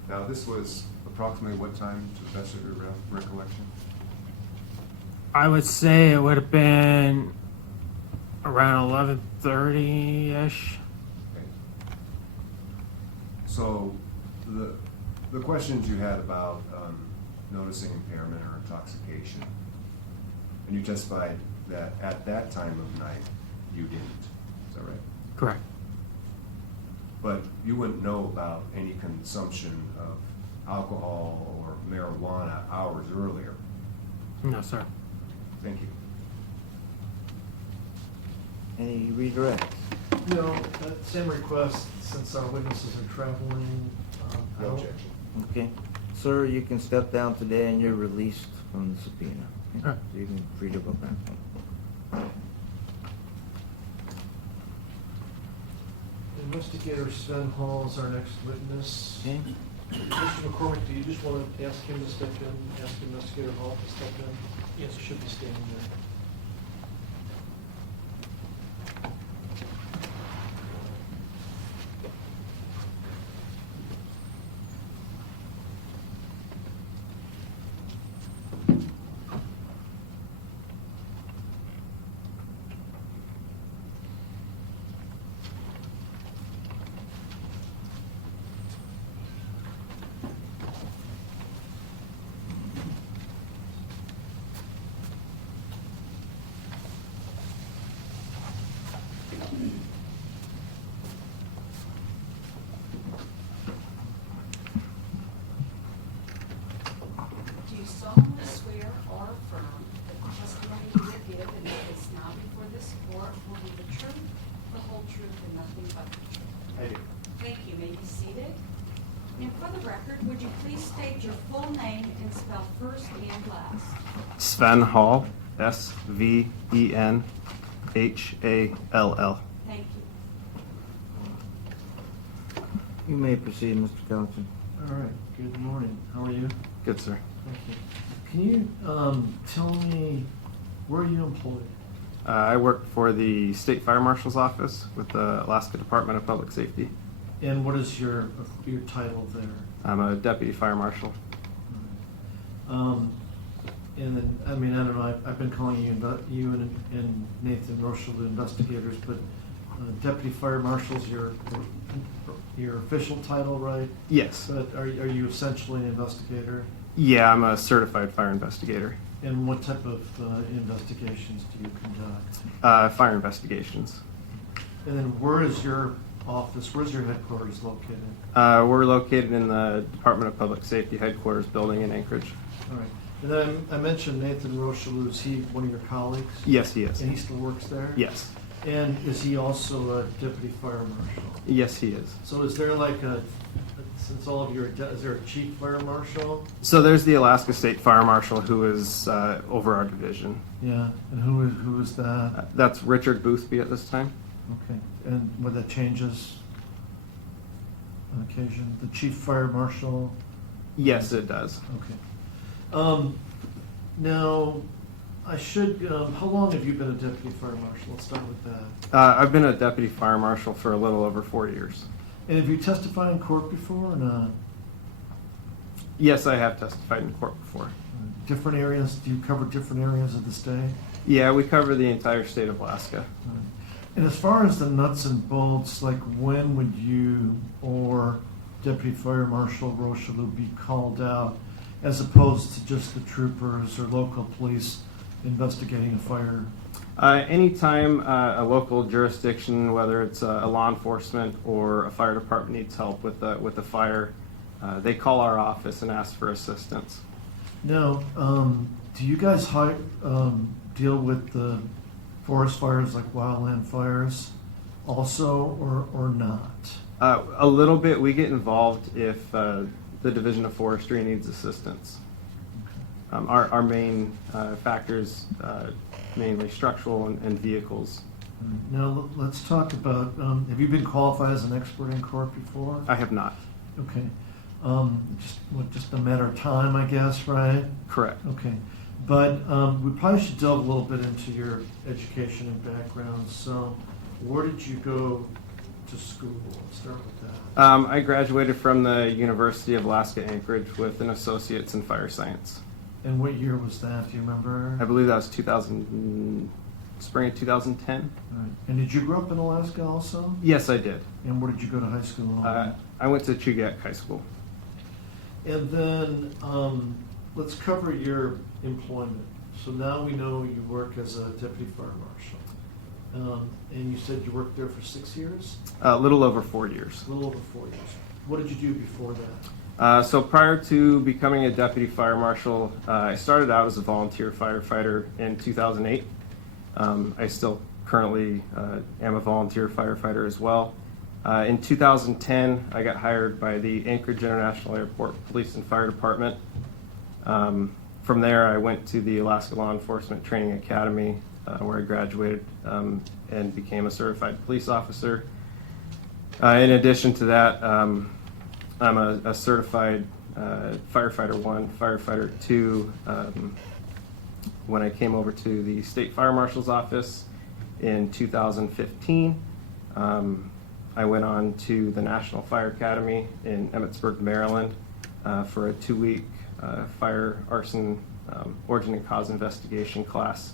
Now, this was approximately what time, to the best of your recollection? I would say it would have been around 11:30-ish. Okay. So, the questions you had about noticing impairment or intoxication, and you testified that at that time of night, you didn't. Is that right? Correct. But you wouldn't know about any consumption of alcohol or marijuana hours earlier. No, sir. Thank you. Any redirects? No, same request, since our witnesses are traveling. I No don't- objection. Okay. Sir, you can step down today and you're released from the subpoena. Okay? All right. So you can free to go back home. Investigator Sven Hall is our next witness. Okay? Mr. McCormick, do you just want to ask him to step in, ask Investigator Hall to step in? Yes. Should be standing there. Do you solemnly swear or affirm that the testimony you will give in the case now before this court will be the truth, the whole truth, and nothing but the truth? I do. Thank you. May be seated. And for the record, would you please state your full name and spell first and last? Sven Hall, Svenhall. Thank you. You may proceed, Mr. Kelton. All right, good morning. How are you? Good, sir. Thank you. Can you tell me, where are you employed? I work for the State Fire Marshal's Office with the Alaska Department of Public Safety. And what is your title there? I'm a deputy fire marshal. And then, I mean, I don't know, I've been calling you and Nathan Rochelle the investigators, but deputy fire marshal's your official title, right? Yes. But are you essentially an investigator? Yeah, I'm a certified fire investigator. And what type of investigations do you conduct? Fire investigations. And then where is your office, where's your headquarters located? We're located in the Department of Public Safety headquarters building in Anchorage. All right. And then I mentioned Nathan Rocheleau. Is he one of your colleagues? Yes, he is. And he still works there? Yes. And is he also a deputy fire marshal? Yes, he is. So is there like since all of you are, is there a chief fire marshal? So there's the Alaska State Fire Marshal who is over our division. Yeah, and who is that? That's Richard Boothby at this time. Okay, and what that changes on occasion? The chief fire marshal? Yes, it does. Okay. Now, I should, how long have you been a deputy fire marshal? Let's start with that. I've been a deputy fire marshal for a little over 4 years. And have you testified in court before or not? Yes, I have testified in court before. Different areas, do you cover different areas of the state? Yeah, we cover the entire state of Alaska. And as far as the nuts and bolts, like when would you or Deputy Fire Marshal Rocheleau be called out as opposed to just the troopers or local police investigating a fire? Anytime a local jurisdiction, whether it's a law enforcement or a fire department needs help with the fire, they call our office and ask for assistance. Now, do you guys deal with the forest fires like wildland fires also or not? A little bit. We get involved if the Division of Forestry needs assistance. Our main factors mainly structural and vehicles. Now, let's talk about, have you been qualified as an expert in court before? I have not. Okay. Just a matter of time, I guess, right? Correct. Okay. But we probably should delve a little bit into your education and background. So where did you go to school? Let's start with that. I graduated from the University of Alaska Anchorage with an associate's in fire science. And what year was that? Do you remember? I believe that was spring of 2010. All right. And did you grow up in Alaska also? Yes, I did. And where did you go to high school? I went to Chugach High School. And then let's cover your employment. So now we know you work as a deputy fire marshal. And you said you worked there for 6 years? A little over 4 years. A little over 4 years. What did you do before that? So prior to becoming a deputy fire marshal, I started out as a volunteer firefighter in 2008. I still currently am a volunteer firefighter as well. In 2010, I got hired by the Anchorage International Airport Police and Fire Department. From there, I went to the Alaska Law Enforcement Training Academy, where I graduated and became a certified police officer. In addition to that, I'm a certified firefighter 1, firefighter 2. When I came over to the State Fire Marshal's office in 2015, I went on to the National Fire Academy in Emmitsburg, Maryland, for a 2-week fire arson origin and cause investigation class.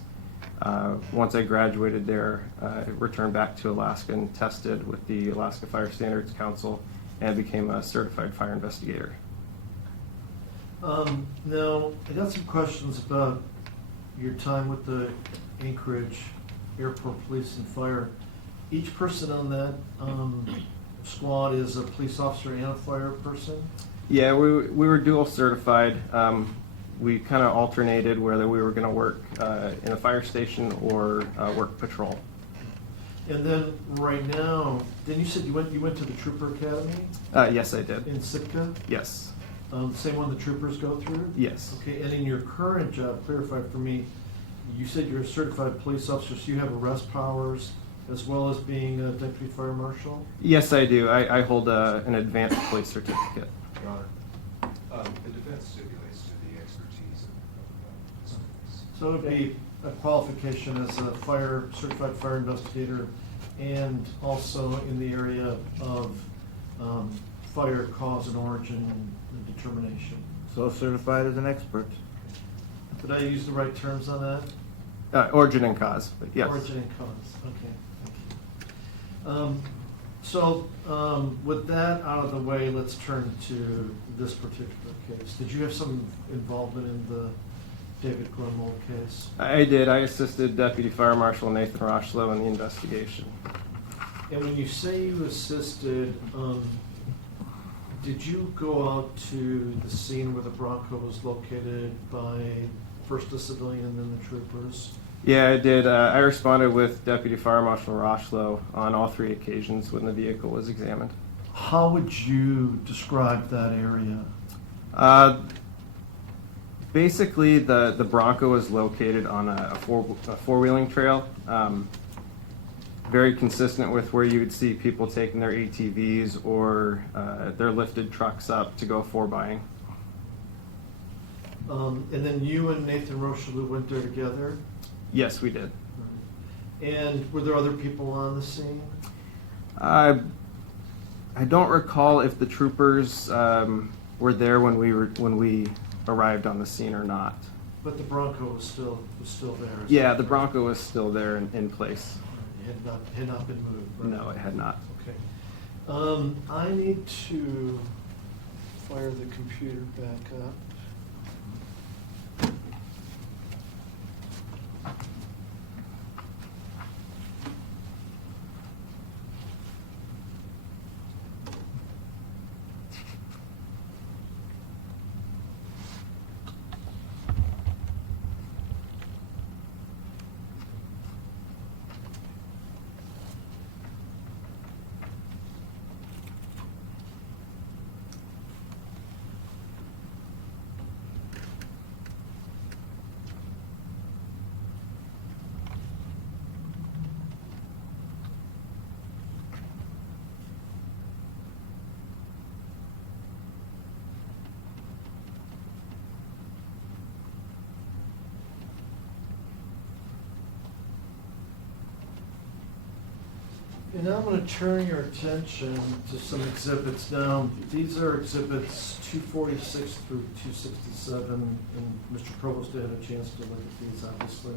Once I graduated there, I returned back to Alaska and tested with the Alaska Fire Standards Council and became a certified fire investigator. Now, I got some questions about your time with the Anchorage Airport Police and Fire. Each person on that squad is a police officer and a fire person? Yeah, we were dual certified. We kind of alternated whether we were going to work in a fire station or work patrol. And then right now, then you said you went to the Trooper Academy Yes, I did. in Sitka? Yes. The same one the troopers go through? Yes. Okay, and in your current job, clarify for me, you said you're a certified police officer, so you have arrest powers as well as being a deputy fire marshal? Yes, I do. I hold an advanced police certificate. Your Honor, the defense stipulates to the expertise of this witness. So it would be a qualification as a certified fire investigator and also in the area of fire cause and origin and determination. So certified as an expert. Did I use the right terms on that? Origin and cause, but yes. Origin and cause, okay, thank you. With that out of the way, let's turn to this particular case. Did you have some involvement in the David Grunwald case? I did. I assisted Deputy Fire Marshal Nathan Rocheleau in the investigation. And when you say you assisted, did you go out to the scene where the Bronco was located by first the civilian and then the troopers? Yeah, I did. I responded with Deputy Fire Marshal Rochlow on all 3 occasions when the vehicle was examined. How would you describe that area? Basically, the Bronco was located on a four-wheeling trail, very consistent with where you would see people taking their ATVs or their lifted trucks up to go four-buying. And then you and Nathan Rocheleau went there together? Yes, we did. And were there other people on the scene? I don't recall if the troopers were there when we arrived on the scene or not. But the Bronco was still there? Yeah, the Bronco was still there in place. It had not been moved? Right? No, it had not. Okay. I need to fire the computer back up. And now I'm going to turn your attention to some exhibits. Now, these are exhibits 246 through 267, and Mr. Provost did have a chance to look at these, obviously.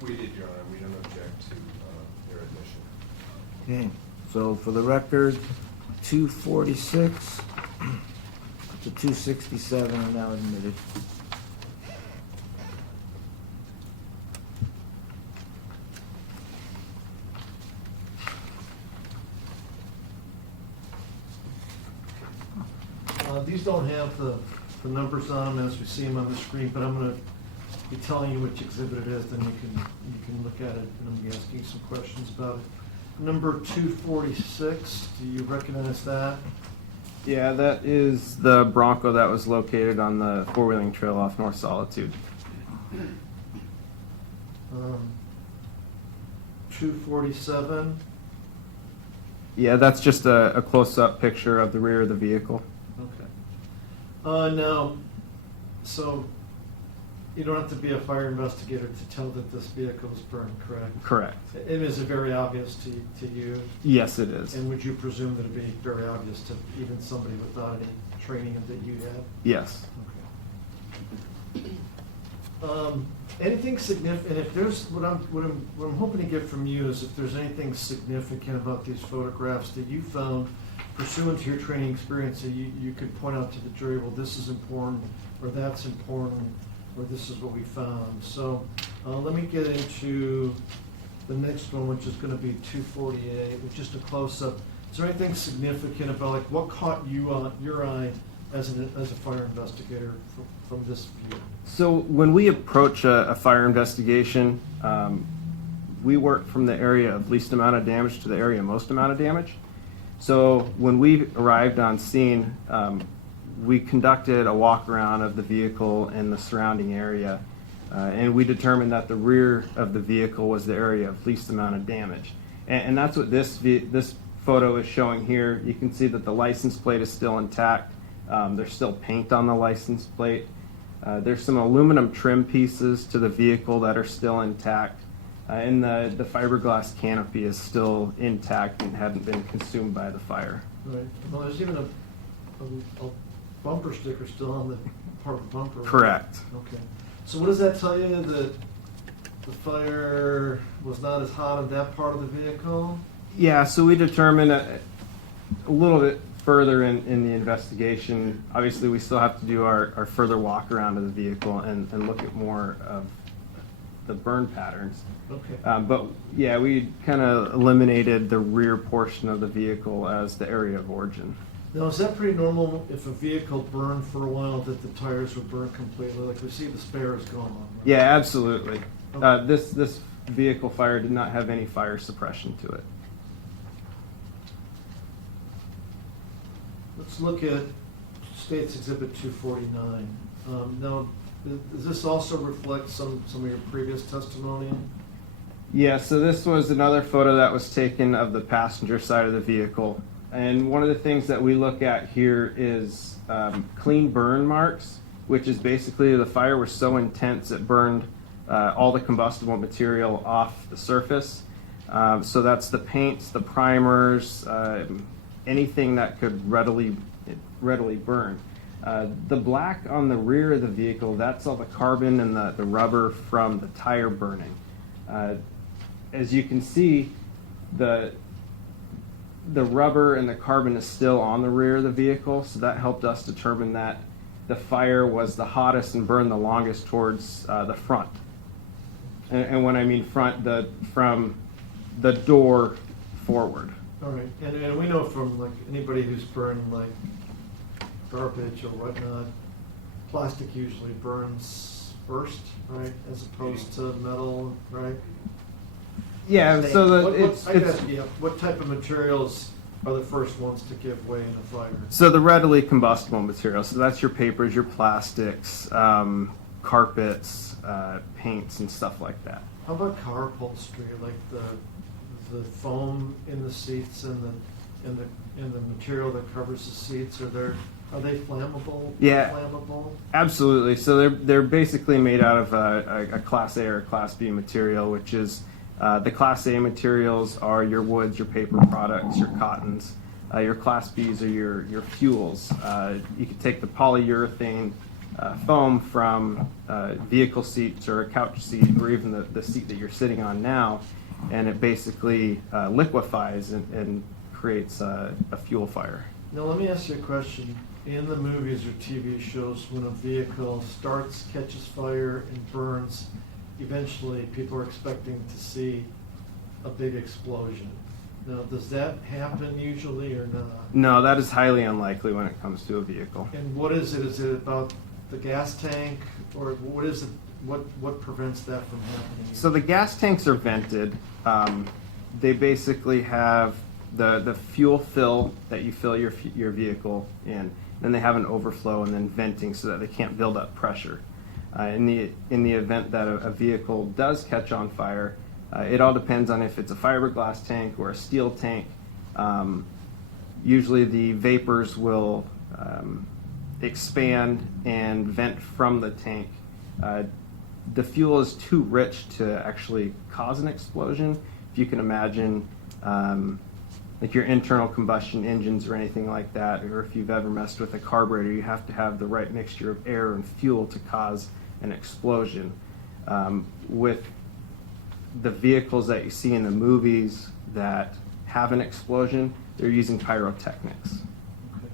We did, Your Honor. We don't object to their admission. Okay, so for the record, 246 to 267 are now admitted. These don't have the numbers on them as we see them on the screen, but I'm going to be telling you which exhibit it is, then you can look at it, and I'm going to be asking you some questions about it. Number 246, do you recognize that? Yeah, that is the Bronco that was located on the four-wheeling trail off North Solitude. 247, Yeah, that's just a close-up picture of the rear of the vehicle. okay. Now, so you don't have to be a fire investigator to tell that this vehicle was burned, correct? Correct. It is very obvious to you, Yes, it is. and would you presume that it'd be very obvious to even somebody without any training that you have? Yes. Okay. Anything significant? If there's what I'm hoping to get from you is if there's anything significant about these photographs that you found pursuant to your training experience that you could point out to the jury, well, this is important, or that's important, or this is what we found. So let me get into the next one, which is going to be 248, with just a close-up. Is there anything significant about, like, what caught your eye as a fire investigator from this view? So when we approach a fire investigation, we work from the area of least amount of damage to the area of most amount of damage. So when we arrived on scene, we conducted a walk around of the vehicle and the surrounding area, and we determined that the rear of the vehicle was the area of least amount of damage. And that's what this photo is showing here. You can see that the license plate is still intact. There's still paint on the license plate. There's some aluminum trim pieces to the vehicle that are still intact. And the fiberglass canopy is still intact and hadn't been consumed by the fire. Right. Well, there's even a bumper sticker still on the part of the bumper. Right? Correct. Okay. So what does that tell you, that the fire was not as hot in that part of the vehicle? Yeah, so we determined a little bit further in the investigation. Obviously, we still have to do our further walk around of the vehicle and look at more of the burn patterns. Okay. But yeah, we kind of eliminated the rear portion of the vehicle as the area of origin. Now, is that pretty normal if a vehicle burned for a while that the tires would burn completely? Like we see the spares going on. Right? Yeah, absolutely. This vehicle fire did not have any fire suppression to it. Let's look at State's Exhibit 249. Now, does this also reflect some of your previous testimony? Yeah, so this was another photo that was taken of the passenger side of the vehicle. And one of the things that we look at here is clean burn marks, which is basically the fire was so intense it burned all the combustible material off the surface. So that's the paints, the primers, anything that could readily burn. The black on the rear of the vehicle, that's all the carbon and the rubber from the tire burning. As you can see, the rubber and the carbon is still on the rear of the vehicle, so that helped us determine that the fire was the hottest and burned the longest towards the front. And when I mean front, from the door forward. All right, and we know from like anybody who's burned like garbage or whatnot, plastic usually burns first, right, as opposed to metal, right? Yeah, so What type of materials are the first ones to give way in a fire? so the readily combustible material. So that's your papers, your plastics, carpets, paints, and stuff like that. How about car upholstery, like the foam in the seats and the material that covers the seats? Are they flammable? Yeah. Flammable? Absolutely. So they're basically made out of a Class A or Class B material, which is the Class A materials are your woods, your paper products, your cottons. Your Class Bs are your fuels. You could take the polyurethane foam from vehicle seats or a couch seat or even the seat that you're sitting on now, and it basically liquefies and creates a fuel fire. Now, let me ask you a question. In the movies or TV shows, when a vehicle starts, catches fire, and burns, eventually people are expecting to see a big explosion. Now, does that happen usually or not? No, that is highly unlikely when it comes to a vehicle. And what is it? Is it about the gas tank, or what is it? What prevents that from happening? So the gas tanks are vented. They basically have the fuel fill that you fill your vehicle in. Then they have an overflow and then venting so that they can't build up pressure. In the event that a vehicle does catch on fire, it all depends on if it's a fiberglass tank or a steel tank. Usually the vapors will expand and vent from the tank. The fuel is too rich to actually cause an explosion. If you can imagine like your internal combustion engines or anything like that, or if you've ever messed with a carburetor, you have to have the right mixture of air and fuel to cause an explosion. With the vehicles that you see in the movies that have an explosion, they're using pyrotechnics. Okay.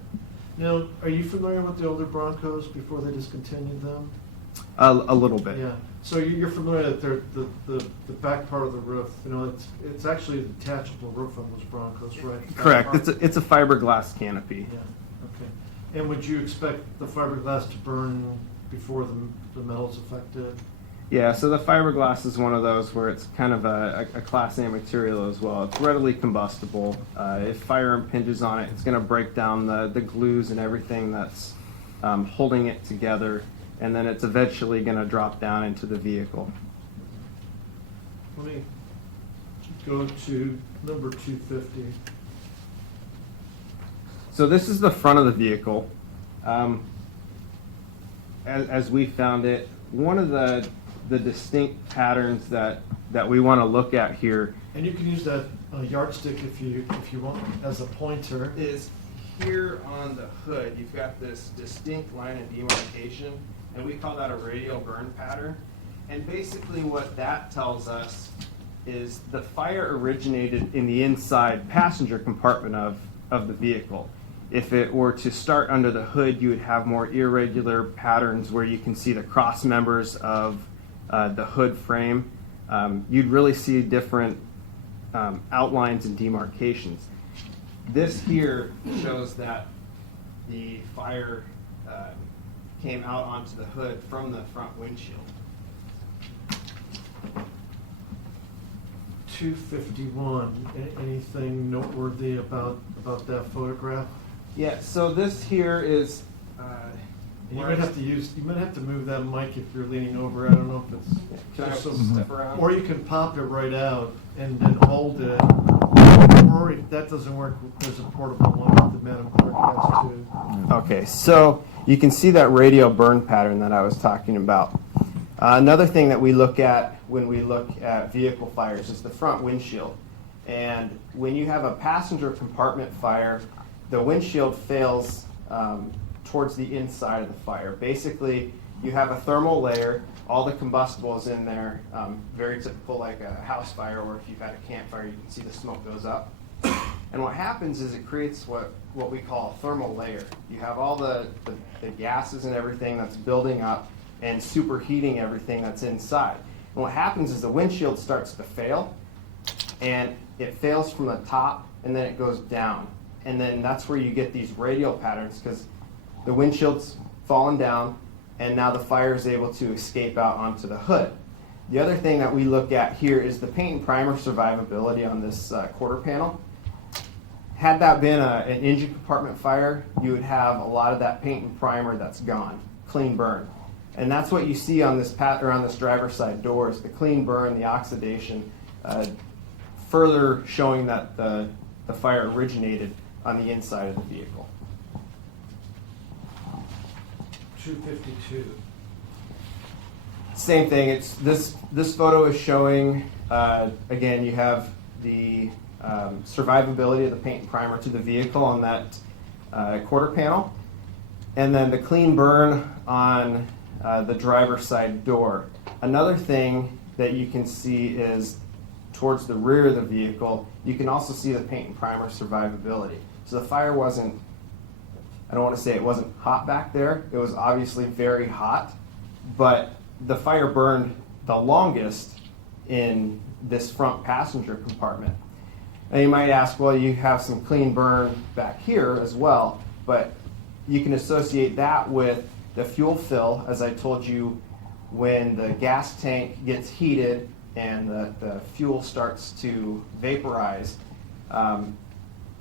Now, are you familiar with the older Broncos before they discontinued them? A little bit. Yeah. So you're familiar that the back part of the roof, it's actually a detachable roof on those Broncos, right? Correct. It's a fiberglass canopy. Yeah. Okay. And would you expect the fiberglass to burn before the metal's affected? Yeah, so the fiberglass is one of those where it's kind of a Class A material as well. It's readily combustible. If fire impinges on it, it's going to break down the glues and everything that's holding it together, and then it's eventually going to drop down into the vehicle. Let me go to number 250. So this is the front of the vehicle. As we found it, one of the distinct patterns that we want to look at here And you can use that yardstick if you want as a pointer. is here on the hood. You've got this distinct line of demarcation, and we call that a radial burn pattern. And basically what that tells us is the fire originated in the inside passenger compartment of the vehicle. If it were to start under the hood, you would have more irregular patterns where you can see the cross members of the hood frame, you'd really see different outlines and demarcations. This here shows that the fire came out onto the hood from the front windshield. 251, anything noteworthy about that photograph? Yeah, so this here is. You might have to move that mic if you're leaning over. I don't know if it's. Can I just so- step around? Or you can pop it right out and then hold it. Or if that doesn't work, there's a portable one that Madam Clerk has too. Okay, so you can see that radial burn pattern that I was talking about. Another thing that we look at when we look at vehicle fires is the front windshield. And when you have a passenger compartment fire, the windshield fails towards the inside of the fire. Basically, you have a thermal layer, all the combustible is in there, very typical like a house fire, or if you've had a campfire, you can see the smoke goes up. And what happens is it creates what we call a thermal layer. You have all the gases and everything that's building up and superheating everything that's inside. And what happens is the windshield starts to fail, and it fails from the top, and then it goes down. And then that's where you get these radial patterns, because the windshield's fallen down, and now the fire is able to escape out onto the hood. The other thing that we look at here is the paint and primer survivability on this quarter panel. Had that been an engine compartment fire, you would have a lot of that paint and primer that's gone, clean burn. And that's what you see on this on this driver's side door is the clean burn, the oxidation, further showing that the fire originated on the inside of the vehicle. 252. Same thing. It's this photo is showing again. You have the survivability of the paint and primer to the vehicle on that quarter panel, and then the clean burn on the driver's side door. Another thing that you can see is towards the rear of the vehicle. You can also see the paint and primer survivability. So the fire wasn't. I don't want to say it wasn't hot back there. It was obviously very hot, but the fire burned the longest in this front passenger compartment. And you might ask, well, you have some clean burn back here as well, but you can associate that with the fuel fill, as I told you, when the gas tank gets heated and the fuel starts to vaporize.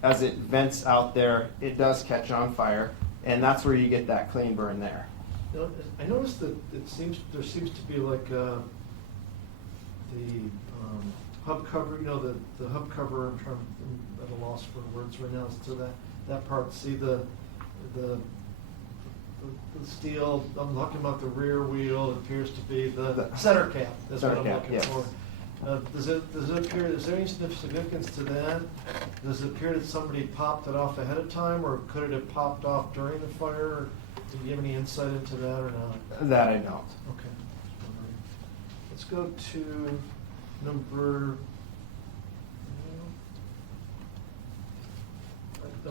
As it vents out there, it does catch on fire, and that's where you get that clean burn there. Now, I noticed that there seems to be like the hub cover. You know, the hub cover. I'm at a loss for words right now as to that part. See the steel. I'm talking about the rear wheel. It appears to be the center cap. That's what I'm looking yes. for. Does it appear? Is there any significance to that? Does it appear that somebody popped it off ahead of time, or could it have popped off during the fire? Do you have any insight into that or not? That I don't. Okay. Let's go to number.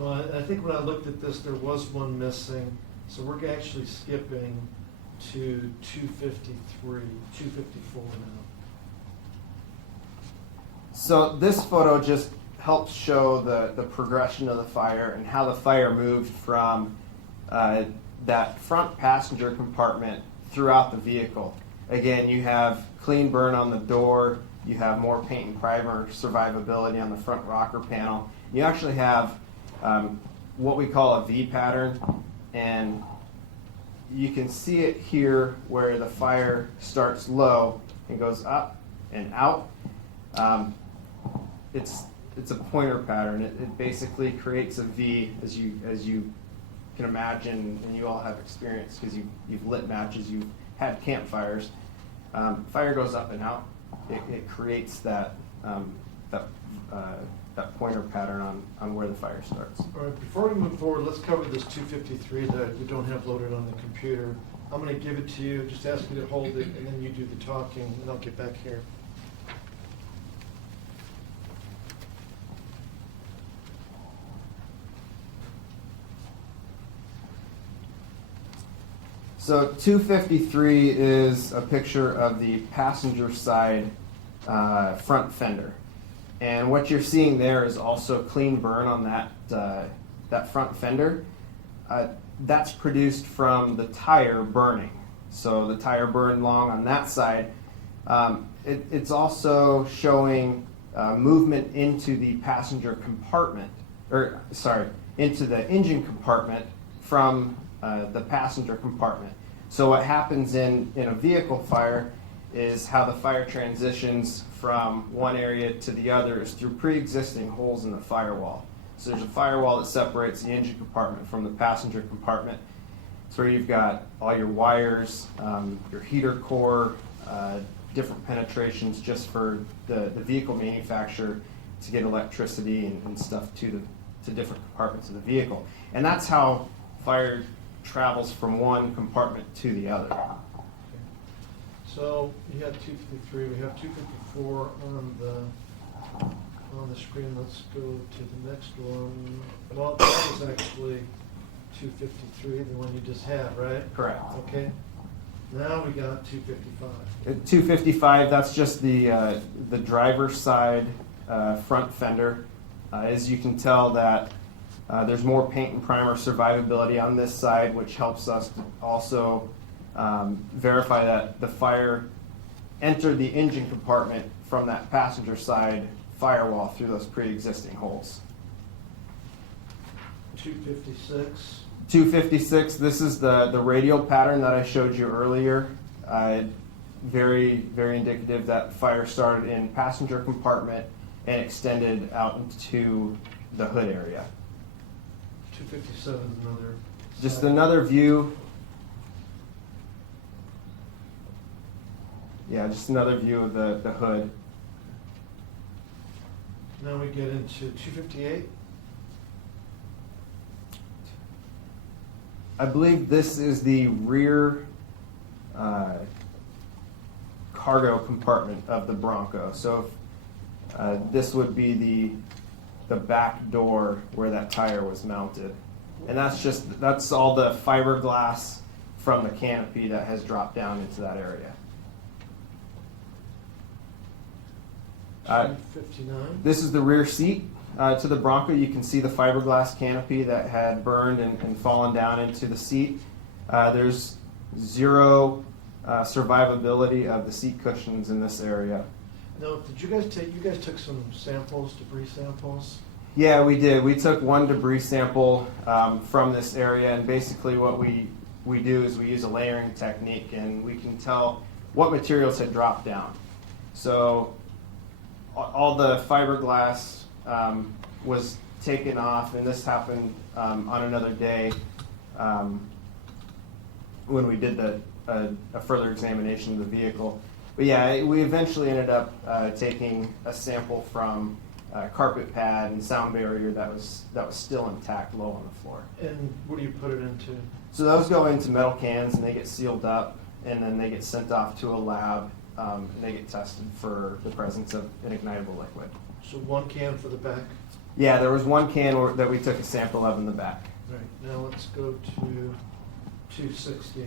I think when I looked at this, there was one missing, so we're actually skipping to 254 now. So this photo just helps show the progression of the fire and how the fire moved from that front passenger compartment throughout the vehicle. Again, you have clean burn on the door, you have more paint and primer survivability on the front rocker panel. You actually have what we call a V pattern, and you can see it here where the fire starts low and goes up and out. It's a pointer pattern. It basically creates a V, as you can imagine, and you all have experience because you've lit matches, you've had campfires. Fire goes up and out. It creates that pointer pattern on where the fire starts. All right, before we move forward, let's cover this 253 that we don't have loaded on the computer. I'm going to give it to you, just ask you to hold it, and then you do the talking, and I'll get back here. So 253 is a picture of the passenger side front fender. And what you're seeing there is also clean burn on that front fender. That's produced from the tire burning. So the tire burned long on that side. It's also showing movement into the passenger compartment, into the engine compartment from the passenger compartment. So what happens in a vehicle fire is how the fire transitions from one area to the other is through pre-existing holes in the firewall. So there's a firewall that separates the engine compartment from the passenger compartment. So you've got all your wires, your heater core, different penetrations just for the vehicle manufacturer to get electricity and stuff to different compartments of the vehicle. And that's how fire travels from one compartment to the other. So you had 253, we have 254 on the screen. Let's go to the next one. Well, that was actually 253, the one you just had, right? Correct. Okay. Now we got 255. 255, that's just the driver's side front fender. As you can tell that there's more paint and primer survivability on this side, which helps us to also verify that the fire entered the engine compartment from that passenger side firewall through those pre-existing holes. 256. 256, this is the radial pattern that I showed you earlier. Very, very indicative that fire started in passenger compartment and extended out into the hood area. 257 is another. Just side. another view. Yeah, just another view of the hood. Now we get into 258. I believe this is the rear cargo compartment of the Bronco. So this would be the back door where that tire was mounted. And that's all the fiberglass from the canopy that has dropped down into that area. 259. This is the rear seat to the Bronco. You can see the fiberglass canopy that had burned and fallen down into the seat. There's zero survivability of the seat cushions in this area. Now, did you guys took some samples, debris samples? Yeah, we did. We took one debris sample from this area, and basically what we do is we use a layering technique, and we can tell what materials had dropped down. So all the fiberglass was taken off, and this happened on another day when we did a further examination of the vehicle. But yeah, we eventually ended up taking a sample from carpet pad and sound barrier that was still intact, low on the floor. And what do you put it into? So those go into metal cans and they get sealed up, and then they get sent off to a lab and they get tested for the presence of an ignitable liquid. So one can for the back. Yeah, there was one can that we took a sample of in the back. Right. Now let's go to 260.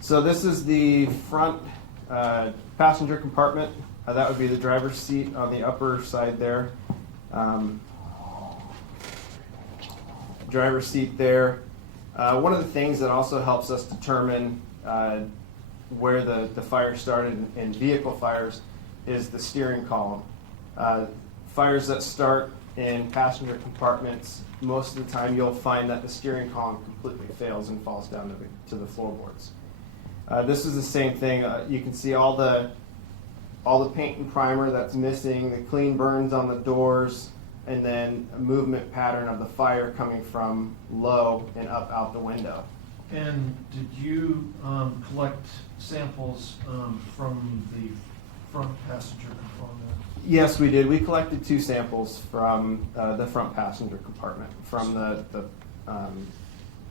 So this is the front passenger compartment. That would be the driver's seat on the upper side there. Driver's seat there. One of the things that also helps us determine where the fire started in vehicle fires is the steering column. Fires that start in passenger compartments, most of the time you'll find that the steering column completely fails and falls down to the floorboards. This is the same thing. You can see all the paint and primer that's missing, the clean burns on the doors, and then a movement pattern of the fire coming from low and up out the window. And did you collect samples from the front passenger compartment? Yes, we did. We collected 2 samples from the front passenger compartment, from the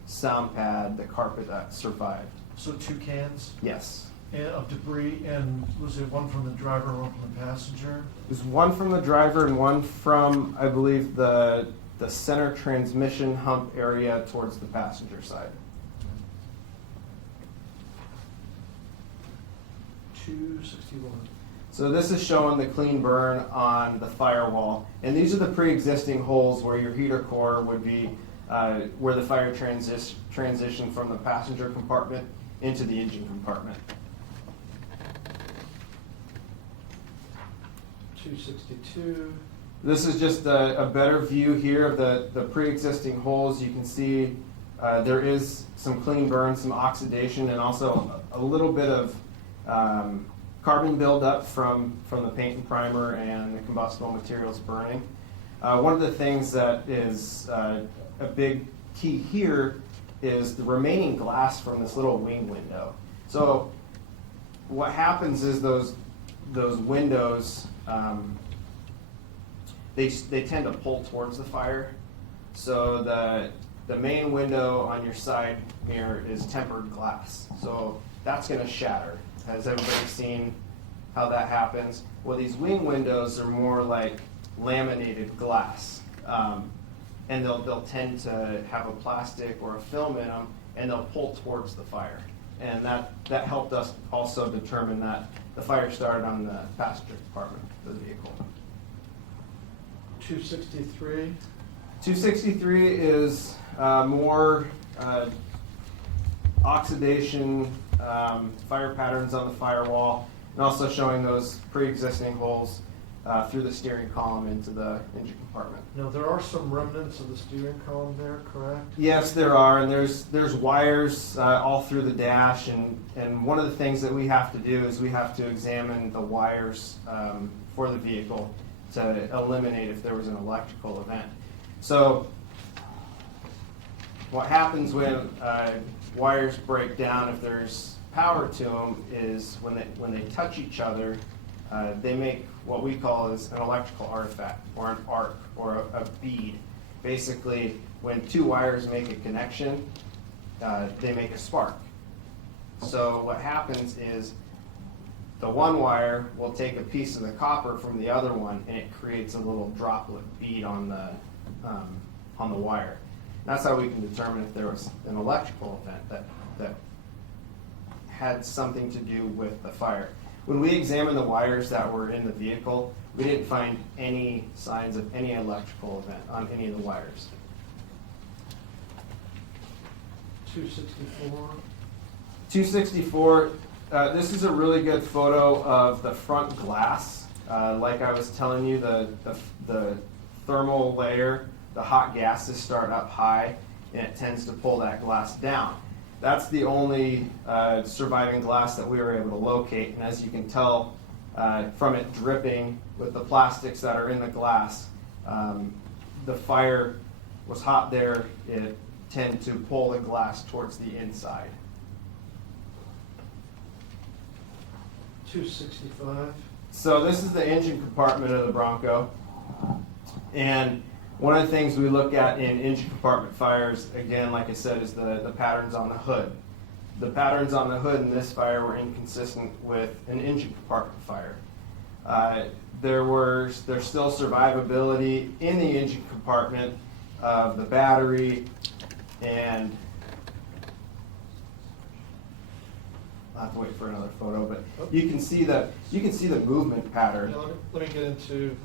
sound pad, the carpet that survived. So 2 cans Yes. of debris, and was it one from the driver and one from the passenger? It was one from the driver and one from, I believe, the center transmission hump area towards the passenger side. 261. So this is showing the clean burn on the firewall, and these are the pre-existing holes where your heater core would be, where the fire transitioned from the passenger compartment into the engine compartment. 262. This is just a better view here of the pre-existing holes. You can see there is some clean burn, some oxidation, and also a little bit of carbon buildup from the paint and primer and the combustible materials burning. One of the things that is a big key here is the remaining glass from this little wing window. So what happens is those windows, they tend to pull towards the fire. So the main window on your side mirror is tempered glass. So that's going to shatter. Has everybody seen how that happens? Well, these wing windows are more like laminated glass. And they'll tend to have a plastic or a film in them, and they'll pull towards the fire. And that helped us also determine that the fire started on the passenger compartment of the vehicle. 263. 263 is more oxidation, fire patterns on the firewall, and also showing those pre-existing holes through the steering column into the engine compartment. Now, there are some remnants of the steering column there, correct? Yes, there are, and there's wires all through the dash, and one of the things that we have to do is we have to examine the wires for the vehicle to eliminate if there was an electrical event. So what happens when wires break down, if there's power to them, is when they touch each other, they make what we call is an electrical artifact, or an arc, or a bead. Basically, when two wires make a connection, they make a spark. So what happens is the one wire will take a piece of the copper from the other one, and it creates a little droplet bead on the wire. That's how we can determine if there was an electrical event that had something to do with the fire. When we examined the wires that were in the vehicle, we didn't find any signs of any electrical event on any of the wires. 264. 264, this is a really good photo of the front glass. Like I was telling you, the thermal layer, the hot gases start up high, and it tends to pull that glass down. That's the only surviving glass that we were able to locate, and as you can tell from it dripping with the plastics that are in the glass, the fire was hot there. It tended to pull the glass towards the inside. 265. So this is the engine compartment of the Bronco, and one of the things we look at in engine compartment fires, again, like I said, is the patterns on the hood. The patterns on the hood in this fire were inconsistent with an engine compartment fire. There's still survivability in the engine compartment of the battery, and I'll have to wait for another photo, but you can see the movement pattern. Now, let me get into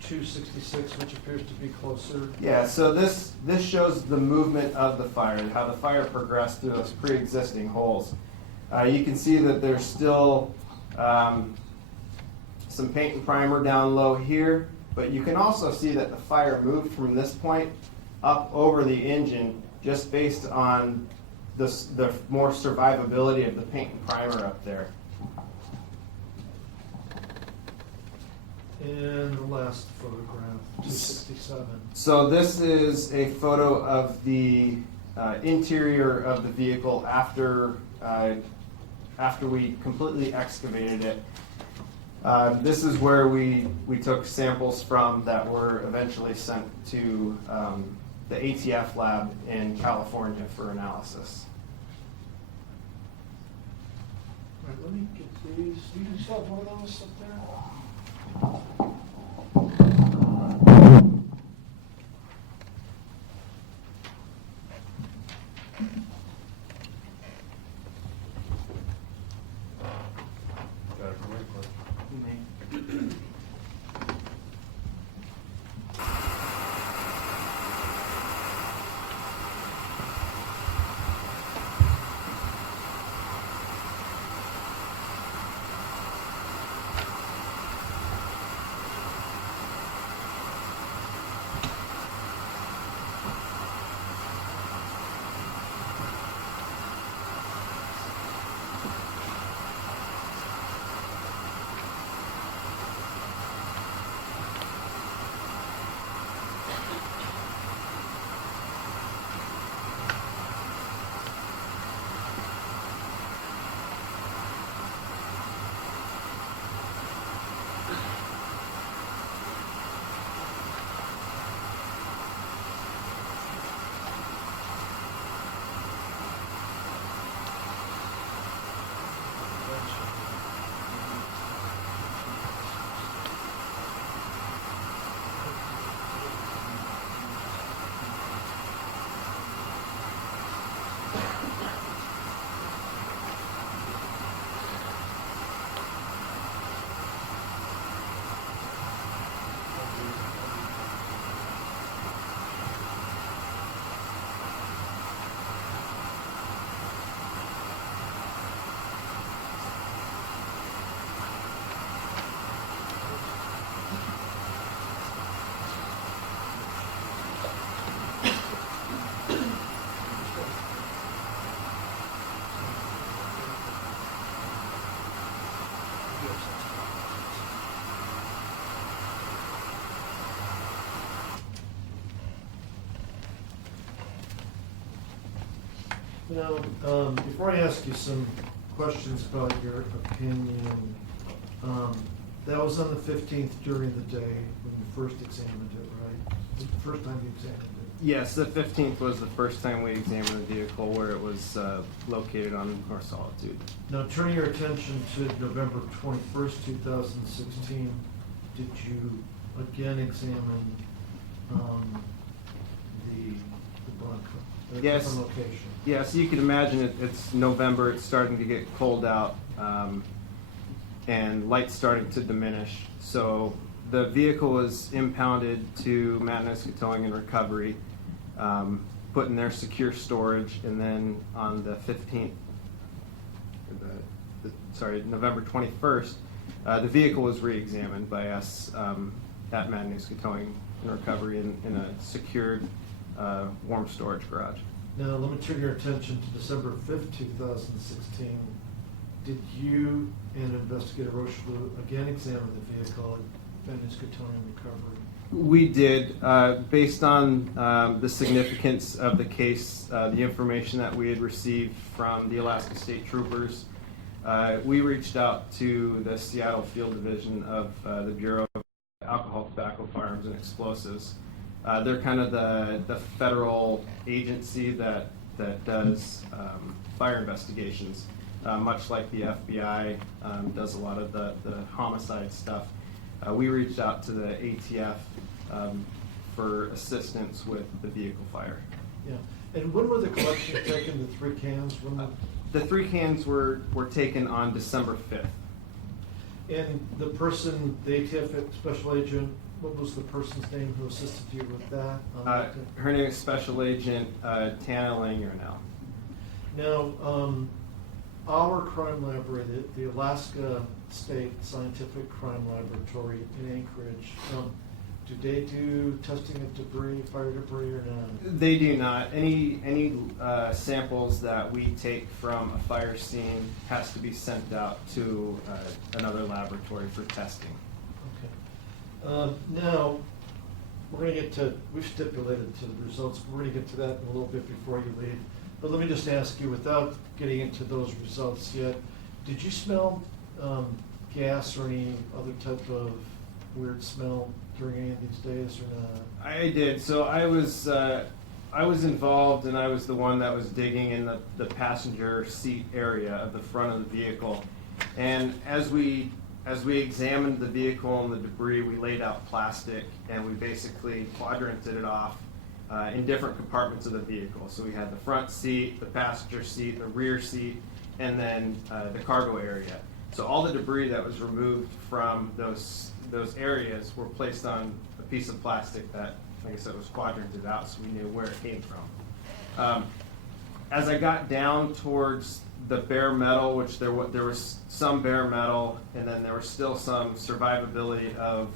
266, which appears to be closer. Yeah, so this shows the movement of the fire, how the fire progressed through those pre-existing holes. You can see that there's still some paint and primer down low here, but you can also see that the fire moved from this point up over the engine just based on the more survivability of the paint and primer up there. And the last photograph, 267. So this is a photo of the interior of the vehicle after we completely excavated it. This is where we took samples from that were eventually sent to the ATF lab in California for analysis. All right, let me get these. Do you still have one of those up there? Now, before I ask you some questions about your opinion, that was on the 15th during the day when you first examined it, right? The first time you examined it. Yes, the 15th was the first time we examined the vehicle where it was located on North Solitude. Now, turn your attention to November 21st, 2016. Did you again examine the Bronco? At a Yes. different location? Yeah, so you can imagine it's November, it's starting to get cold out, and light's starting to diminish. So the vehicle was impounded to Matanuska Towing and Recovery, put in their secure storage, and then on the 15th, November 21st, the vehicle was re-examined by us at Matanuska Towing and Recovery in a secured warm storage garage. Now, let me turn your attention to December 5th, 2016. Did you and Investigator Rocheleau again examine the vehicle at Matanuska Towing and Recovery? We did, based on the significance of the case, the information that we had received from the Alaska State Troopers. We reached out to the Seattle Field Division of the Bureau of Alcohol, Tobacco, Firearms, and Explosives. They're kind of the federal agency that does fire investigations, much like the FBI does a lot of the homicide stuff. We reached out to the ATF for assistance with the vehicle fire. Yeah. And when were the collections taken, the 3 cans? The 3 cans were taken on December 5th. And the person, the ATF special agent, what was the person's name who assisted you with that? Her name is Special Agent Tana Langernell. Now, our crime laboratory, the Alaska State Scientific Crime Laboratory in Anchorage, do they do testing of debris, fire debris, or not? They do not. Any samples that we take from a fire scene has to be sent out to another laboratory for testing. Okay. Now, we're going to get to, we've stipulated to the results, we're going to get to that in a little bit before you leave. But let me just ask you, without getting into those results yet, did you smell gas or any other type of weird smell during any of these days or not? I did. So I was involved, and I was the one that was digging in the passenger seat area of the front of the vehicle. And as we examined the vehicle and the debris, we laid out plastic and we basically quadranted it off in different compartments of the vehicle. So we had the front seat, the passenger seat, the rear seat, and then the cargo area. So all the debris that was removed from those areas were placed on a piece of plastic that, like I said, was quadranted out, so we knew where it came from. As I got down towards the bare metal, which there was some bare metal, and then there was still some survivability of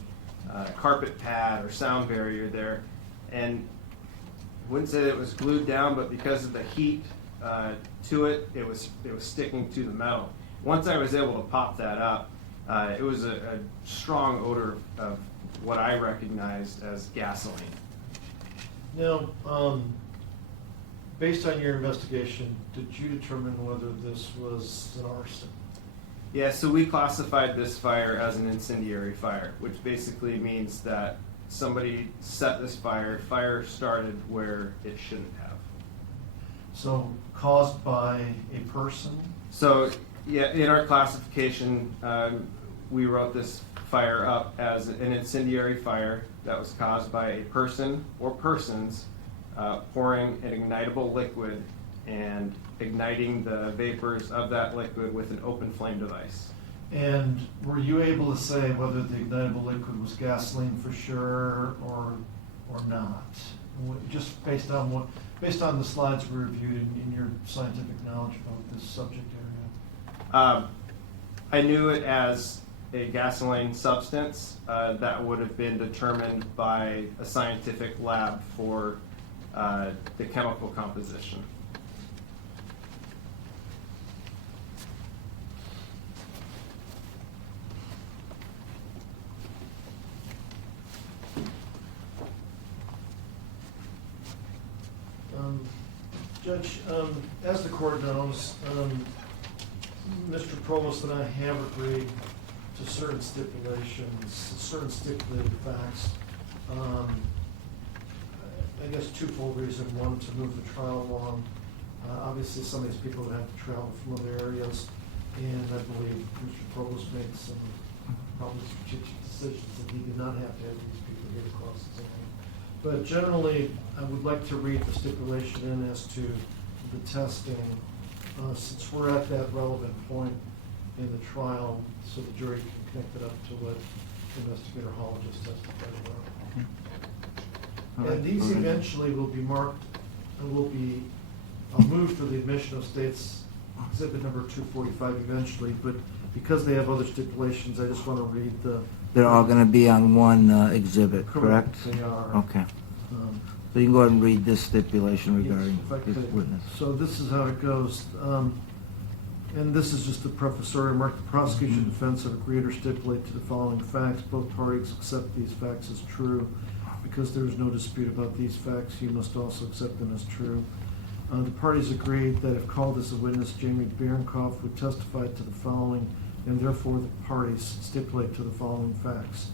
carpet pad or sound barrier there, and I wouldn't say that it was glued down, but because of the heat to it, it was sticking to the metal. Once I was able to pop that up, it was a strong odor of what I recognized as gasoline. Now, based on your investigation, did you determine whether this was an arson? Yeah, so we classified this fire as an incendiary fire, which basically means that somebody set this fire started where it shouldn't have. So, caused by a person? So, yeah, in our classification, we wrote this fire up as an incendiary fire that was caused by a person or persons pouring an ignitable liquid and igniting the vapors of that liquid with an open flame device. And were you able to say whether the ignitable liquid was gasoline for sure or not? Just based on the slides we reviewed in your scientific knowledge about this subject area. I knew it as a gasoline substance that would have been determined by a scientific lab for the chemical composition. Judge, as the court knows, Mr. Provost and I have agreed to certain stipulations, certain stipulated facts. I guess twofold reason. One, to move the trial along. Obviously, some of these people would have to travel from other areas, and I believe Mr. Provost made some probably strategic decisions that he did not have to have these people here to cross the line. But generally, I would like to read the stipulation in as to the testing, since we're at that relevant point in the trial, so the jury can connect it up to what Investigator Hall just testified about. And these eventually will be marked, I'll move for the admission of states exhibit number 245 eventually, but because they have other stipulations, I just want to read the. They're all going to be on one exhibit, correct? They are. Okay. So you can go ahead and read this stipulation Yes, regarding if I this could. witness. So this is how it goes. And this is just the professorial remark. The prosecution and defense have agreed or stipulate to the following facts. Both parties accept these facts as true. Because there is no dispute about these facts, you must also accept them as true. The parties agreed that if called as a witness, Jamie Barenkoff would testify to the following, and therefore the parties stipulate to the following facts.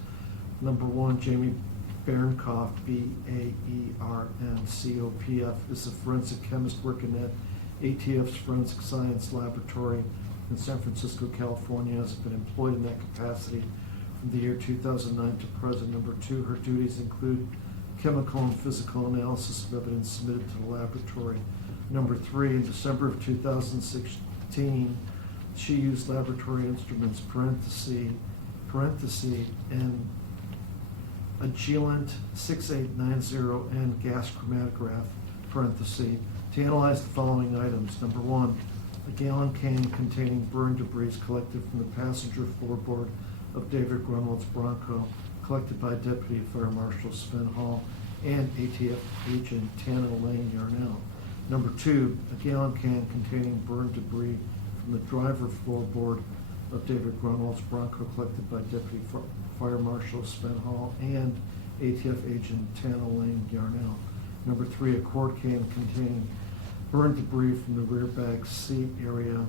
Number one, Jamie Barenkoff, B-A-E-R-N-C-O-P-F, is a forensic chemist working at ATF's Forensic Science Laboratory in San Francisco, California, has been employed in that capacity from the year 2009 to present. Number two, her duties include chemical and physical analysis of evidence submitted to the laboratory. Number three, in December of 2016, she used laboratory instruments, parenthesis, and Agilent 6890 and gas chromatograph, parenthesis, to analyze the following items. Number one, a gallon can containing burn debris collected from the passenger floorboard of David Grunwald's Bronco, collected by Deputy Fire Marshal Sven Hall and ATF agent Tana Lane Yarnell. Number two, a gallon can containing burn debris from the driver floorboard of David Grunwald's Bronco, collected by Deputy Fire Marshal Sven Hall and ATF agent Tana Lane Yarnell. Number three, a quart can containing burn debris from the rear back seat area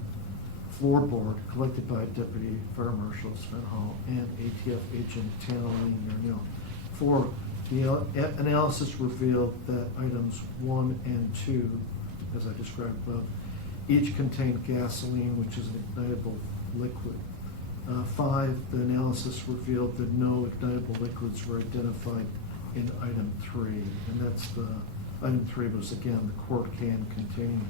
floorboard, collected by Deputy Fire Marshal Sven Hall and ATF agent Tana Lane Yarnell. Four, the analysis revealed that items 1 and 2, as I described above, each contained gasoline, which is an ignitable liquid. 5, the analysis revealed that no ignitable liquids were identified in item 3, and that's the item 3 was again the quart can containing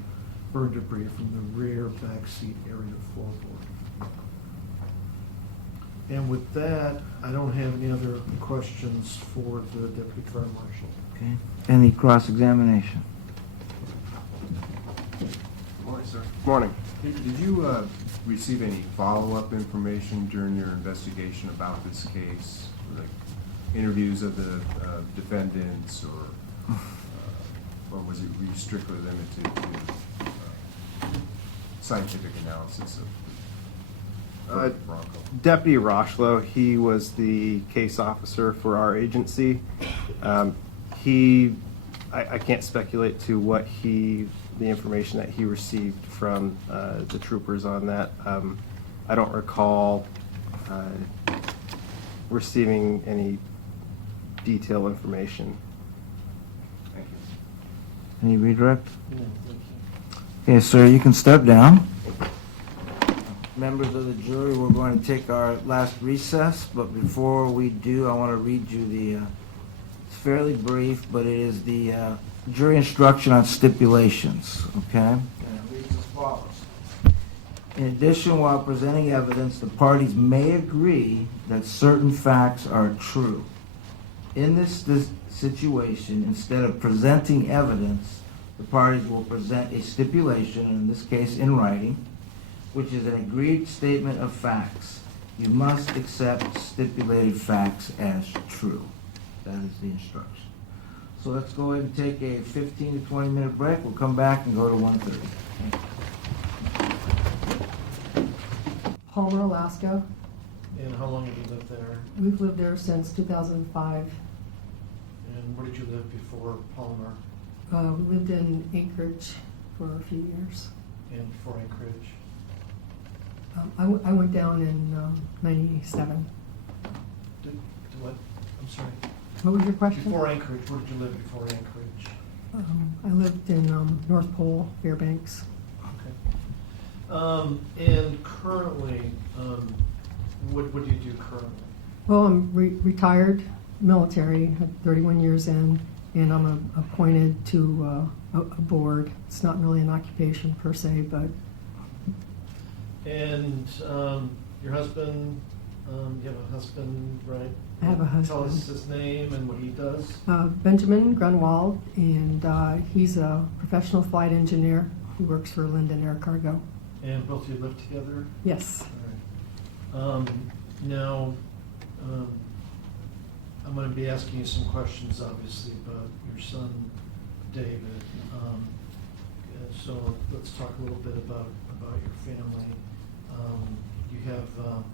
burn debris from the rear back seat area floorboard. And with that, I don't have any other questions for the Deputy Fire Marshal. Okay. Any cross-examination? Good morning, sir. Morning. Did you receive any follow-up information during your investigation about this case? Like interviews of the defendants, or was it strictly limited to scientific analysis of Bronco? Deputy Rochlow, he was the case officer for our agency. I can't speculate to what the information that he received from the troopers on that. I don't recall receiving any detailed information. Thank you. Any redirect? No, thank you. Okay, sir, you can step down. Members of the jury, we're going to take our last recess, but before we do, I want to read you it's fairly brief, but it is the jury instruction on stipulations, okay? And it reads as follows. In addition, while presenting evidence, the parties may agree that certain facts are true. In this situation, instead of presenting evidence, the parties will present a stipulation, in this case in writing, which is an agreed statement of facts. You must accept stipulated facts as true. That is the instruction. So let's go ahead and take a 15 to 20 minute break. We'll come back and go to 1:30. Palmer, Alaska. And how long have you lived there? We've lived there since 2005. And where did you live before Palmer? We lived in Anchorage for a few years. And before Anchorage? I went down in 97. Did what? I'm sorry. What was your question? Before Anchorage, where did you live before Anchorage? I lived in North Pole, Fairbanks. Okay. And currently, what do you do currently? Well, I'm retired military, 31 years in, and I'm appointed to a board. It's not really an occupation per se, but And your husband, you have a husband, right? I have a Tell us husband. his name and what he does. Benjamin Grunwald, and he's a professional flight engineer. He works for Linden Air Cargo. And both of you live together? Yes. All right. Now, I'm going to be asking you some questions, obviously, about your son, David. So let's talk a little bit about your family. You have,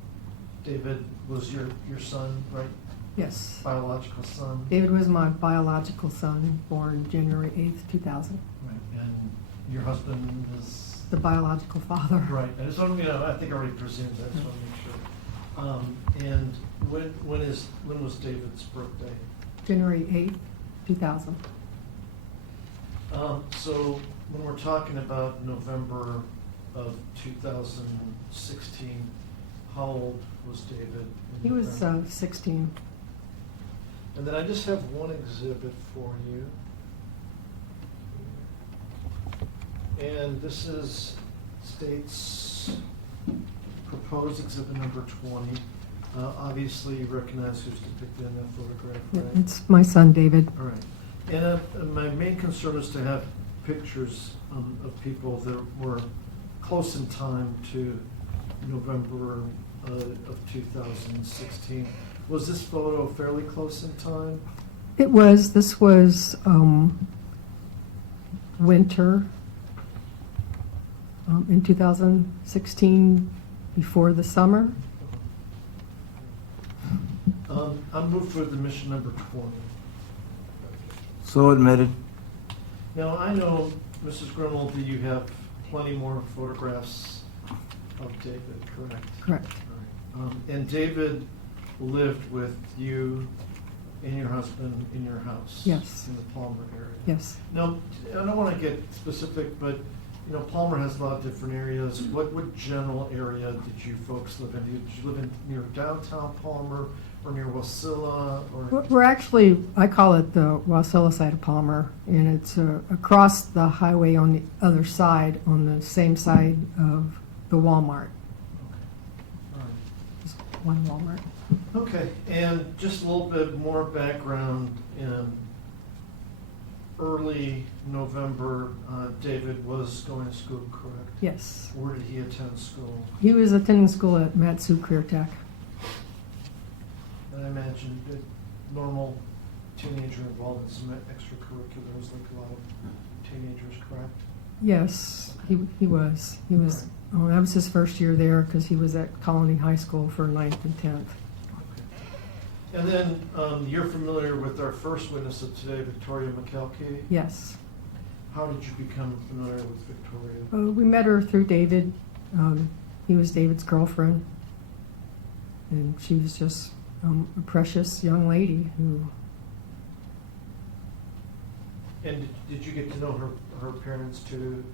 David was your son, right? Yes. Biological son? David was my biological son, born January 8th, 2000. Right. And your husband is? The biological father. Right. I just want to, I think I already presumed that, I just want to make sure. And when was David's birthday? January 8th, 2000. So when we're talking about November of 2016, how old was David? in He was November? 16. And then I just have one exhibit for you. And this is state's proposed exhibit number 20. Obviously, you recognize who's depicted in that photograph, right? It's my son, David. All right. And my main concern is to have pictures of people that were close in time to November of 2016. Was this photo fairly close in time? This was winter in 2016, before the summer. I'm moved for the mission number 20. So admitted. Now, I know, Mrs. Grunwald, that you have plenty more photographs of David, correct? Correct. All right. And David lived with you and your husband in your house? Yes. In the Palmer area? Yes. Now, I don't want to get specific, but, you know, Palmer has a lot of different areas. What general area did you folks live in? Did you live in near downtown Palmer or near Wasilla or? We're actually, I call it the Wasilla side of Palmer, and it's across the highway on the other side, on the same side of the Walmart. All right. Just one Walmart. Okay, and just a little bit more background. In early November, David was going to school, correct? Yes. Where did he attend school? He was attending school at Matsu Career Tech. And I imagine a normal teenager involved in some extracurriculars like a lot of teenagers, correct? Yes, he was. He was. Oh, that was his first year there because he was at Colony High School for 9th and 10th. Okay. And then you're familiar with our first witness of today, Victoria Mykelti. Yes. How did you become familiar with Victoria? We met her through David. He was David's girlfriend, and she was just a precious young lady who. And did you get to know her parents too?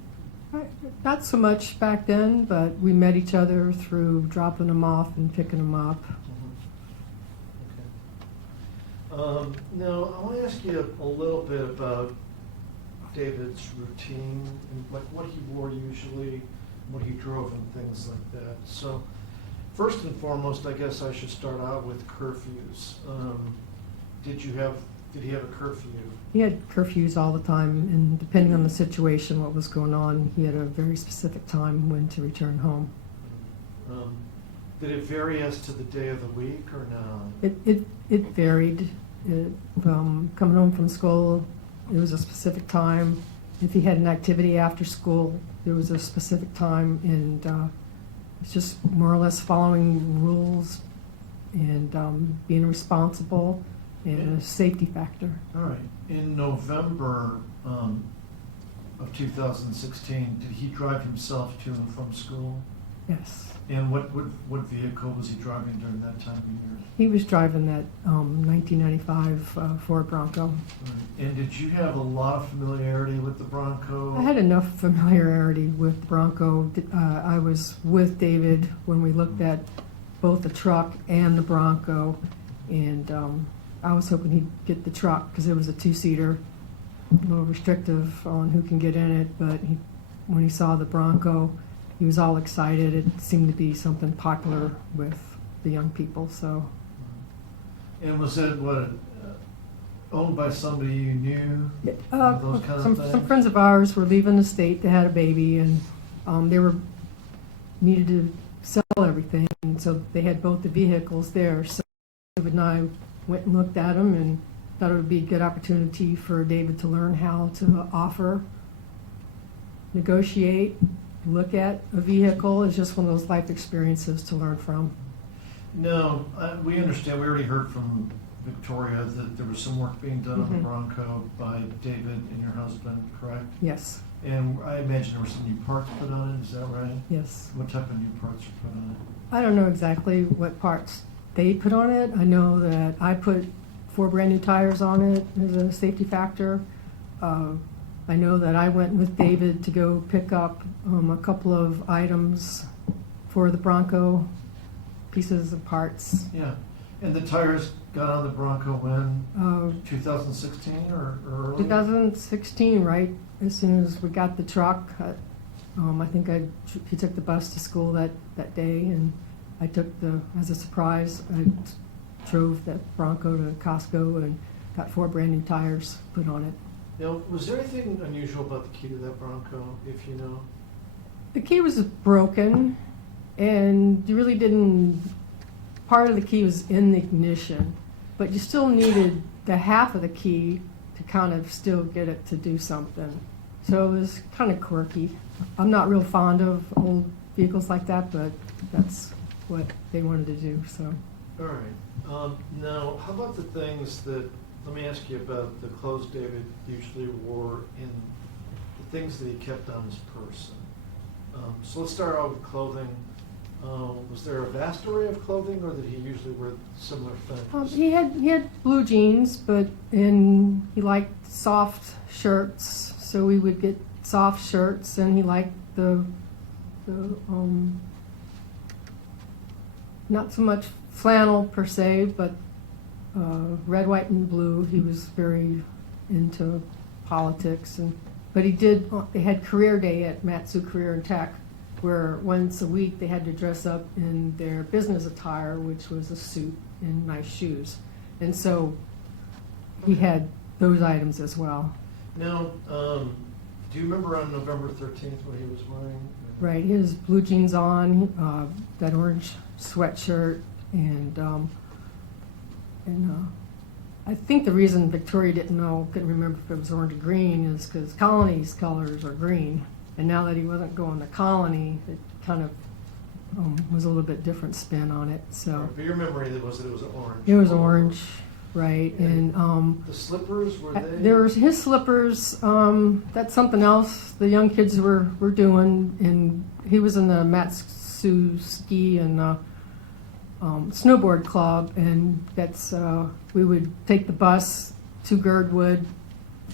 Not so much back then, but we met each other through dropping them off and picking them up. Okay. Now, I want to ask you a little bit about David's routine and like what he wore usually, what he drove and things like that. So, first and foremost, I guess I should start out with curfews. Did he have a curfew? He had curfews all the time, and depending on the situation, what was going on, he had a very specific time when to return home. Did it vary as to the day of the week or no? It varied. Coming home from school, it was a specific time. If he had an activity after school, there was a specific time, and it's just more or less following rules and being responsible and a safety factor. All right. In November of 2016, did he drive himself to and from school? Yes. And what vehicle was he driving during that time of year? He was driving that 1995 Ford Bronco. And did you have a lot of familiarity with the Bronco? I had enough familiarity with the Bronco. I was with David when we looked at both the truck and the Bronco, and I was hoping he'd get the truck because it was a two-seater, a little restrictive on who can get in it, but when he saw the Bronco, he was all excited. It seemed to be something popular with the young people, so. And was it owned by somebody you knew? Those kind of Some things? friends of ours were leaving the state. They had a baby, and they needed to sell everything, and so they had both the vehicles there. So David and I went and looked at them and thought it would be a good opportunity for David to learn how to offer, negotiate, look at a vehicle. It's just one of those life experiences to learn from. No, we understand. We already heard from Victoria that there was some work being done on the Mhm. Bronco by David and your husband, correct? Yes, And I imagine there were some new parts put on it, is that right? yes. What type of new parts were put on it? I don't know exactly what parts they put on it. I know that I put 4 brand new tires on it as a safety factor. I know that I went with David to go pick up a couple of items for the Bronco, pieces of parts. Yeah, and the tires got on the Bronco when, 2016 or earlier? 2016, right? As soon as we got the truck, I think he took the bus to school that day, and I took as a surprise, I drove that Bronco to Costco and got 4 brand new tires put on it. Now, was there anything unusual about the key to that Bronco, if you know? The key was broken, and you really didn't. Part of the key was in the ignition, but you still needed the half of the key to kind of still get it to do something. So it was kind of quirky. I'm not real fond of old vehicles like that, but that's what they wanted to do. So All right. Now, how about the things that, let me ask you about the clothes David usually wore and the things that he kept on his person. So let's start out with clothing. Was there a vast array of clothing, or did he usually wear similar things? he had blue jeans, and he liked soft shirts, so we would get soft shirts, and he liked the not so much flannel per se, but red, white, and blue. He was very into politics, but they had career day at Matsu Career and Tech, where once a week they had to dress up in their business attire, which was a suit and nice shoes. And so he had those items as well. Now, do you remember on November 13th what he was wearing? Right, his blue jeans on, that orange sweatshirt, and I think the reason Victoria couldn't remember if it was orange or green is because Colony's colors are green. And now that he wasn't going to Colony, it kind of was a little bit different spin on it. So But your memory was that it was orange. it was orange, right? And The slippers, were they? there was his slippers. That's something else the young kids were doing. And he was in the Matsu ski and snowboard club, and that's we would take the bus to Girdwood,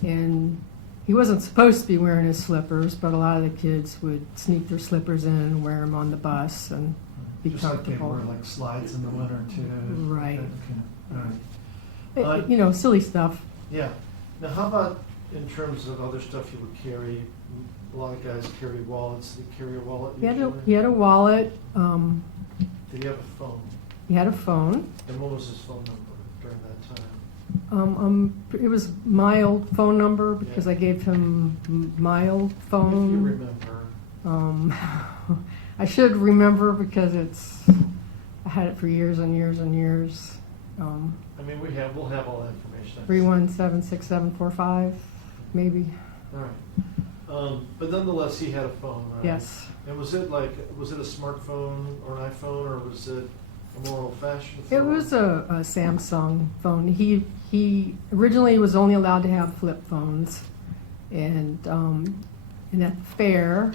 and he wasn't supposed to be wearing his slippers, but a lot of the kids would sneak their slippers in and wear them on the bus and be Just like they comfortable. wear like slides in the winter too. Right. Okay. All right. Silly stuff. Yeah. Now, how about in terms of other stuff you would carry? A lot of guys carry wallets. Did he carry a wallet He usually? had a wallet. Did he have a phone? He had a phone. And what was his phone number during that time? It was my old phone number because I gave him my old phone. If you remember. I should remember because I had it for years and years and years. I mean, we'll have all that information. 3176745, maybe. All right. But nonetheless, he had a phone, right? Yes. And was it a smartphone or an iPhone, or was it a more old-fashioned phone? It was a Samsung phone. He originally was only allowed to have flip phones, and And at the fair,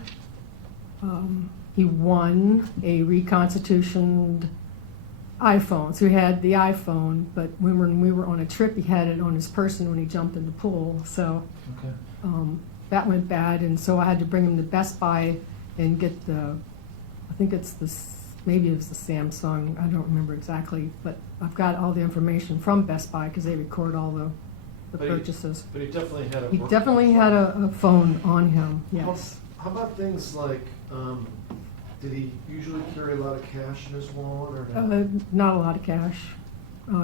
he won a reconstitutioned iPhone. So he had the iPhone, but when we were on a trip, he had it on his person when he jumped in the pool. So Okay. that went bad, and so I had to bring him to Best Buy and get the, I think it's the, maybe it was the Samsung, I don't remember exactly, but I've got all the information from Best Buy because they record all the But he- purchases. But he definitely had a. He work- definitely had a phone on him, yes. How about things like, did he usually carry a lot of cash in his wallet or not? Not a lot of cash.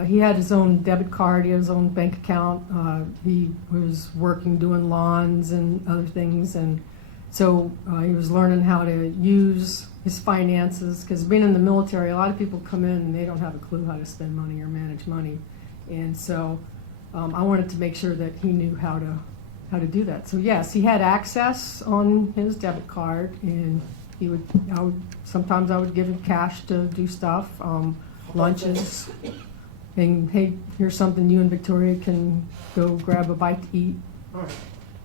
He had his own debit card, he had his own bank account. He was working doing lawns and other things, and so he was learning how to use his finances, because being in the military, a lot of people come in and they don't have a clue how to spend money or manage money. And so I wanted to make sure that he knew how to do that. So yes, he had access on his debit card, and sometimes I would give him cash to do stuff, lunches. And hey, here's something you and Victoria can go grab a bite to eat. All right.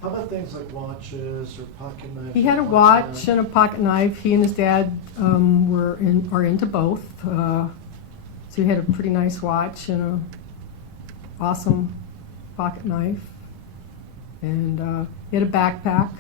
How about things like watches or pocket knives? He had a watch and a pocket knife. He and his dad are into both. So he had a pretty nice watch and a awesome pocket knife. And he had a backpack.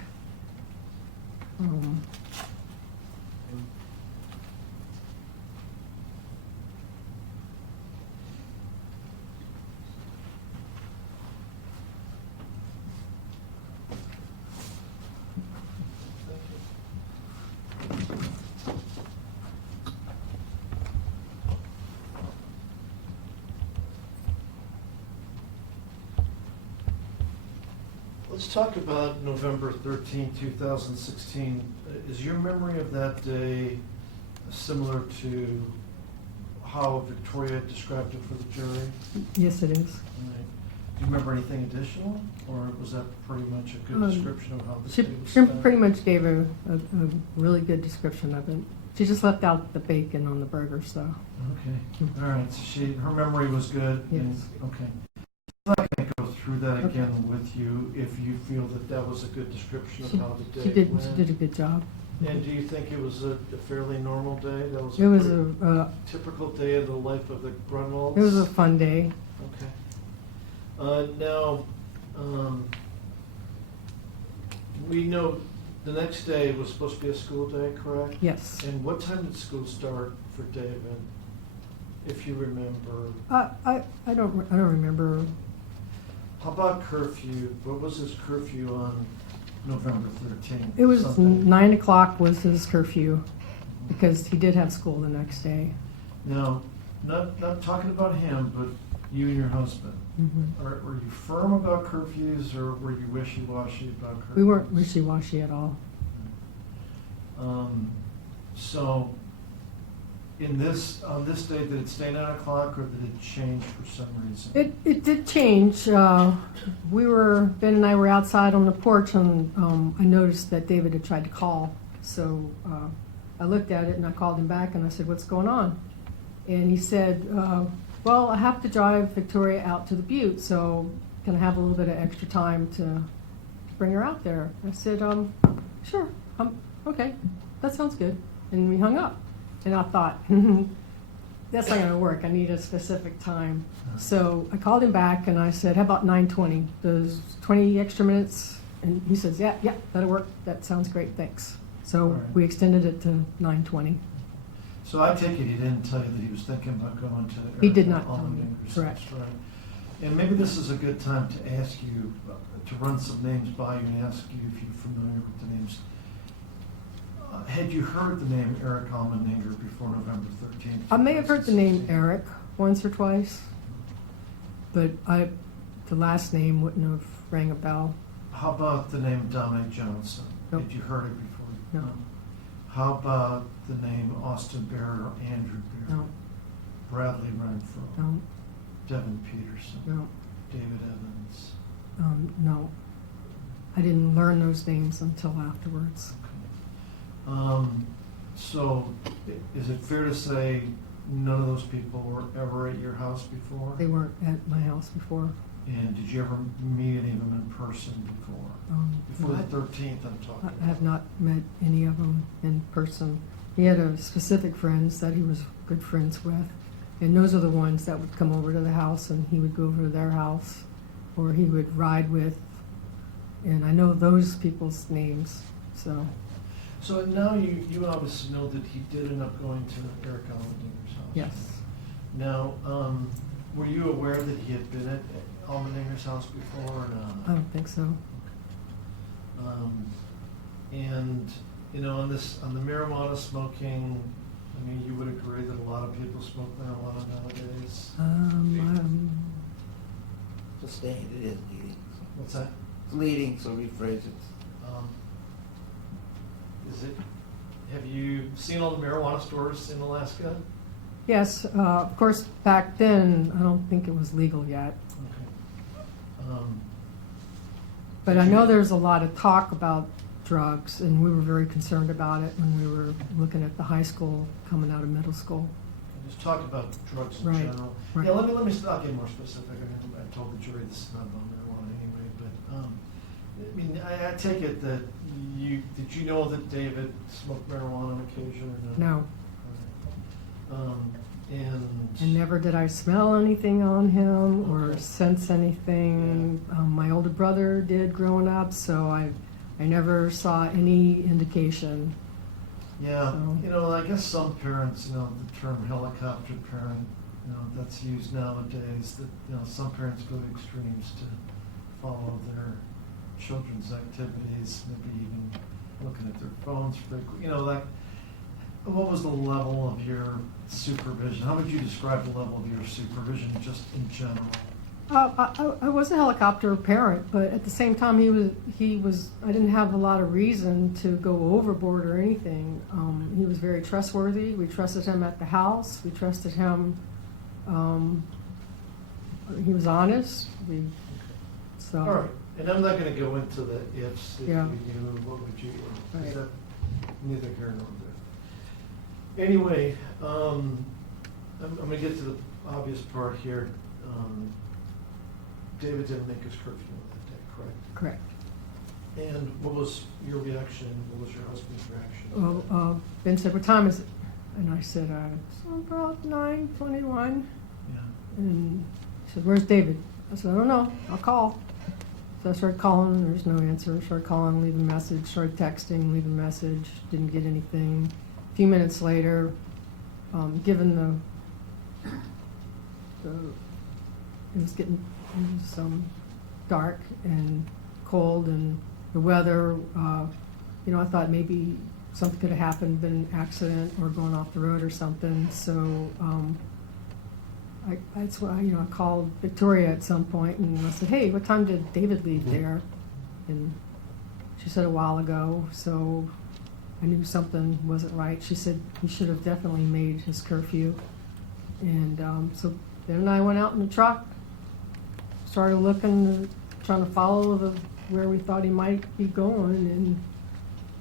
Let's talk about November 13, 2016. Is your memory of that day similar to how Victoria described it for the jury? Yes, it is. All right. Do you remember anything additional, or was that pretty much a good description of how the She day was spent? pretty much gave a really good description of it. She just left out the bacon on the burgers, though. Okay, all right, so her memory was good? and- Yes. Okay. I'm not going to go through that again with you if you feel that that was a good description of how the She day did went. a good job. And do you think it was a fairly normal day? That was It was pretty a typical day of the life of the Grunwalds? it was a fun day. Okay. Now, we know the next day was supposed to be a school day, correct? Yes. And what time did school start for David, if you remember? I don't remember. How about curfew? What was his curfew on November 13th? It was Sunday? 9 o'clock was his curfew because he did have school the next day. Now, not talking about him, but you and your husband. Were you firm about curfews, or were you wishy-washy about curfews? We weren't wishy-washy at all. So, on this day, did it stay 9 o'clock, or did it change for some reason? It did change. Ben and I were outside on the porch, and I noticed that David had tried to call. So I looked at it and I called him back and I said, "What's going on?" And he said, "Well, I have to drive Victoria out to the Butte, so can I have a little bit of extra time to bring her out there?" I said, "Sure, okay, that sounds good." And we hung up. And I thought, that's not going to work. I need a specific time. So I called him back and I said, "How about 9:20? Does 20 extra minutes?" And he says, "Yeah, that'll work. That sounds great. Thanks." So All right. we extended it to 9:20. So I take it he didn't tell you that he was thinking about going to He Eric did not tell me. Allmendinger's, Correct. that's right. And maybe this is a good time to ask you, to run some names by you and ask you if you're familiar with the names. Had you heard the name Eric Allmendinger before November 13th? I may have heard the name Eric once or twice, but the last name wouldn't have rang a bell. How about the name Dominic Johnson? Nope. Had you heard it before? No. How about the name Austin Barrett or Andrew Barrett? No, Bradley Renfro? no, Devin Peterson? no, David Evans? no. I didn't learn those names until afterwards. So, is it fair to say none of those people were ever at your house before? They weren't at my house before. And did you ever meet any of them in person before? Before the 13th, I'm talking I have not met any of them in person. He had a specific friends that he was good friends with, and those are the ones that would come over to the house, and he would go over to their house, or he would ride with, and I know those people's names, so. So now you obviously know that he did end up going to Eric Allmendinger's house. Yes. Now, were you aware that he had been at Allmendinger's house before or not? I don't think so. And, you know, on the marijuana smoking, I mean, you would agree that a lot of people smoke marijuana nowadays? Sustained, it is leading. What's that? It's leading, so rephrase it. Have you seen all the marijuana stores in Alaska? Yes, of course, back then, I don't think it was legal yet. Okay. But I know there's a lot of talk about drugs, and we were very concerned about it when we were looking at the high school coming out of middle school. Just talk about drugs in Right, general. right. Yeah, let me I'll get more specific. I mean, I told the jury this is not about marijuana anyway, but, I mean, I take it that did you know that David smoked marijuana on occasion or not? No, And never did I smell anything on him or sense anything. My older brother did growing up, so I never saw any indication. yeah, So- you know, I guess some parents, you know, the term helicopter parent, you know, that's used nowadays, that, you know, some parents go to extremes to follow their children's activities, maybe even looking at their phones frequently, you know, like, what was the level of your supervision? How would you describe the level of your supervision just in general? I was a helicopter parent, but at the same time, he was. I didn't have a lot of reason to go overboard or anything. He was very trustworthy. We trusted him at the house. We trusted him. He was honest. So. All right, and I'm not gonna go into the ifs, if you Yeah. knew, what would you, Right. is that neither here nor there. Anyway, I'm gonna get to the obvious part here. David didn't make his curfew that day, correct? Correct. And what was your reaction, what was your husband's reaction? Well, Ben said, "What time is it?" And I said, "It's about 9:21." Yeah, And he said, "Where's David?" I said, "I don't know. I'll call." So I started calling. There's no answer. Started calling, leaving a message. Started texting, leaving a message. Didn't get anything. A few minutes later, given it was getting dark and cold, and the weather, I thought maybe something could have happened, been an accident or going off the road or something. So that's why I called Victoria at some point and I said, "Hey, what time did David leave there?" And she said a while ago. So I knew something wasn't right. She said he should have definitely made his curfew. And so Ben and I went out in the truck, started looking, trying to follow where we thought he might be going. And,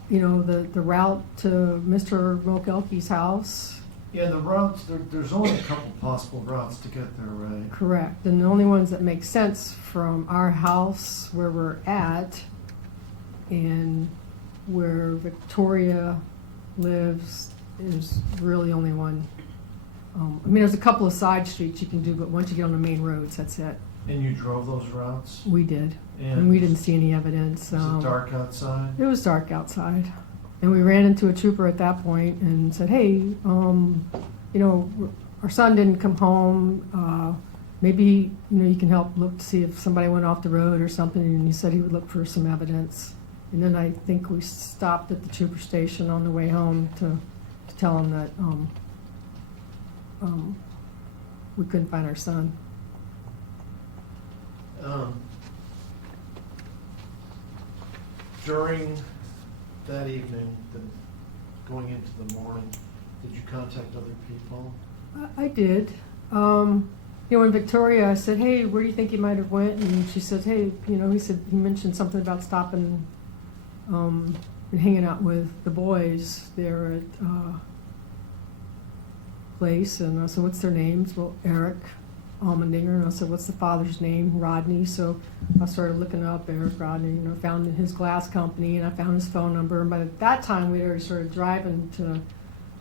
the route to Mr. Mykelti's house. yeah, the routes, there's only a couple possible routes to get there, right? Correct. And the only ones that make sense from our house where we're at and where Victoria lives is really only one. There's a couple of side streets you can do, but once you get on the main roads, that's it. And you drove those routes? We did. And And we didn't see any evidence. Was it dark outside? It was dark outside. And we ran into a trooper at that point and said, "Hey, our son didn't come home. Maybe, you can help look to see if somebody went off the road or something." And he said he would look for some evidence. And then I think we stopped at the trooper station on the way home to tell him that we couldn't find our son. During that evening, going into the morning, did you contact other people? I did. When Victoria, I said, "Hey, where do you think he might have went?" And she said, "Hey, he mentioned something about stopping and hanging out with the boys there at place." And I said, "What's their names?" "Well, Eric, Allmendinger, and I said, what's the father's name? Rodney. So I started looking up Eric Rodney, and I found his glass company, and I found his phone number. And by that time, we already started driving to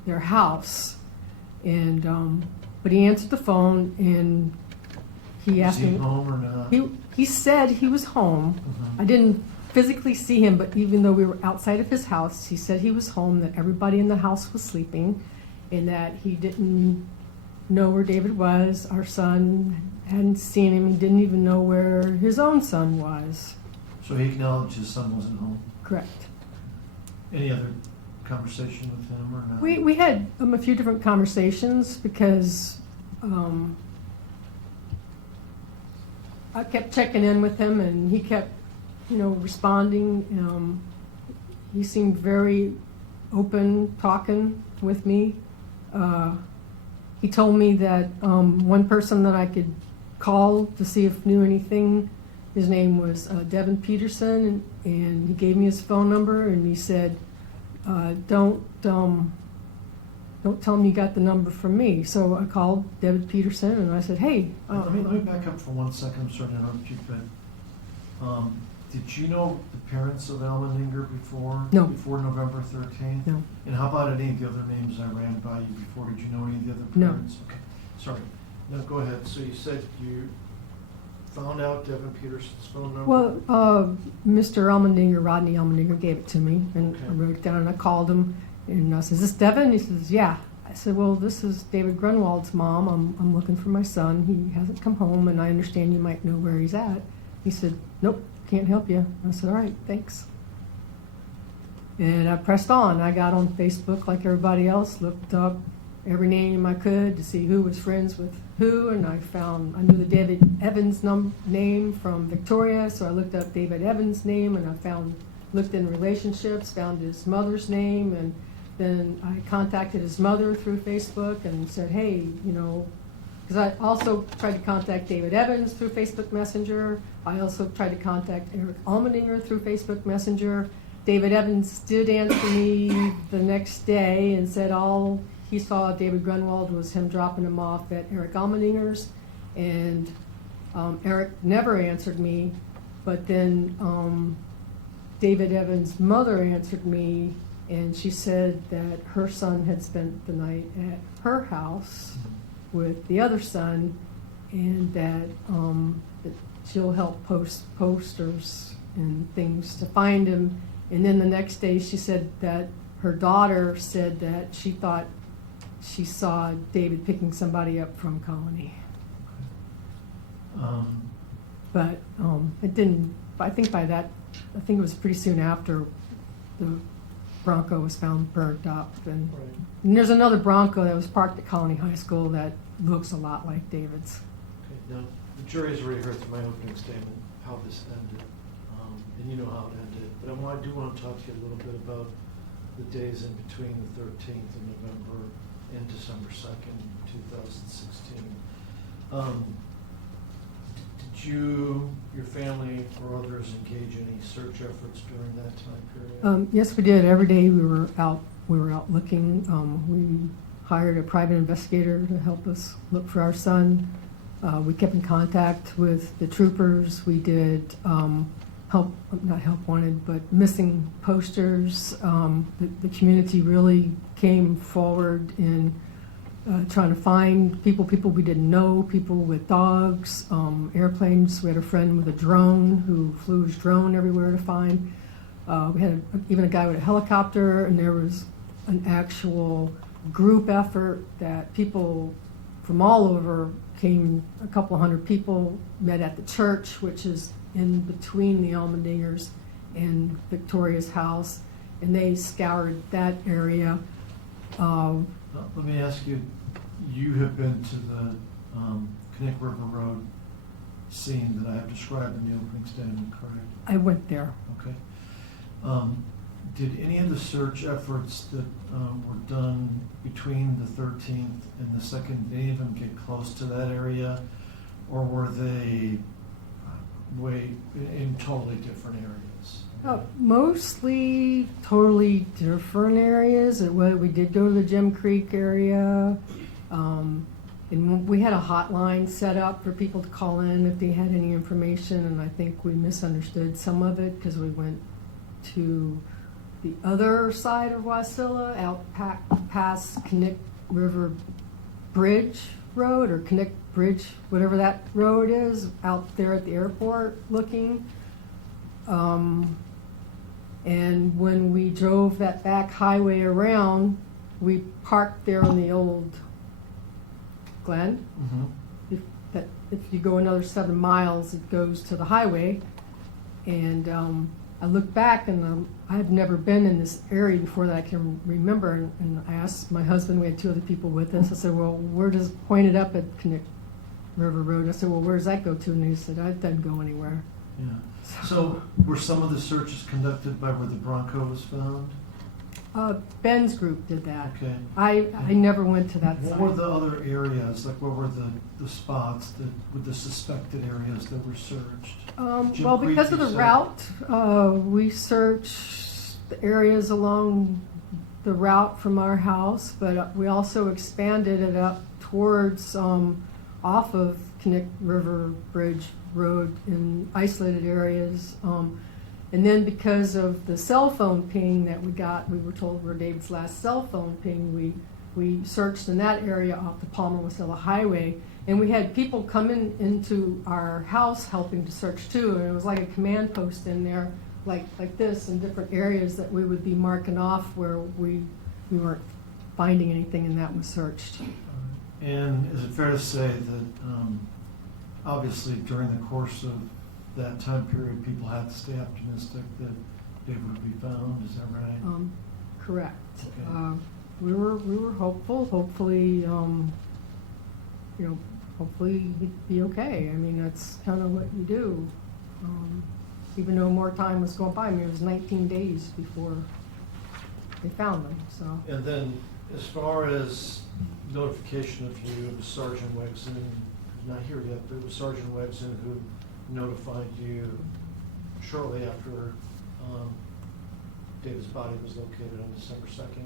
their house. And but he answered the phone, and he Is asked he me. home or not? He said he was home. Mhm. I didn't physically see him, but even though we were outside of his house, he said he was home, that everybody in the house was sleeping, and that he didn't know where David was. Our son hadn't seen him. He didn't even know where his own son was. So he acknowledged his son wasn't home. Correct. Any other conversation with him or not? We had a few different conversations because I kept checking in with him, and he kept, responding. He seemed very open, talking with me. He told me that one person that I could call to see if knew anything, his name was Devin Peterson, and he gave me his phone number, and he said, don't tell him you got the number from me. So I called David Peterson, and I said, hey. Let me back up for 1 second. I'm sorry to interrupt you, but did you know the parents of Allmendinger before? No. Before November 13th? No. And how about any of the other names I ran by you before? Did you know any of the other No. parents? Okay, sorry. No, go ahead. So you said you found out Devin Peterson's phone number? Well, Mr. Allmendinger, Rodney Allmendinger, gave it to me, and Okay. I wrote it down, and I called him, and I said, is this Devin? He says, yeah. I said, well, this is David Grunwald's mom. I'm looking for my son. He hasn't come home, and I understand you might know where he's at. He said, nope, can't help you. I said, all right, thanks. And I pressed on. I got on Facebook like everybody else, looked up every name I could to see who was friends with who, and I knew the David Evans name from Victoria, so I looked up David Evans' name, and I looked in relationships, found his mother's name, and then I contacted his mother through Facebook and said, hey, because I also tried to contact David Evans through Facebook Messenger. I also tried to contact Eric Allmendinger through Facebook Messenger. David Evans did answer me the next day and said all he saw David Grunwald was him dropping him off at Eric Allmendinger's, and Eric never answered me, but then David Evans' mother answered me, and she said that her son had spent the night at her house with the other son, and that she'll help post posters and things to find him. And then the next day she said that her daughter said that she thought she saw David picking somebody up from Colony. But it didn't, I think it was pretty soon after the Bronco was found burnt up. And there's another Bronco that was parked at Colony High School that looks a lot like David's. Okay, now, the jury's already heard through my opening statement how this ended, and you know how it ended. But I do want to talk to you a little bit about the days in between the 13th of November and December 2nd, 2016. Did you, your family, or others engage in any search efforts during that time period? Yes, we did. Every day we were out looking. We hired a private investigator to help us look for our son. We kept in contact with the troopers. We did not help wanted, but missing posters. The community really came forward in trying to find people we didn't know, people with dogs, airplanes. We had a friend with a drone who flew his drone everywhere to find. We had even a guy with a helicopter, and there was an actual group effort that people from all over came. A couple hundred people met at the church, which is in between the Allmendingers and Victoria's house, and they scoured that area. Let me ask you, you have been to the Connect River Road scene that I have described in the opening statement, correct? I went there. Okay. Did any of the search efforts that were done between the 13th and the 2nd, did any of them get close to that area, or were they in totally different areas? Mostly totally different areas. We did go to the Gem Creek area. And we had a hotline set up for people to call in if they had any information, and I think we misunderstood some of it because we went to the other side of Wasilla, out past Connect River Bridge Road, or Connect Bridge, whatever that road is, out there at the airport looking. And when we drove that back highway around, we parked there on the old Glen. If you go another 7 miles, it goes to the highway. And I looked back, and I had never been in this area before that I can remember. And I asked my husband, we had 2 other people with us, I said, well, where does it pointed up at Connect River Road? I said, well, where does that go to? And he said, it doesn't go anywhere. Yeah. So were some of the searches conducted by where the Bronco was found? Ben's group did that. Okay. I never went to that What site. were the other areas, like what were the spots with the suspected areas that were searched? Jim Well, Creek, because of you the said? route, we searched the areas along the route from our house, but we also expanded it up towards off of Connect River Bridge Road in isolated areas. And then because of the cell phone ping that we got, we were told were David's last cell phone ping, we searched in that area off the Palmer-Wasilla Highway. And we had people coming into our house helping to search too. And it was like a command post in there, like this, in different areas that we would be marking off where we weren't finding anything, and that was searched. And is it fair to say that obviously during the course of that time period, people had to stay optimistic that David would be found? Is that right? Correct. Okay. We were hopeful. Hopefully, hopefully he'd be okay. I mean, that's kind of what you do. Even though more time was going by, I mean, it was 19 days before they found him. So. And then as far as notification of you, it was Sergeant Wegson, who's not here yet, but it was Sergeant Wegson who notified you shortly after David's body was located on December 2nd.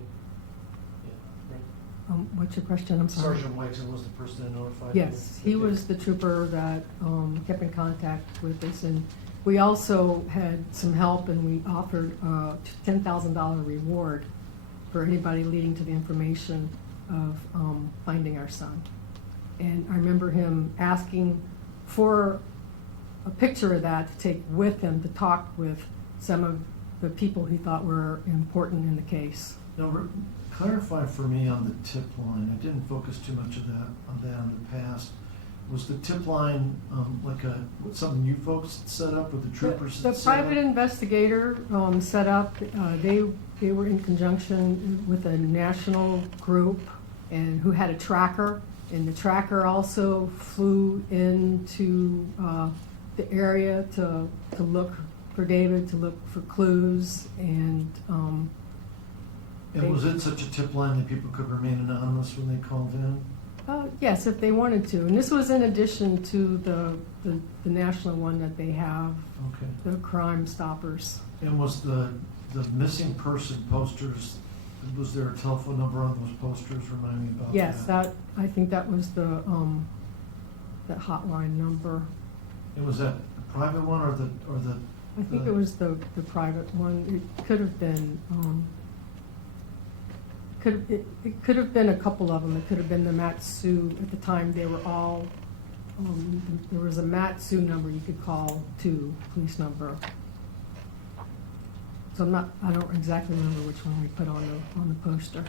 Yeah, right? What's your question? I'm sorry. Sergeant Wegson was the person that notified you? Yes, he was the trooper that kept in contact with us, and we also had some help, and we offered a $10,000 reward for anybody leading to the information of finding our son. And I remember him asking for a picture of that to take with him to talk with some of the people he thought were important in the case. Now, clarify for me on the tip line. I didn't focus too much of that in the past. Was the tip line like something you folks set up, or the troopers The set up? private investigator set up, they were in conjunction with a national group and who had a tracker, and the tracker also flew into the area to look for David, to look for clues, and was it such a tip line that people could remain anonymous when they called in? yes, if they wanted to. And this was in addition to the national one that they have, Okay. the Crime Stoppers. And was the missing person posters, was there a telephone number on those posters? Remind me about Yes, that. I think that was the that hotline number. And was that a private one or the? I think it was the private one. It could have been, it could have been a couple of them. It could have been the Matsu. At the time, they were all, there was a Matsu number you could call too, police number. So I don't exactly remember which one we put on the poster.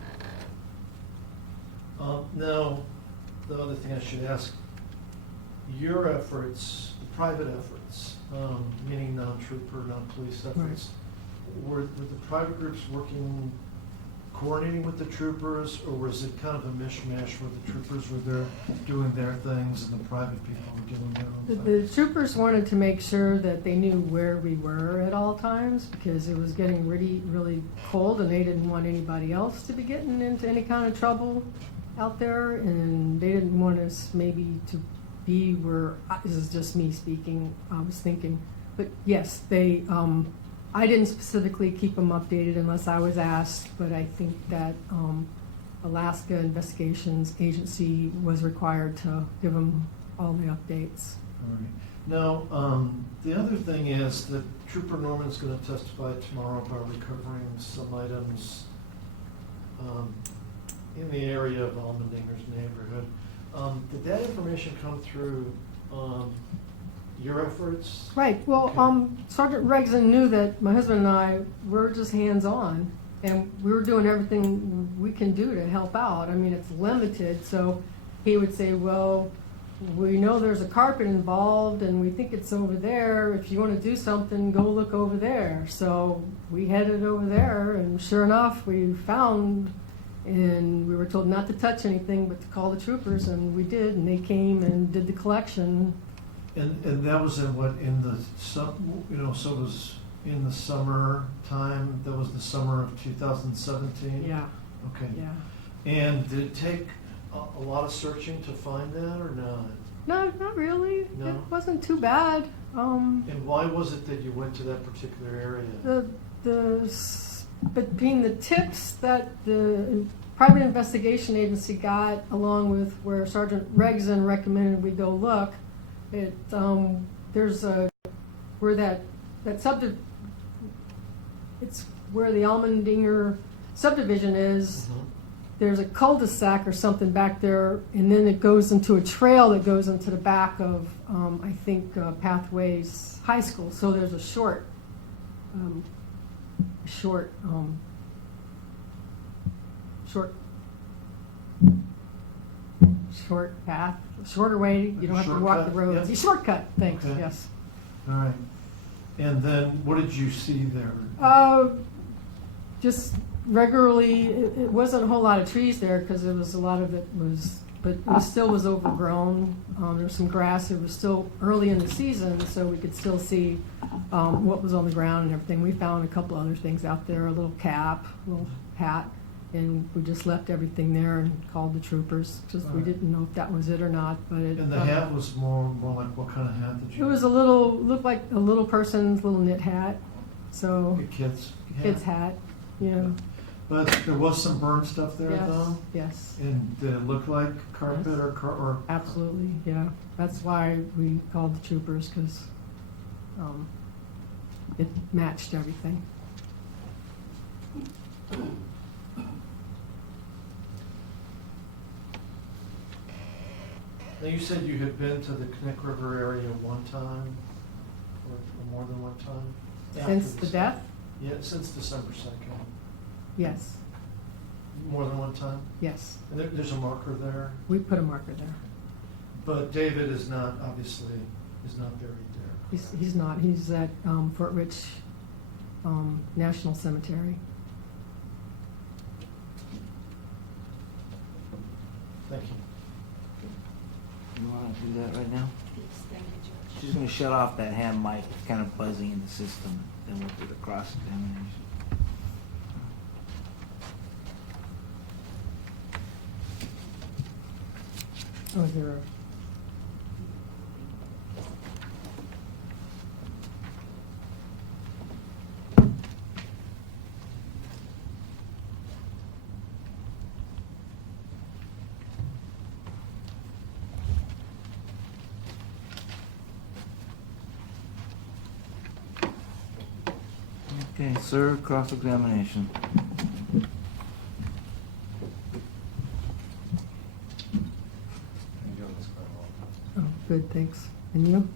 Now, the other thing I should ask, your efforts, the private efforts, meaning non-trooper, non-police efforts, were the private groups coordinating with the troopers, or was it kind of a mishmash where the troopers were there doing their things and the private people were doing their own things? The troopers wanted to make sure that they knew where we were at all times, because it was getting really, really cold, and they didn't want anybody else to be getting into any kind of trouble out there, and they didn't want us maybe to be where, this is just me speaking, I was thinking, but yes, they, I didn't specifically keep them updated unless I was asked, but I think that Alaska Investigations Agency was required to give them all the updates. All right. Now, the other thing is that Trooper Norman's going to testify tomorrow about recovering some items in the area of Almendinger's neighborhood. Did that information come through your efforts? Right, well, Okay. Sergeant Regson knew that my husband and I were just hands-on, and we were doing everything we can do to help out. I mean, it's limited, so he would say, well, we know there's a carpet involved, and we think it's over there. If you want to do something, go look over there. So we headed over there, and sure enough, we found, and we were told not to touch anything, but to call the troopers, and we did, and they came and did the collection. And that was in what, in the so it was in the summer time, that was the summer of 2017? Yeah, Okay. yeah. And did it take a lot of searching to find that or not? No, not really. No? It wasn't too bad. And why was it that you went to that particular area? Between the tips that the private investigation agency got, along with where Sergeant Regson recommended we go look, there's where that it's where the Almendinger subdivision is. Mhm. There's a cul-de-sac or something back there, and then it goes into a trail that goes into the back of, I think, Pathways High School. So there's a short path, shorter way. You don't have to walk the Shortcut, road. yeah. It's a shortcut. Thanks. Okay. Yes. All right. And then what did you see there? Just regularly, it wasn't a whole lot of trees there because there was a lot of it was, but it still was overgrown. There was some grass. It was still early in the season, so we could still see what was on the ground and everything. We found a couple other things out there, a little cap, a little hat, and we just left everything there and called the troopers. Just we didn't know if that was it or not, but it. And the hat was more like what kind of hat did It you? was looked like a little person's little knit hat, so A kid's hat? kid's hat, you know. But there was some burnt stuff there Yes, though? yes, And did it look like carpet Yes. or? absolutely, yeah. That's why we called the troopers, because it matched everything. Now you said you had been to the Connect River area one time, or more than one time? Since After the death? Yeah, since December 2nd. Yes, More than one time? yes. And there's a marker there, We put a marker there. but David is not, obviously, is not buried there. He's not, he's at Fort Rich National Cemetery. Thank you. You want to do that right now? Yes, thank you, Judge. She's going to shut off that hand mic. It's kind of buzzing in the system. Then we'll do the cross-examination. Oh, is there a? Okay, sir, cross-examination. How you doing, Ms. Grunwald? Oh, good, thanks. And you?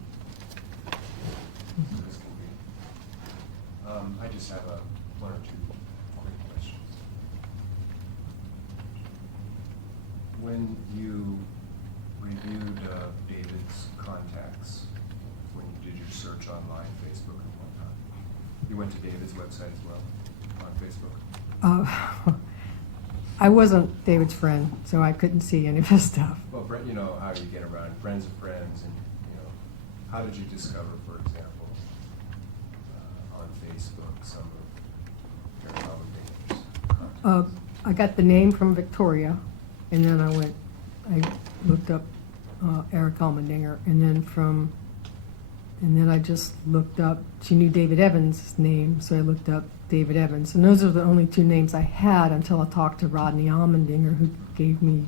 This can be. I just have one or two quick questions. When you reviewed David's contacts, when you did your search online, Facebook and whatnot, you went to David's website as well, on Facebook? I wasn't David's friend, so I couldn't see any of his stuff. Well, Brent, you know how you get around friends of friends, and how did you discover, for example, on Facebook, some of your commentators' contacts? I got the name from Victoria, and then I looked up Eric Almendinger, and then And then I just looked up, she knew David Evans' name, so I looked up David Evans. And those are the only two names I had until I talked to Rodney Almendinger, who gave me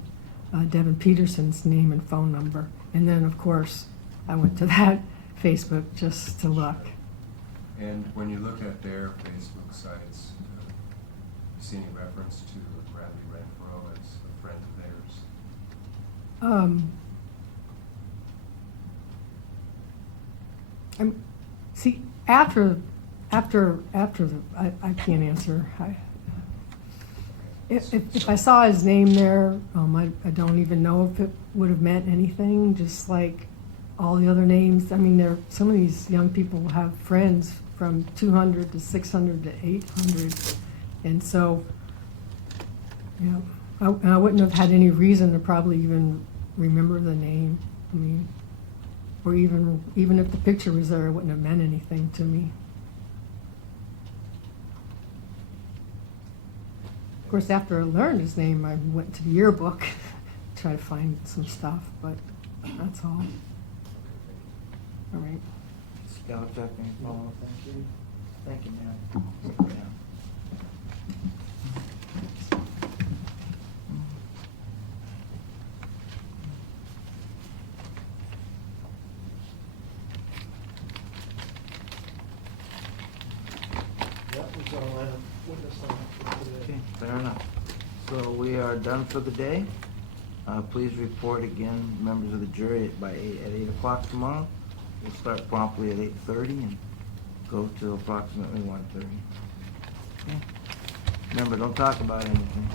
Devin Peterson's name and phone number. And then, of course, I went to that Facebook just to look. And when you look at their Facebook sites, you see any reference to Bradley Renfro as a friend of theirs? See, after the, I can't answer. If I saw his name there, I don't even know if it would have meant anything, just like all the other names. I mean, some of these young people have friends from 200 to 600 to 800. And so, you know, I wouldn't have had any reason to probably even remember the name. I mean, or even if the picture was there, it wouldn't have meant anything to me. Of course, after I learned his name, I went to the yearbook to try to find some stuff, but that's all. All right. Scout check, any follow-up? Thank you. Thank you, ma'am. Sit down. That was all I have witnessed on for Okay, today. fair enough. So we are done for the day. Please report again, members of the jury, at 8 o'clock tomorrow. We'll start promptly at 8:30 and go till approximately 1:30. Okay. Remember, don't talk about anything.